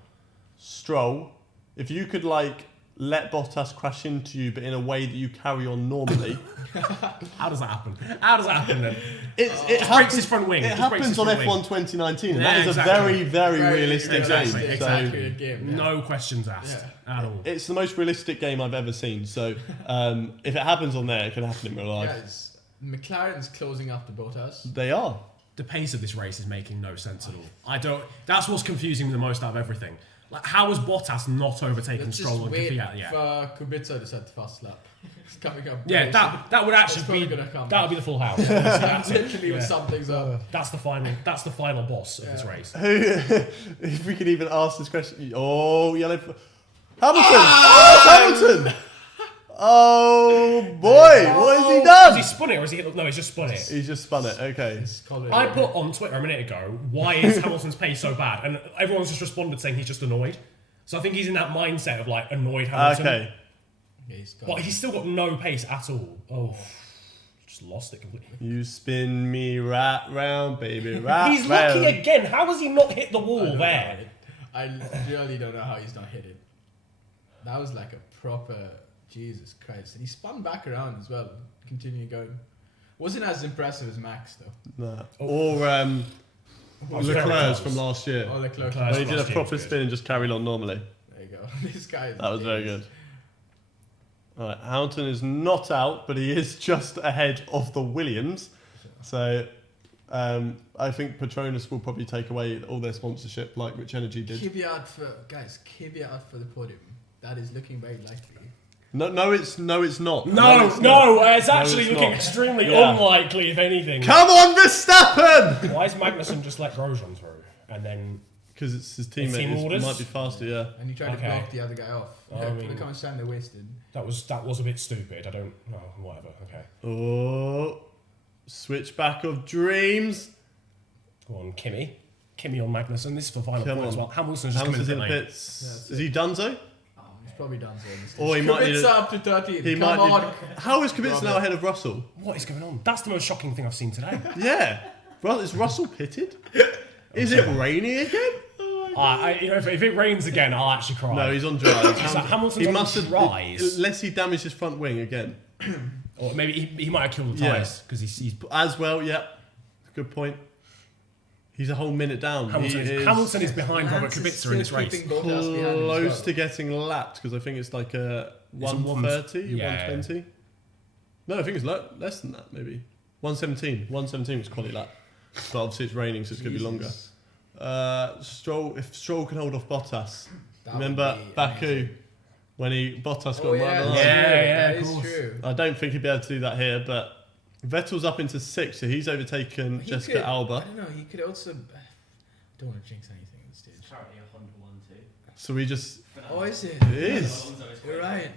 Stroll, if you could like let Bottas crash into you, but in a way that you carry on normally, How does that happen? How does that happen then? it breaks happens. his front wing. It Just breaks happens his on front F1 wing. 2019, and Yeah, that is exactly. a very, very Very realistic exactly, game. exactly. So Accurate game. Yeah. No questions asked at all. it's the most realistic game I've ever seen. So if it happens on there, it can happen in real life. Guys, McLaren's closing up the Bottas. They are. The pace of this race is making no sense at all. I don't. That's what's confusing me the most out of everything. Like, how has Bottas not overtaken Let's Stroll just and wait Kvyat yet? for Kubica to set the fast lap. It's coming up. Yeah, very that would actually probably be gonna come. that would be the full house. That's it. Literally when Yeah. something's up. That's the final boss of this Yeah. race. Who, if we could even ask this question. Oh, yellow. Hamilton! Oh, Hamilton! Oh boy, what has he Has done? he spun it or has he? No, he's just spun it. He's just spun it. Okay. It's called I put on Twitter a minute ago, why is Hamilton's pace so bad? And everyone's just responded saying he's just annoyed. So I think he's in that mindset of like annoyed Hamilton. Okay. Yeah, he's got But he's still got no pace at all. Oh, just lost it completely. You spin me right round, baby, right He's round. lucky again. How has he not hit the I wall don't there? know. I really don't know how he's not hit it. That was like a proper Jesus Christ. And he spun back around as well, continuing going. Wasn't as impressive as Max though. Nah. Or was very Leclerc's close. from last year. Oh, Leclerc. Leclerc. When he did a last year proper was good. spin and just carried on normally. There you go. This guy is That was very good. Alright, Hamilton is not out, but he is just ahead of the Williams. So I think Petronas will probably take away all their sponsorship like Rich Energy did. Kvyat for the podium. That is looking very likely. No, it's not. No, it's not. it's actually it's looking not. extremely Yeah. unlikely, if anything. Come on, Verstappen! Why is Magnussen just let Grosjean through? And then Because it's his team teammate. orders? It might be faster, yeah. And he tried Okay. to block the other guy off. Oh, Yeah, I mean- look how much time they wasted. that was a bit stupid. I don't know, whatever. Okay. Oh, switchback of dreams. Go on, Kimmy. Kimmy on Magnussen. This is for final Come point as on. well. Hamilton's just Hamilton's in coming the in the pit lane. pits. Yeah, that's Is he Dunzo? Oh, he's probably done so. in this Or he case. might need Kubica a- up to 13. He Come might. on. How is Kubica now Robert. ahead of Russell? What is going on? That's the most shocking thing I've seen today. Yeah. Well, is Russell pitted? Is it raining again? If it rains again, I'll actually cry. No, he's on dries. So Hamilton's He on must have. dries. Unless he damaged his front wing again. Or maybe he might have killed the Yeah. tyres because he's As well, yep. Good point. He's a whole minute down. Hamilton is behind Robert Lance is Kubica in this still race. keeping Bottas behind him as close well. to getting lapped because I think it's like a It's a 130, yeah. 120. No, I think it's less than that, maybe. 117. 117 was quality lap. But obviously it's raining, so it's going to be longer. Stroll, if Stroll can hold off Bottas. That Remember would be Baku amazing. when Bottas got Oh, him right yeah, on the that's line? Yeah, true. yeah, That of is course. true. I don't think he'd be able to do that here, but Vettel's up into 6th, so he's overtaken He Jessica could- Alba. I don't know. He could also. I don't want to jinx anything at this stage. Apparently a Honda 1-2. So we just. Oh, is it? It is. You're right.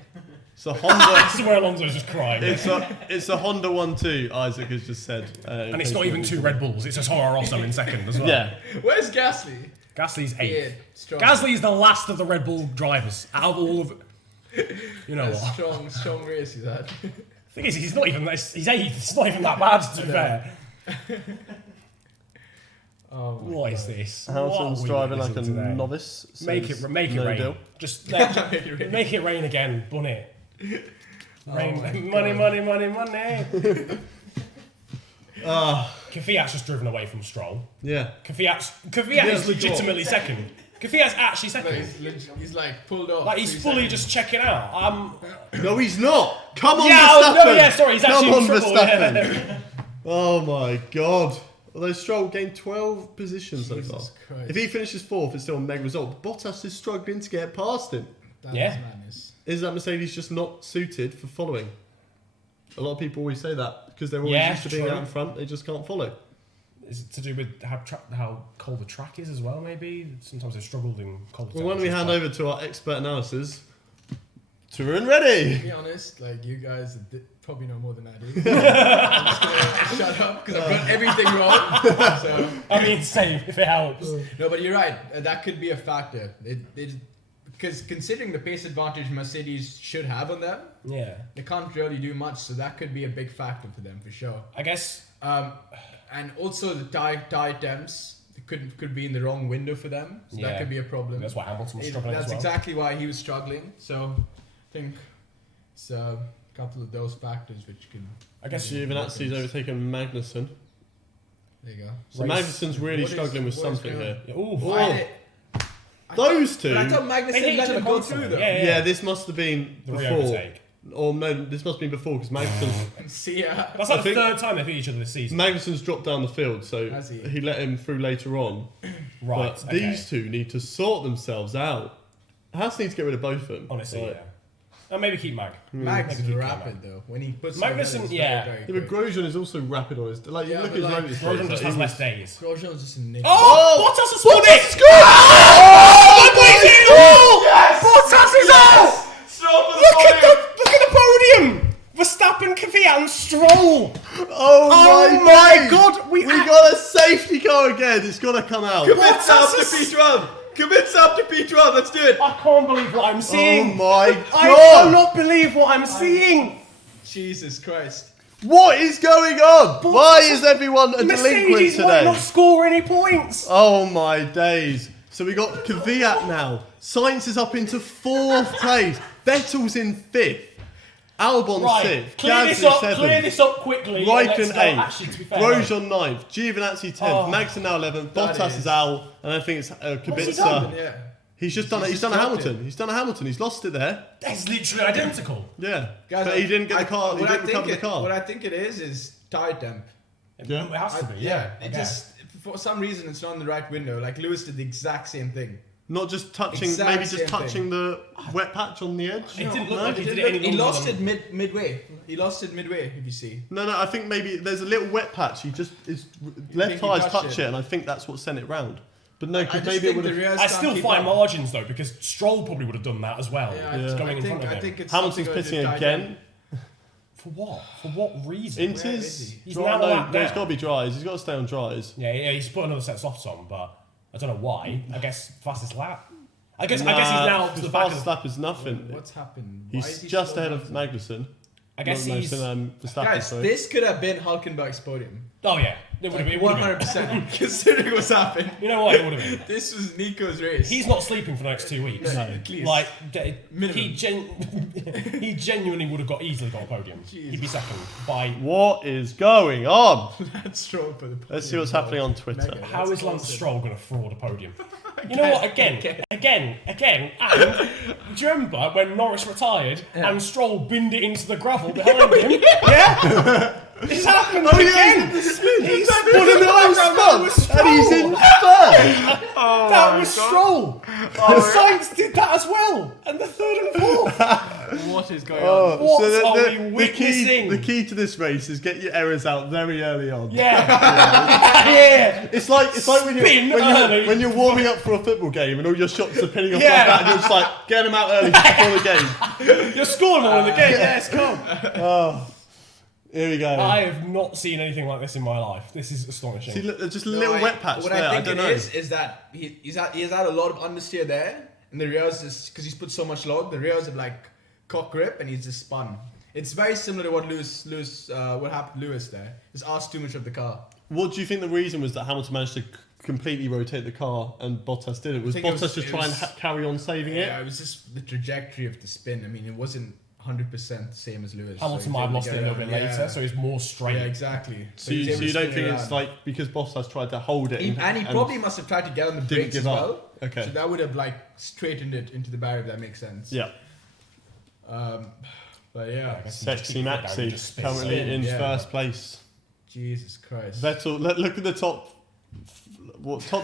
It's a Honda. This is where Alonso's just crying. It's a Honda 1-2, Isaac has just said. And it's not even 2 Red Bulls, it's a Toro Rosso in second as well. Yeah. Where's Gasly? Gasly's 8th. Yeah, strong. Gasly's the last of the Red Bull drivers. Out of all of... You know That's what? strong race he's had. I thing is, he's not even. He's 8th. It's not even that bad, to be fair. Oh my What God. is this? Hamilton's What are we driving like a witnessing today? novice. Make says it rain. deal. Just make it rain again. Bun it. Rain. Money. Kvyat's just driven away from Stroll. Yeah. Kvyat is legitimately second. Kvyat's actually No, second. he's like pulled off. Like he's 3 fully seconds. just checking out. No, he's not. Come on, Yeah, Verstappen. no, yeah, sorry, he's actually Come in on, trouble. Verstappen. Yeah. Oh my God. Although Stroll gained 12 positions so far. Jesus Christ. If he finishes 4th, it's still a mega result. Bottas is struggling to get past him. That Yeah. is madness. Is that Mercedes just not suited for following? A lot of people always say that because they're always Yeah, used to being true. out in front. They just can't follow. Is it to do with how cold the track is as well? Maybe sometimes they've struggled in cold. Well, when we hand temperatures, over to our expert analysis, Tarun Reddy. To be honest, like you guys probably know more than I do. I'm just gonna shut up because I've got everything wrong. So but- I mean, same if it helps. no, but you're right. That could be a factor. Because considering the pace advantage Mercedes should have on them, Yeah, they can't really do much. So that could be a big factor for them for sure. I guess. And also the tire temps could be in the wrong window for them. So that Yeah. could be a problem. That's why Hamilton was struggling That's as well. exactly why he was struggling. So I think it's a couple of those factors which can. I guess Giovinazzi's overtaken Magnussen. There you go. So Race. Magnussen's really What is- struggling with what is something going here. Yeah, ooh. Why Oh. did- I Those thought- two. But I thought They Magnussen hit let each him other go constantly. through though. Yeah, this must have been The before. re-overtake. Or no, this must have been before because Magnussen, See ya. That's like I the think- 3rd time they've hit each other this season. Magnussen's dropped down the field, so Has he? he let him through later on. Right. But okay. these two need to sort themselves out. Haas needs to get rid of both of them. Honestly, Like, yeah. And maybe keep Mag. Max Maybe is keep rapid though. When he puts Magnussen, it yeah. very, Yeah, very but quick. Grosjean is also rapid on his. Like, Yeah, you look but at his like, notice. Grosjean boards, just like, has he less was- days. Grosjean's just a nigga. Oh! Bottas has spun it! Bottas is out! Look at the podium! Verstappen, Kvyat, and Stroll. Oh, my days. God, we got a safety car again. It's got to come out. Commits up to Bottas is- P12. Commits up to P12. Let's do it. I can't believe what I'm Oh seeing. my I God! cannot believe what I'm seeing. Jesus Christ. What is going on? Why is everyone a delinquent Mercedes might today? not score any points. Oh my days. So we got Kvyat now. Sainz is up into 4th place. Vettel's in 5th. Albon Right, 6th. clear this Gasly up. 7th. Clear this up quickly. and let's Raikkonen go. 8th. Actually, to be fair, Grosjean 9th. Giovinazzi 10th. Oh. Magnussen now 11th. That Bottas is- is out. And I think it's What's he Kubica. done? Yeah. He's just done it. He's He's done a just Hamilton. dropped He's done a Hamilton. He's lost it there. That's literally identical. Yeah. Guys, but he didn't get the car. He what I didn't recover the think car. What I think it is tire temp. Yeah. It has to be. Yeah, I it guess. just for some reason it's not in the right window. Like Lewis did the exact same thing. Not just touching, Exact maybe just same touching the wet patch on the edge. It didn't look No, like he it did didn't it any look- he longer lost than- it midway. He lost it midway. If you see. No, I think maybe there's a little wet patch. His left think he tyres touched touch it? it, and I think that's what sent it round. But no, I because just maybe it think would the have. rears I can't still keep find up. margins though, because Stroll probably would have done that as well. Yeah, Yeah. Going in front of I him. think it's Hamilton's something pitting to do with tire again. For what? For what reason? Into Where his. is he? He's dry- now a no, lap no, it's down. got to be dries. He's got to stay on dries. Yeah, he's put another set of softs on, but I don't know why. I guess fastest lap. I guess he's Nah, now to his the back fastest of. lap is nothing. What's happened? Why is He's he just slow ahead of down? Magnussen. I guess Not he's. Magnussen, Verstappen, Guys, sorry. this could have been Hülkenberg's podium. Oh yeah, it would have been. 100%. Considering what's happened. You know what? It would have been. This was Nico's race. He's not sleeping for the next 2 weeks. No, please. Like Minimum. he genuinely would have easily got a podium. Jeez. He'd be second by. What is going on? Lance Stroll for the podium. Let's see what's happening on Twitter. Mega. How That's is Lance awesome. Stroll going to fraud a podium? You know what? Again. And do you remember when Norris retired and Stroll binned it into the gravel behind him? Yeah. It's happened again. He's spun in the last spot. And he's in first. That was Stroll. And Sainz did that as well. And the third and fourth. What is going on? Oh, What so are we witnessing? the key to this race is get your errors out very early on. Yeah. Yeah. It's like when Spin early. when you're warming up for a football game and all your shots are pinning off Yeah. like that, and you're just like get them out early before the game. You're scoring all in the game. Yeah, it's come. Oh, here we go. I have not seen anything like this in my life. This is astonishing. See, look, there's just a No, little wet patch What there. I I think don't it know. is that he's had a lot of understeer there, and the rears is because he's put so much log. The rears have like cock grip, and he's just spun. It's very similar to what what happened to Lewis there. Just asked too much of the car. What do you think the reason was that Hamilton managed to completely rotate the car and Bottas didn't? Was Bottas just trying to carry on saving it? Yeah, it was just the trajectory of the spin. I mean, it wasn't 100% the same as Lewis. Hamilton might have lost it a little bit later, so he's more straight. Yeah, exactly. So you don't think it's like because Bottas tried to hold it? He probably must have tried to get on the brakes as well. Okay. So that would have like straightened it into the barrier, if that makes sense. Yeah. But yeah. Sexy Maxi currently in first place. Jesus Christ. Vettel, look at the top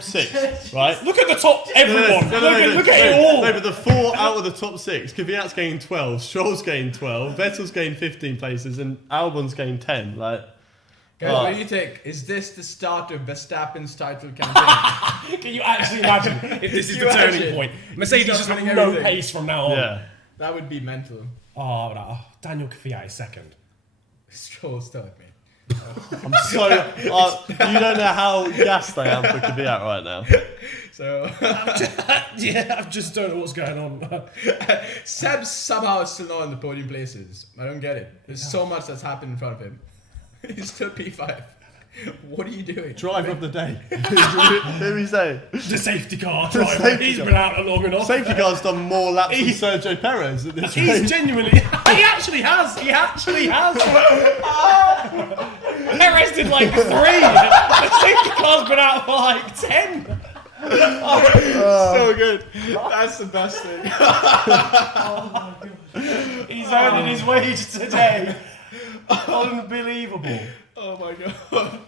6, right? Look at the top, everyone. Look at it all. No, but the 4 out of the top 6, Kvyat's gained 12, Stroll's gained 12, Vettel's gained 15 places, and Albon's gained 10. Like, guys, what do you think? Is this the start of Verstappen's title campaign? Can you actually imagine if this is the turning point? Mercedes just have no pace from now on. yeah. That would be mental. Oh, Daniel Kvyat is second. Stroll's third, mate. I'm so... you don't know how gassed I am for Kvyat right now. So I just don't know what's going on. Seb's somehow still not in the podium places. I don't get it. There's so much that's happened in front of him. He's still P5. What are you doing? Driver of the day. Who we say? The safety car driver. He's been out long enough. Safety car's done more laps than Sergio Perez at this rate. He's genuinely... He actually has. Perez did like 3. The safety car's been out for like 10. So good. That's the best thing. Oh my God. He's earning his wage today. Unbelievable. Oh my God.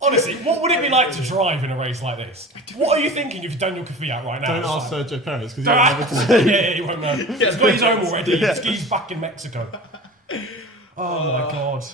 Honestly, what would it be like to drive in a race like this? What are you thinking if Daniel Kvyat right now? Don't ask Sergio Perez because he won't know. He's got his home already. He's back in Mexico. Oh my God.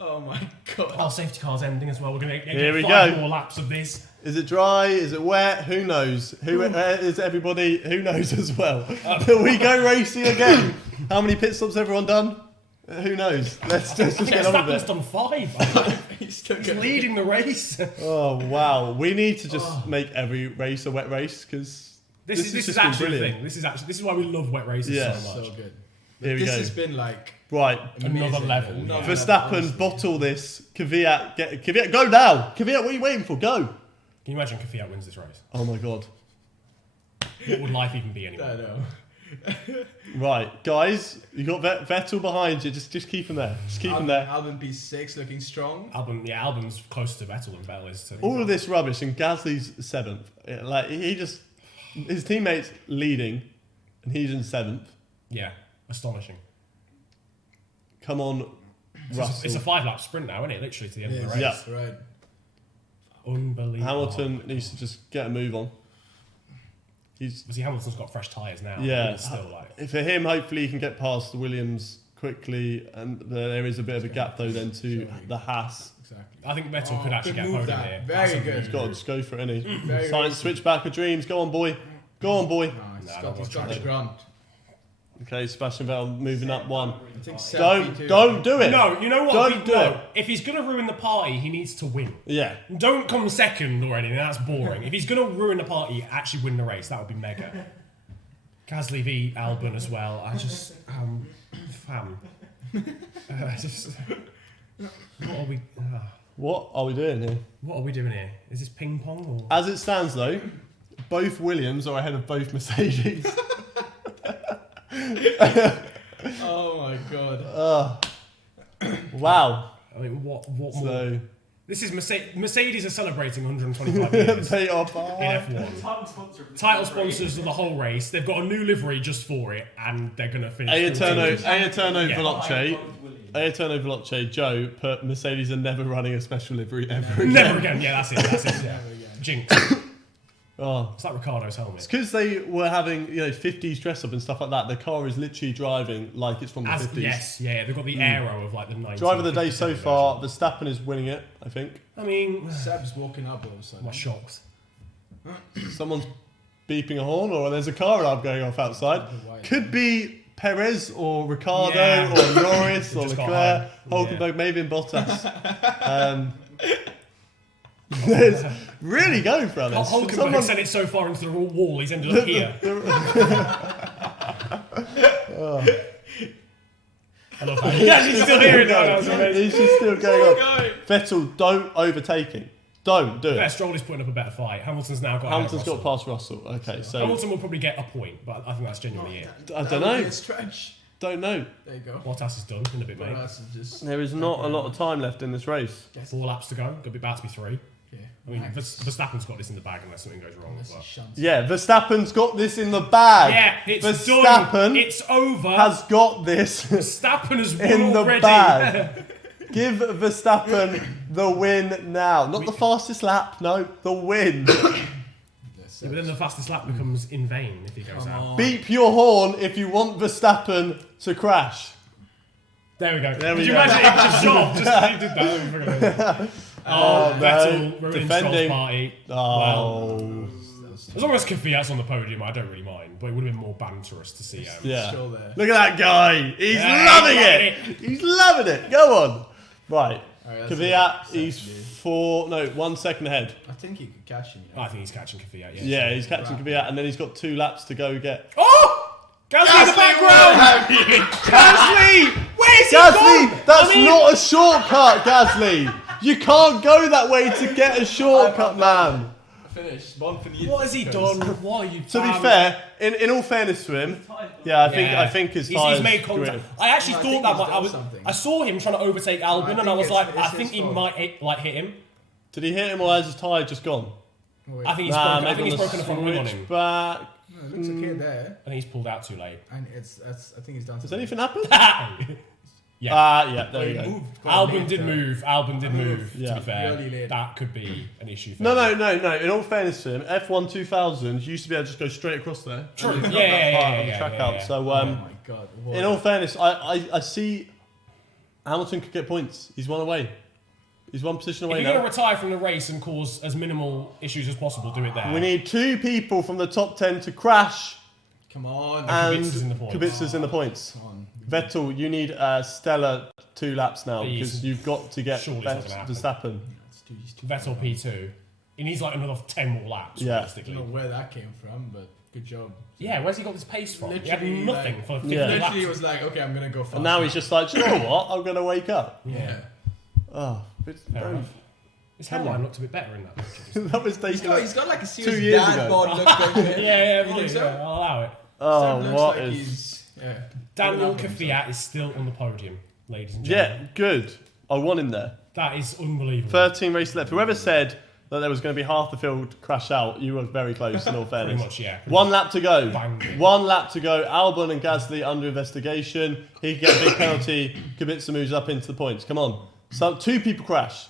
Oh my God. Our safety car's ending as well. We're going to Here we get 5 go. more laps of this. Is it dry? Is it wet? Who knows? Is everybody? Who knows as well? Will we go racing again? How many pit stops everyone done? Who knows? Let's just get on with Verstappen's it. done 5. He's leading the race. Oh wow! We need to just make every race a wet race because this is actually the thing. This is why we love wet races so much. So good. Here we This go. has been like Right, Another level. Verstappen, bottle this. Kvyat, go now! Kvyat, what are you waiting for? Go! Can you imagine Kvyat wins this race? Oh my god! What would life even be I anymore? know. Right, guys, you got Vettel behind you. Just keep him there. Just keep him there. Albon P6 looking strong. Albon's closer to Vettel than Vettel is. All of this rubbish, and Gasly's 7th. Like his teammates leading, and he's in 7th. Yeah, astonishing. Come on, Russell. It's a 5-lap sprint now, isn't it? Literally to the end of the race. Yeah. Right. Unbelievable. Hamilton needs to just get a move on. Hamilton's got fresh tyres now. Yeah. It's still like... For him, hopefully he can get past the Williams quickly, and there is a bit of a gap though then to the Haas. Exactly. I think Vettel could actually get a move podium that. here. Very good. He's got to just go for it, isn't he? Very Science, switch back of dreams. Go on, boy. Go on, boy. He's got the grunt. Okay, Sebastian Vettel moving up 1. I think Don't do it. No, you know what? Don't do it. If he's going to ruin the party, he needs to win. Yeah. Don't come second or anything, that's boring. If he's going to ruin the party, actually win the race, that would be mega. Gasly v Albon as well. I just, fam. What are we? What are we doing here? What are we doing here? Is this ping pong or? As it stands though, both Williams are ahead of both Mercedes. Oh my god. Wow. I mean, what more? So This is Mercedes are celebrating 125 years they are in F1. Title sponsors of the whole race. They've got a new livery just for it, and they're going to finish. Aeterno Yeah. Veloce, Joe put Mercedes are never running a special livery ever again. Never again. Yeah, that's it. Yeah. Jinx. Oh. It's like Ricardo's helmet. It's because they were having 50s dress up and stuff like that. The car is literally driving like it's from the 50s. Yes, yeah, they've got the aero of like the 90s. Driver of the day so far, Verstappen is winning it, I think. I mean, Seb's walking up all of a sudden. I'm shocked. Someone's beeping a horn or there's a car alarm going off outside. Could be Perez or Ricardo or Norris or Just got Leclerc, home. Hockenheim, maybe in Bottas. There's really going for this. Hockenheim sent it so far into the wall, he's ended up here. I love that. Yeah, he's still hearing that. He's just still going on. Vettel, don't overtake him. Don't do it. Stroll is putting up a better fight. Hamilton's now got. Hamilton's got past Russell. Okay, so Hamilton will probably get a point, but I think that's genuinely it. I don't know. Stretch. Don't know. There you go. Bottas is done in a bit, mate. Bottas is just. There is not a lot of time left in this race. 4 laps to go. Could be about to be 3. Yeah. I mean, Verstappen's got this in the bag unless something goes wrong. But. Yeah, Verstappen's got this in the bag. Yeah, it's Verstappen done. It's over. Has got this Verstappen has won in the already. bag. Give Verstappen the win now. Not the fastest lap, no, the win. Yeah, but then the fastest lap becomes in vain if he goes out. Beep your horn if you want Verstappen to crash. There we go. There we Did you go. imagine it just shot? Just as he did that. Vettel ruining Stroll's party. Oh. As long as Kvyat's on the podium, I don't really mind. But it would have been more banterous to see. Yeah. Stroll there. Look at that guy. He's loving it. He's loving it. Go on. Right. Kvyat, he's 1 second ahead. I think he could catch him. I think he's catching Kvyat. Yeah, he's catching Kvyat, and then he's got 2 laps to go get. Oh! Gasly in the background! Gasly! Where's he Gasly, gone? that's not a shortcut, Gasly. You can't go that way to get a shortcut, man. Finished. What has he done? What are you? To be fair, in all fairness to him, I think his tyres. He's made contact. gritted. I actually No, thought think that he's I saw him trying to overtake Albon, and I was like, I think he might hit him. Did he hit him, or has his tyre just gone? I think he's broken the front wing on him. Back. No, it looks okay there. I think he's pulled out too late. And I think he's done. Has anything happened? Yeah. Yeah, there you go. Moved Albon did move. Yeah. To be fair, Really late. that could be an issue. For No. him. In all fairness to him, F1 2000 used to be able to just go straight across there. True. And Yeah, cut that yeah, part yeah, of the yeah, track yeah, out. yeah. So, Oh my god. in all fairness, I see Hamilton could get points. He's 1 away. He's 1 position If away you're going now. to retire from the race and cause as minimal issues as possible, do it there. We need 2 people from the top 10 to crash, Come on. and Kubica's in the points. Kubica's in the points. Come on. Vettel, you need a stellar 2 laps now He's- because you've got to get surely it's not gonna happen. Verstappen. He's too Vettel P2. He needs like another 10 more laps, Yeah. I realistically. don't know where that came from, but good job. Yeah, where's he got this pace from? He had Literally, nothing like- for 50 Yeah. laps. Literally was like, okay, I'm gonna go fast. And now he's just like, "Do you know what? I'm going to wake up." Yeah, Oh, fair enough. His hairline looked a bit better in that picture. that was taken. He's got like a 2 serious years dad ago. bod look going for him. Yeah, You think so? yeah, I'll allow it. Oh, Looks what like is? he's- Yeah. Daniel Good luck, Kvyat is still on the podium, ladies and Yeah, gentlemen. good. I want him there. That is unbelievable. 13 races left. Whoever said that there was going to be half the field crash out, you were very close. In all Pretty fairness. much, yeah. 1 lap to go. Bang. 1 lap to go. Albon and Gasly under investigation. He can get a big penalty. Kubica moves up into the points. Come on. So 2 people crash.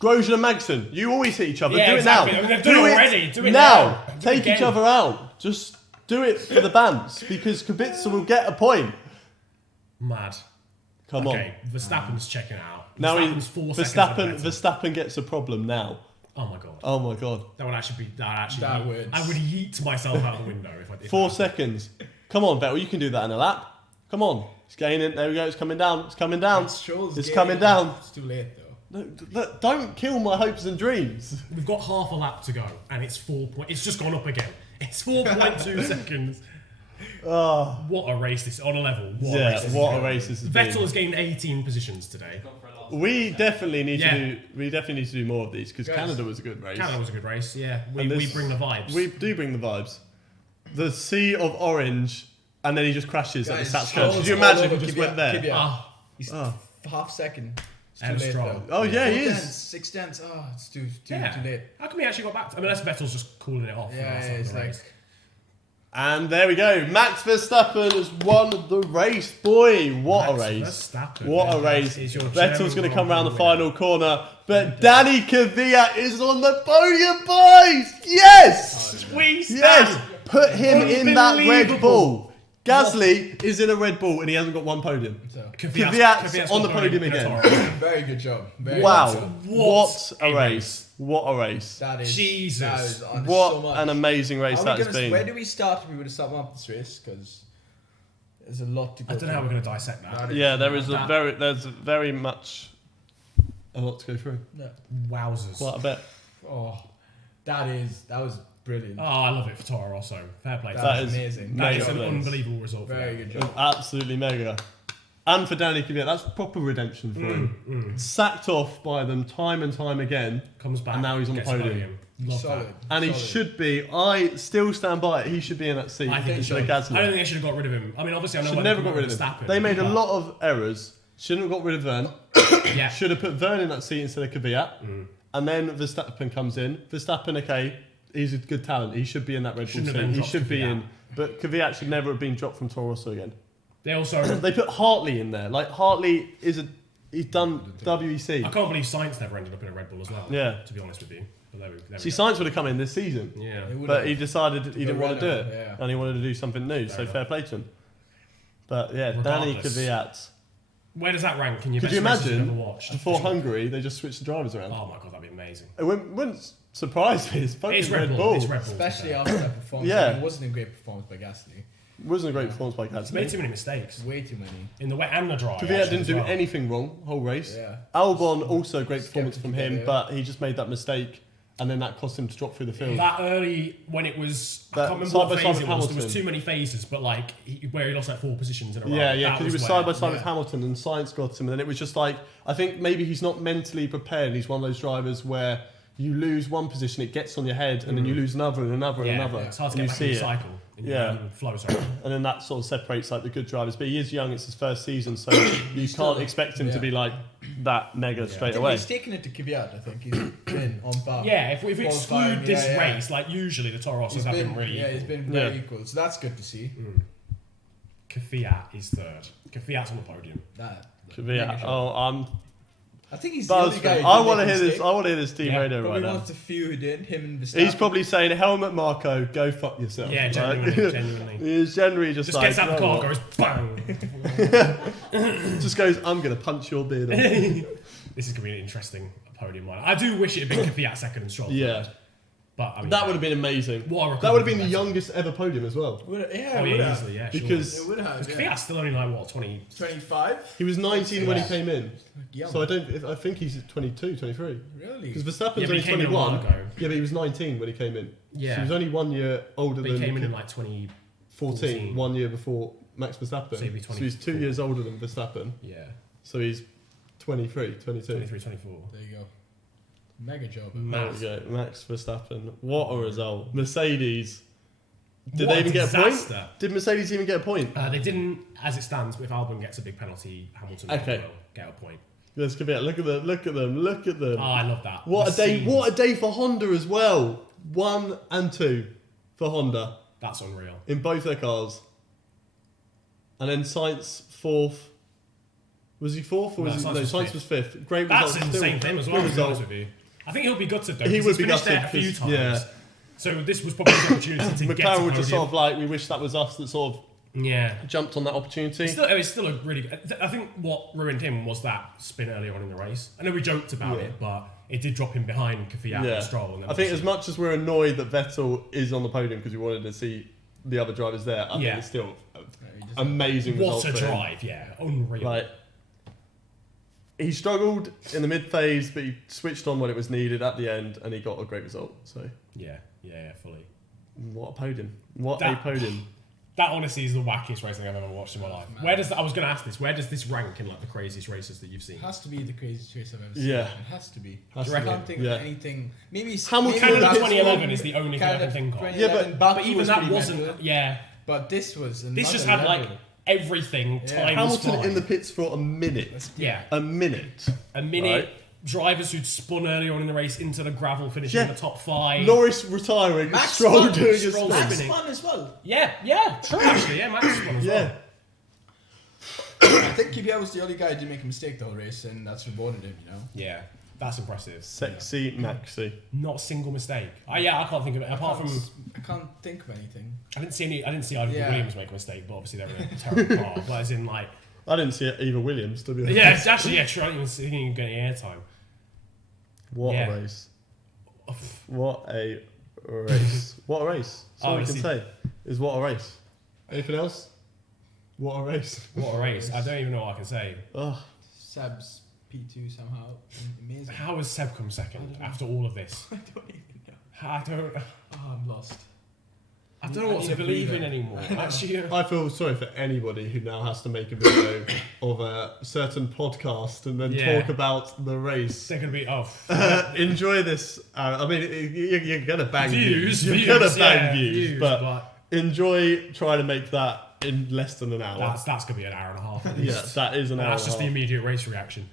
Grosjean and Magnussen, you always hit each other. Yeah, do exactly. it now. I mean, they've done it already. Do it now. now. Do it Take each again. other out. Just do it for the bands because Kubica will get a point. Mad. Come Okay, Verstappen's checking out. on. Now Verstappen's 4 seconds ahead of Vettel. Verstappen gets a problem now. Oh my god. Oh my god. That would actually be. That would- I would yeet myself out the window if I did. 4 that. seconds. Come on, Vettel, you can do that in a lap. Come on. It's gaining. There we go. It's coming down. It's coming down. Stroll's It's game. coming down. It's too late though. No, don't kill my hopes and dreams. We've got half a lap to go, and it's 4 point. It's just gone up again. It's 4.2 seconds. Oh, What a race this on a level. What a yeah, race this what has a race this has been. Vettel been. has gained 18 positions today. We definitely need Yeah. to do. We definitely need to do more of these because Guys, Canada was a good race. Canada was a good race. Yeah, we And this- bring the vibes. We do bring the vibes. The sea of orange, and then he just crashes at the Guys, Stats Stroll's Could you all imagine over he just Kvyat- went there? Kvyat. Ah, He's Oh. half second. It's And too late Stroll. though. Oh yeah, he 4 is. tenths, 6 tenths. Oh, it's too yeah. late. How come he actually got back? I mean, unless Vettel's just calling it off. Yeah, and that's not it's the like race. And there we go. Max Verstappen has won the race, boy. What a Max race. Verstappen. What a race. Is your Vettel's German going to Grand come around the Prix final corner. But Danny Kvyat is on the podium, boys. Yes. Squeeze Yes. Put him in that Red Unbelievable. Bull. Gasly is in a Red Bull and he hasn't got 1 podium. So, Kvyat's on the podium again. very good job. Very Wow. good job. What a race. What a race. That is Jesus. That is on What so much. an amazing race Are that we has gonna, where been. do we start if we were to sum up this race? Because there's a lot to go I don't know how we're through. going to dissect that. Yeah, there's That- very much a lot to go through. No. Wowzers. Quite a bit. Oh, that was brilliant. Oh, I love it for Toro Rosso. Fair play. that that is is amazing. That is an excellent. unbelievable result. for Very them. good job. Absolutely mega. And for Danny Kvyat, that's proper redemption for him. Sacked off by them time and time again. Comes back. And now he's on the gets podium. Love Solid. that. And he Solid. should be. I still stand by it. He should be in that seat. I think he instead should. of I Gasly. don't think they should have got rid of him. I mean, obviously, I know Should why never they got rid of him. Verstappen, They made a but- lot of errors. Shouldn't have got rid of Vern. Yeah. Should have put Vern in that seat instead of Kvyat. And then Verstappen comes in. Verstappen, okay, he's a good talent. He should be in that Red Bull Shouldn't have seat. then He dropped should be Kvyat. in. But Kvyat should never have been dropped from Toro Rosso again. They also. They put Hartley in there. Like Hartley he's done WEC. I can't believe Sainz never ended up in a Red Bull as well. Yeah. To be honest with you. But there we See, go. Sainz would have come in this season. Yeah. It would But have. he decided he didn't want to do it. Yeah. And he wanted to do something new. So enough. fair play to him. But yeah, Danny Regardless. Kvyat. Where does that rank in your Could best you races you've imagine ever watched? before Hungary they just switched the drivers around? Oh my god, that'd be amazing. It wouldn't surprise me. It's fucking It's Red Bull. It's Red Bull. Especially after that performance. Yeah. I mean, it wasn't a great performance by Gasly. It wasn't a great performance by It's made Gasly. too many mistakes Way too many. in the wet and the dry. Kvyat actually, didn't as do well. anything wrong whole race. Yeah. Albon also a great performance Skeptic from him, together. but he just made that mistake, and then that cost him to drop through the field. That early when it was, I That can't remember side what by phase side it with was. There Hamilton. was too many phases, but like where he lost like 4 positions in a row. Yeah, yeah, That because he was where- side by side with yeah. Hamilton, and Sainz got him, and then it was just like I think maybe he's not mentally prepared. He's one of those drivers where you lose one position, it gets on your head, and then you lose another and another and Yeah, another, it's hard to and get you back in see the it. cycle. And Yeah. you flow sorry. And then that sort of separates like the good drivers. But he is young; it's his first season, so you can't expect him to yeah. be like that mega straight away. He's taken it to Kvyat, I think. He's been on par. Yeah, if we Qualifying, exclude this yeah, yeah. race, like usually the Toro Rossos He's have been, been really yeah, he's equal. been very Yeah. equal. So that's good to see. Kvyat is third. Kvyat's on the podium. That. Yeah. mega shot. Oh, I'm I think he's the buzzed. only guy. who I didn't want to make a hear this. mistake. I want to hear this team Yeah, radio right Probably now. one of the few who did. Him and Verstappen. He's probably saying, "Helmet, Marco, go fuck yourself." Yeah, Like, genuinely, genuinely. He's generally just Just like, gets out the "You know car, what?" goes bang. Just goes, "I'm gonna punch your beard off." This is gonna be an interesting podium one. I do wish it had been Kvyat second and Stroll Yeah. third. But I mean, That would have been amazing. What a record That would have been the better. youngest ever podium as well. Yeah, Oh, would yeah, have. easily, yeah, Because- It would have. Because Yeah. Kvyat's still only like what 20. 25? He was 19 when he Yeah. came in, Young. so I think he's 22, 23. Really? Because Verstappen's Yeah, but he only came in a 21. while ago. Yeah, but he was 19 when he came in. Yeah. So he was only 1 year older But he than came in like 20. 14, 1 year before Max Verstappen. So he'd be So he's 2 24. years older than Verstappen. Yeah, So he's 23, 22. 23, 24. There you go. Mega job. There we go, Max Verstappen. What a result. Mercedes. Did What they a even get a disaster. point? Did Mercedes even get a point? They didn't, as it stands. But if Albon gets a big penalty, Hamilton Okay. will get a point. Let's give it. Look at them. Look at them. Look at them. Oh, I love that. What The a day! scenes. What a day for Honda as well. 1 and 2 for Honda That's unreal. in both their cars. And then Sainz fourth. Was he fourth or No, was he? Sainz No, was Sainz fifth. was fifth. Great That's result. insane Still, for him as good well. To be result. honest with you, I think he'll be gutted though. He 'cause would he's be finished there gutted a few 'cause- times. yeah. So this was probably the opportunity to get to McLaren were just podium. sort of like, we wish that was us that sort of Yeah. jumped on that opportunity. It's still a really. I think what ruined him was that spin earlier on in the race. I know we joked about Yeah. it, but it did drop him behind Kvyat and Stroll. And then I think as obviously- much as we're annoyed that Vettel is on the podium because we wanted to see the other drivers there, I Yeah. think it's still he just- amazing what result a for him. drive, yeah, unreal. Like, he struggled in the mid phase, but he switched on when it was needed at the end, and he got a great result. So, yeah, fully. what a podium! What a That- podium! That honestly is the wackiest racing I've ever watched in my life. Man. Where does I was going to ask this? Where does this rank in like the craziest races that you've seen? It has to be the craziest race I've ever seen. Yeah. It has to be. Has to I be. can't think Yeah. of anything. Maybe Hamilton- maybe Canada That's 2011 is the only thing I Canada can think of. 2011, Yeah, Baku But even was that pretty wasn't. mental, Yeah, But this was. this just another had like level. everything. Yeah. Time was Hamilton flying. in the pits for a minute. Yeah, A minute. a minute. Right. Drivers who'd spun earlier on in the race into the gravel, finishing Yeah. in the top 5. Norris retiring. Max Stroll spun. doing his Stroll spin. Max spinning. fun as well. Yeah, true actually. Yeah, Max spun as Yeah. well. I think Kvyat was the only guy who didn't make a mistake the whole race, and that's rewarded him. You know. Yeah, that's impressive. Sexy Maxi. Not a single mistake. I can't think of it apart from. I can't think of anything. I didn't see either Yeah. Williams make a mistake, but obviously they're in a terrible car. But as in like, I didn't see Eva Williams to be honest. yeah, it's actually true. I didn't even get any airtime. What Yeah. a race. What a race. What a race. That's all we can Honestly. say is what a race. Anything else? What a race. What a race! I don't even know what I can say. Ugh. Seb's P2 somehow. Amazing. How has Seb come second after all of this? I don't even know. I don't. Oh, I'm lost. I don't know what to believe in anymore. Actually, I feel sorry for anybody who now has to make a video of a certain podcast and then talk about the race. they're going to be Enjoy this. I mean, you're going to bang views. You're going to bang views, but enjoy trying to make that in less than an hour. that's going to be an hour and a half. At least. Yeah, that is an hour. That's just the immediate race reaction.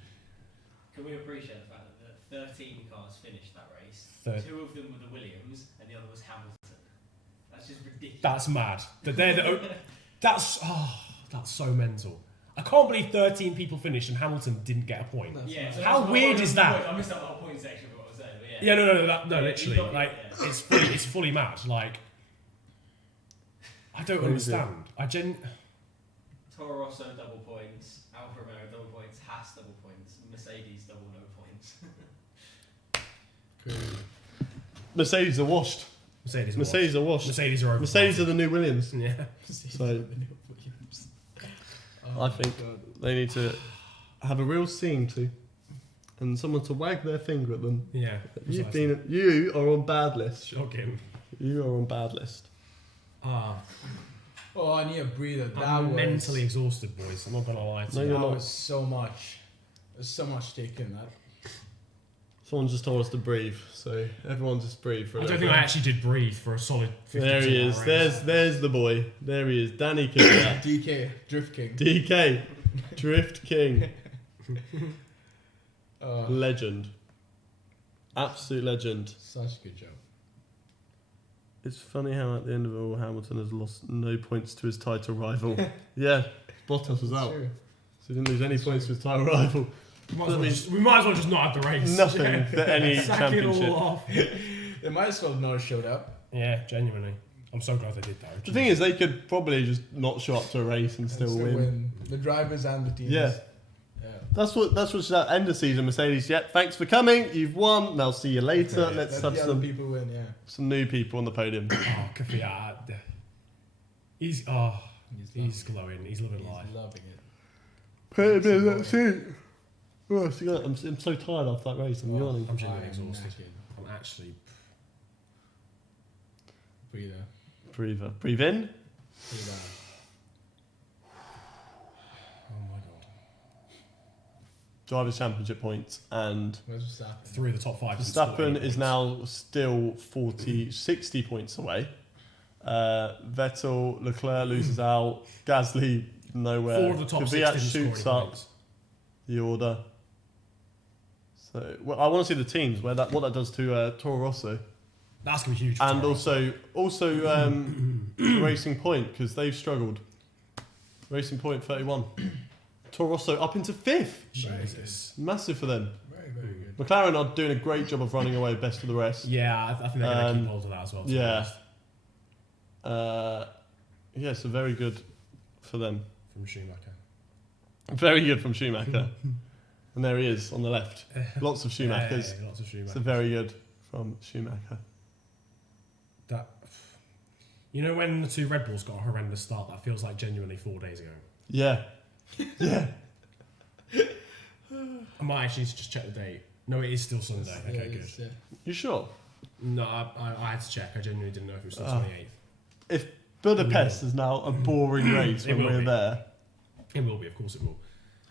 Can we appreciate the fact that the 13 cars finished that race? 2 of them were the Williams, and the other was Hamilton. That's just ridiculous. That's mad. That's so mental. I can't believe 13 people finished and Hamilton didn't get a point. Yeah, so how weird is that? I missed out the whole point section of what I was saying. But Yeah, no, literally, it's fully mad. Like, I don't understand. Toro Rosso double points, Alfa Romeo double points, Haas double points, Mercedes double no points. Mercedes are washed. Mercedes are washed. Mercedes are over. Mercedes are the new Williams. Yeah. So I think they need to have a real scene to, and someone to wag their finger at them. Yeah. You are on bad list. Shocking. You are on bad list. Oh, I need a breather. I'm mentally exhausted, boys. I'm not gonna lie to you. That was so much. There's so much taken that. Someone just told us to breathe, so everyone just breathe for a I don't little think I bit. actually did breathe for a solid 50 There he is. There's the boy. There he is. Danny Kvyat. DK, Drift King. DK. Drift King. Oh, Legend. Absolute legend. such a good job. It's funny how at the end of it all, Hamilton has lost no points to his title rival. Yeah, Bottas was out. True. So he didn't lose any points to his title rival. We might as well just not have the race. Nothing for any Sack it all championship. off. They might as well not have showed up. Yeah, genuinely. I'm so glad they did that. The thing is, they could probably just not show up to a race and still win. The drivers and the teams. Yeah. That's what's at end of season. Mercedes. Yep. Thanks for coming. You've won. Now see you later. Let's Let have the other people win, yeah. some new people on the podium. Oh, Kvyat. He's glowing. He's loving life. He's loving it. That's it. Oh, I'm so tired after that race. I'm yawning. I'm genuinely I'm exhausted. knackered. I'm actually. Breather. Breather. Breathe in. Breathe out. Oh my god. Drivers' Championship points, and Where's Verstappen? 3 of the top 5. Verstappen is now still 60 points away. Vettel, Leclerc loses out. Gasly nowhere. 4 of the top 6 Kvyat didn't shoots score any up points. the order. So I want to see the teams what that does to Toro Rosso, That's gonna be huge. For and Toro. also Racing Point, because they've struggled. Racing Point 31. Toro Rosso up into 5th. Jesus. Massive for them. Very, very good. McLaren are doing a great job of running away best of the rest. Yeah, I think they're gonna keep hold of that as well. To be Yeah. honest. Yeah, so very good for them. From Schumacher. Very good from Schumacher. And there he is on the left. Lots of Schumachers. Yeah, lots of Schumacher. So very good from Schumacher. That. You know when the 2 Red Bulls got a horrendous start? That feels like genuinely 4 days ago. Yeah. Yeah. I might actually need to just check the date. No, it is still Sunday. Yeah, Okay, good. it's, yeah. You sure? No, I had to check. I genuinely didn't know if it was the 28th. If Budapest is now a boring race It when will we're be. there. It will be, of course it will.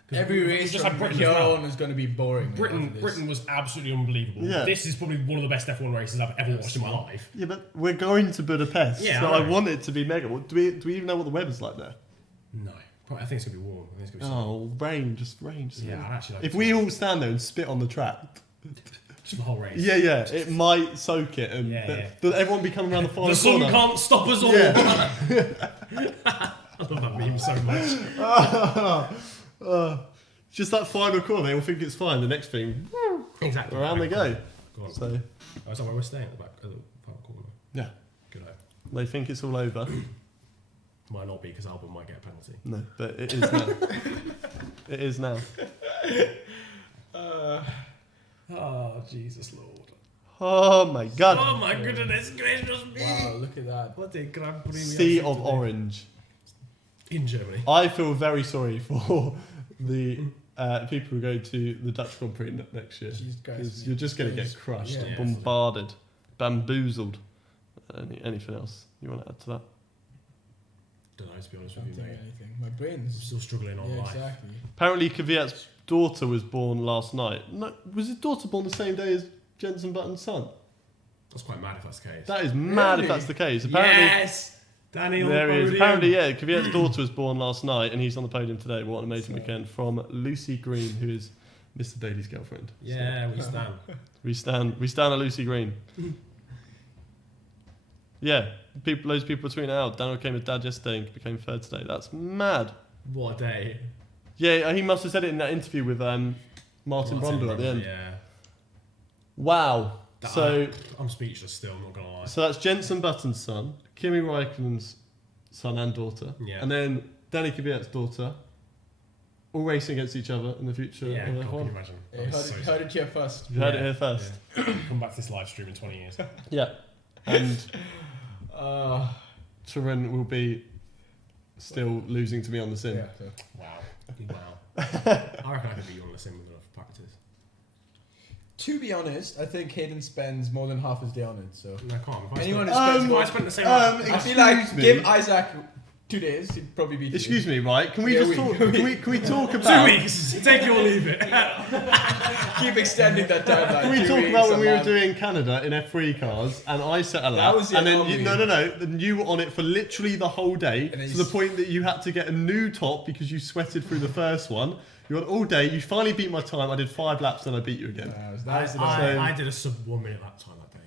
'Cause Every we race just from had Britain here as well. on is going to be boring. Britain was absolutely unbelievable. Yeah. This is probably one of the best F1 races I've ever watched in my life. Yeah, but we're going to Budapest. Yeah, so I I know. want it to be mega. Do we even know what the weather's like there? No, I think it's gonna be warm. I think it's gonna be Oh, rain. Just rain. yeah. I'd actually like If to- we all stand there and spit on the track, just the whole race. yeah, it might soak it, and Yeah. does everyone be coming around the final The sun corner? can't stop us all. Yeah. I love that meme so much. Just that final corner, they all think it's fine. The next thing, Exactly. around they go. Go on. So Oh, is that where we're staying at the back of the final corner? yeah, Good eye. they think it's all over. Might not be because Albon might get a penalty. No, but it is now. It is now. Oh, Jesus Lord. Oh my God! Oh my goodness gracious me. Wow, look at that. What a Grand Prix. we Sea have of today. orange. In Germany. I feel very sorry for the people who go to the Dutch Grand Prix next year. Jesus Christ. Because you're just going to get crushed, Yeah. bombarded, bamboozled. Anything else you want to add to that? Don't know, to be honest Can't with you, think mate. of anything. My I'm brain's. still struggling on Yeah, life. exactly. Apparently, Kvyat's daughter was born last night. No, was his daughter born the same day as Jensen Button's son? That's quite mad if that's the case. That is mad Really? if that's the case. Apparently, Yes! Danny on the there he is. podium. Apparently, yeah, Kvyat's daughter was born last night, and he's on the podium today. What an amazing So- weekend from Lucy Green, who is Mr. Daly's girlfriend. Yeah, we stand. We stand a Lucy Green. Yeah, loads of people were tweeting it out. Daniel came with dad yesterday and became third today. That's mad. What a day. Yeah, he must have said it in that interview with Martin Brundle at the end. Yeah. Wow. So I'm speechless still, I'm not going to lie. that's Jensen Button's son, Kimi Räikkönen's son and daughter, Yeah. and then Danny Kvyat's daughter, all racing against each other in the future. Yeah, of God, can you F1. imagine? Yeah, That's so heard it here first. You heard it here first. Yeah. Come back to this live stream in 20 years. Yeah. And Uh, Turin will be still losing to me on the sim. yeah, so. Wow. Wow. I reckon I could beat you on the sim with enough practice. To be honest, I think Haydon spends more than half his day on it. So No, come on. If I anyone spent, who spends if more, I spent the same amount. I feel like excuse me. give Isaac 2 days, he'd probably beat you. Excuse me, right? Can we Yeah, just talk? Can we talk 2 about? weeks. Take it or leave it. Keep extending that timeline. Can we 2 talk weeks, about when a we were month. doing Canada in F3 cars and I set a lap was the and then anomaly. no, then you were on it for literally the whole day And then to you the point that you had to get a new top because you sweated through the first one. You were on all day. You finally beat my time. I did 5 laps and I beat you again. That was the I did a sub 1 minute lap time that day.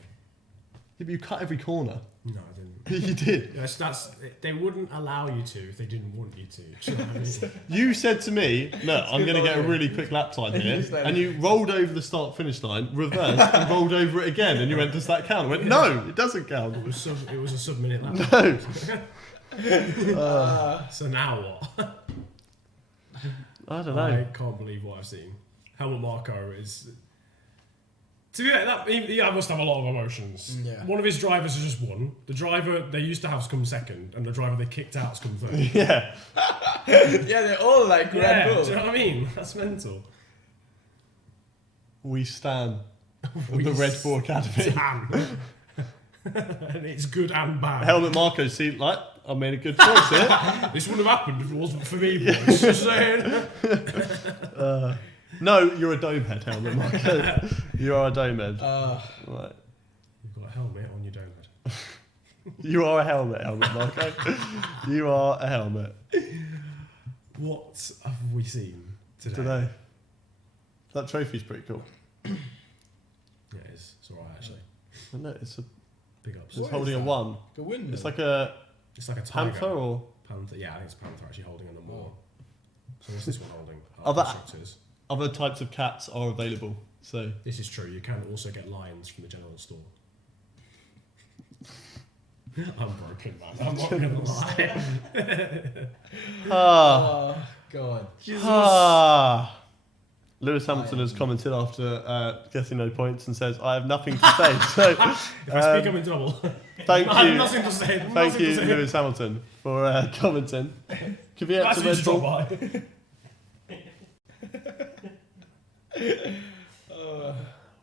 Yeah, but you cut every corner. No, I didn't. You did. Yes, they wouldn't allow you to if they didn't want you to. Do you know what I mean? You said to me, "Look, I'm going to get a really quick lap time here," and you rolled over the start-finish line, reversed, and rolled over it again, and you went, "Does that count?" I went, "No, it doesn't count." It was a sub minute lap. No. So now what? I don't know. I can't believe what I've seen. Helmut Marko is. To be fair, he must have a lot of emotions. Yeah. One of his drivers has just won. The driver they used to have come second, and the driver they kicked out has come third. Yeah. Yeah, they're all like Yeah, Red do Bull. you know what I mean? That's mental. We stand the Red Bull Academy. Damn. And it's good and bad. Helmut Marko, see, like, I made a good choice here. This wouldn't have happened if it wasn't for me, boys. Just saying. No, you're a dome head, Helmut Marko. You are a dome head. Right. You've got a helmet on your dome head. You are a helmet, Helmut Marko. You are a helmet. What have we seen Today. That trophy's pretty cool. Yeah, it is. It's alright, actually. Isn't it? It's Big ups. it's What holding is a that? 1. Good win. It's like a It's like a tiger. panther or Panther. Yeah, I think it's a panther actually holding a number 1. Oh. So what's this one holding? Other- Instructors. other types of cats are available. So This is true. You can also get lions from the general store. I'm broken, man. I'm not gonna lie. Oh God. Lewis Hamilton has commented after getting no points and says, "I have nothing to say." So If I speak, I'm in trouble. thank I have you, nothing to say. thank Nothing you, to say. Lewis Hamilton, for commenting. Kvyat That's to who Red to drop Bull. by.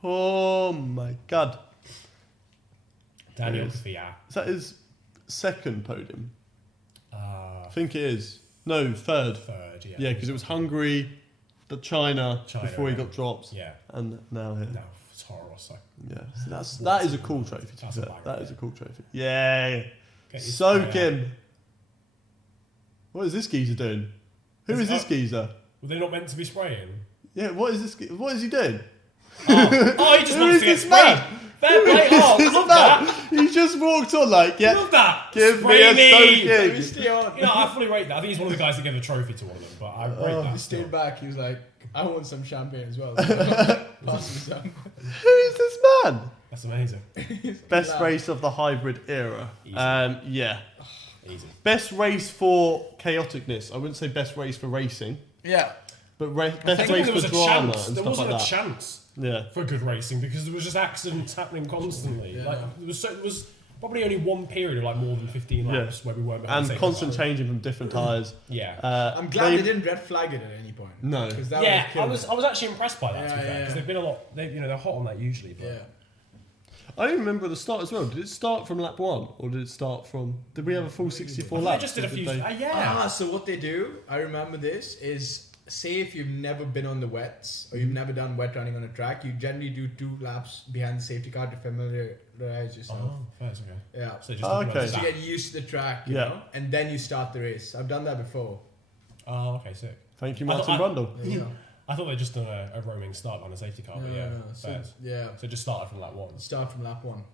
Oh my God! Daniel Yes. Kvyat. Is that his second podium? Uh, I think it is. No, third. third, yeah. Yeah, because it was Hungary, China before he yeah. got dropped, Yeah. and now here. No, it's horrible. So Yeah, so that is a cool trophy. To be That's a fair. bag, That yeah. is a cool trophy. Yay! get your Soak spray out. him. What is this geezer doing? Who Is is this it- geezer? Were they not meant to be spraying? Yeah, what is this? What is he doing? Oh, he just Who wants is to get this sprayed. man? Fair play. Oh, This love man, that. he just walked on like, yeah, Love that. give Spray me a me. soaking. Stay on. You know, I fully rate that. I think he's one of the guys that gave the trophy to one of them, but I rate Oh. that He still. stayed back. He was like, I want some champagne as well. Pass me some. Who is this man? That's amazing. Best Loud. race of the hybrid era. Easy. Yeah. Easy. Best race for chaoticness. I wouldn't say best race for racing, Yeah. but I best think race there for was a drama chance. and There stuff like wasn't a that. chance Yeah. for good racing because there was just accidents happening constantly. Yeah. Like there was probably only one period of like more than 15 laps where we weren't behind And the same constant car. changing from different tyres. Yeah. I'm glad they didn't red flag it at any point. No. 'Cause that Yeah, would've I killed was it. actually impressed by that to be Yeah, fair yeah. because they've been a lot. They're hot on that usually. But Yeah. I don't even remember the start as well. Did it start from lap 1 or did it start from? Did we have a full 64 I laps? just did a or few. they- Yeah. So what they do, I remember this, is say if you've never been on the wets or you've never done wet running on a track, you generally do 2 laps behind the safety car to familiarize yourself. Oh, fair, it's okay. Yeah. So just Oh, okay. So you get used to the track, you Yeah. know, and then you start the race. I've done that before. Oh, okay, sick. Thank you, I Martin thought- Brundle. There you go. I thought they'd just done a roaming start on a safety car, but yeah, So, fair. yeah. So just started from lap 1. Start from lap 1.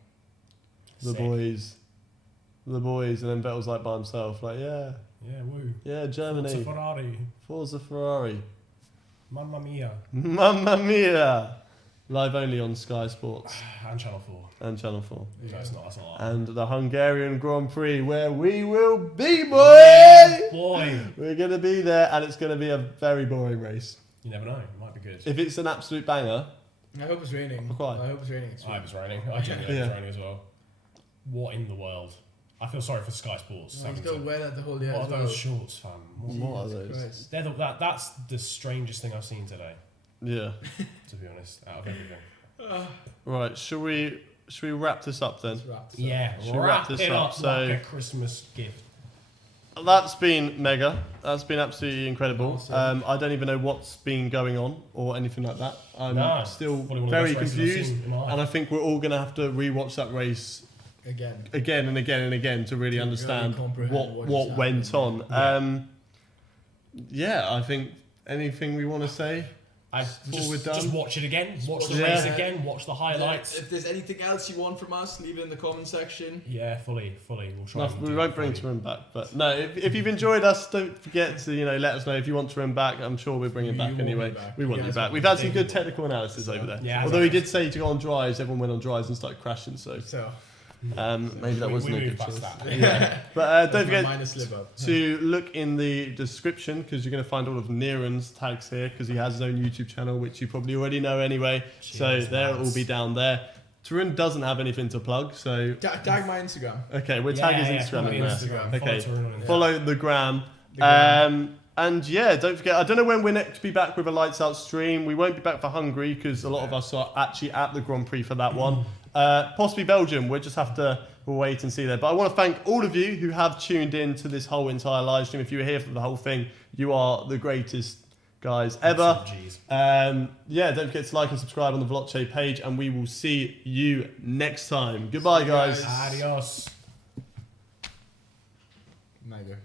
The Sick. boys, and then Vettel's like by himself, like Yeah, woo. yeah, It's a Germany, Ferrari. Forza Ferrari, Mamma mia. Mamma Mia, live only on Sky Sports And Channel 4. and Channel 4, No, it's not. That's not. and the Hungarian Grand Prix where we will be, boy. Boy. We're gonna be there, and it's gonna be a very boring race. You never know. It might be good. If it's an absolute banger, I hope it's raining. Quite. I hope it's raining. I was raining. I genuinely Yeah. was raining as well. What in the world? I feel sorry for Sky Sports. I'm still wear that the whole day What as are well. those shorts, fam? what are Jesus those? Christ. They're that's the strangest thing I've seen today, Yeah. to be honest, out of everything. Right. Should we wrap this up then? Let's wrap this up. Yeah, Should we wrap this it up? up So- like a Christmas gift. That's been mega. That's been absolutely incredible. Awesome. I don't even know what's been going on or anything like that. I'm No, still probably one of the very best races I've confused, seen in my life. and I think we're all going to have to rewatch that race Again. again and again and again to really To really understand comprehend what what just went on. happened. Yeah, I think anything we want to say. Before we're done. Just watch it again. Watch the Yeah. race again. Watch the highlights. If there's anything else you want from us, leave it in the comment section. Yeah, fully. We'll try. No, and we do won't it bring fully. Tarun back, but no. If you've enjoyed us, don't forget to let us know if you want Tarun back. I'm sure we'll bring him You back want anyway. him back. We want You you guys back. want We've him had some back. good technical analysis over there. Yeah, Although he exactly. did say to go on drives, everyone went on drives and started crashing. So So, maybe that We wasn't a moved good past choice. that. Yeah. But don't that's my forget minor slip up. to look in the description because you're going to find all of Niran's tags here because he has his own YouTube channel, which you probably already know anyway. So Cheers, there it will lads. be down there. Tarun doesn't have anything to plug, so Tag my Instagram. okay, we'll tag his Instagram follow in the there. Instagram. Okay. Follow Tarun on Instagram. Follow the gram. The gram. And yeah, don't forget, I don't know when we're next be back with a lights out stream. We won't be back for Hungary because a lot of us are actually at the Grand Prix for that one. Possibly Belgium. We'll just have to wait and see there. But I want to thank all of you who have tuned in to this whole entire live stream. If you were here for the whole thing, you are the greatest guys ever. Jeez. Yeah, don't forget to like and subscribe on the Vlogche page, and we will see you next time. Goodbye, guys. Adios. Mega.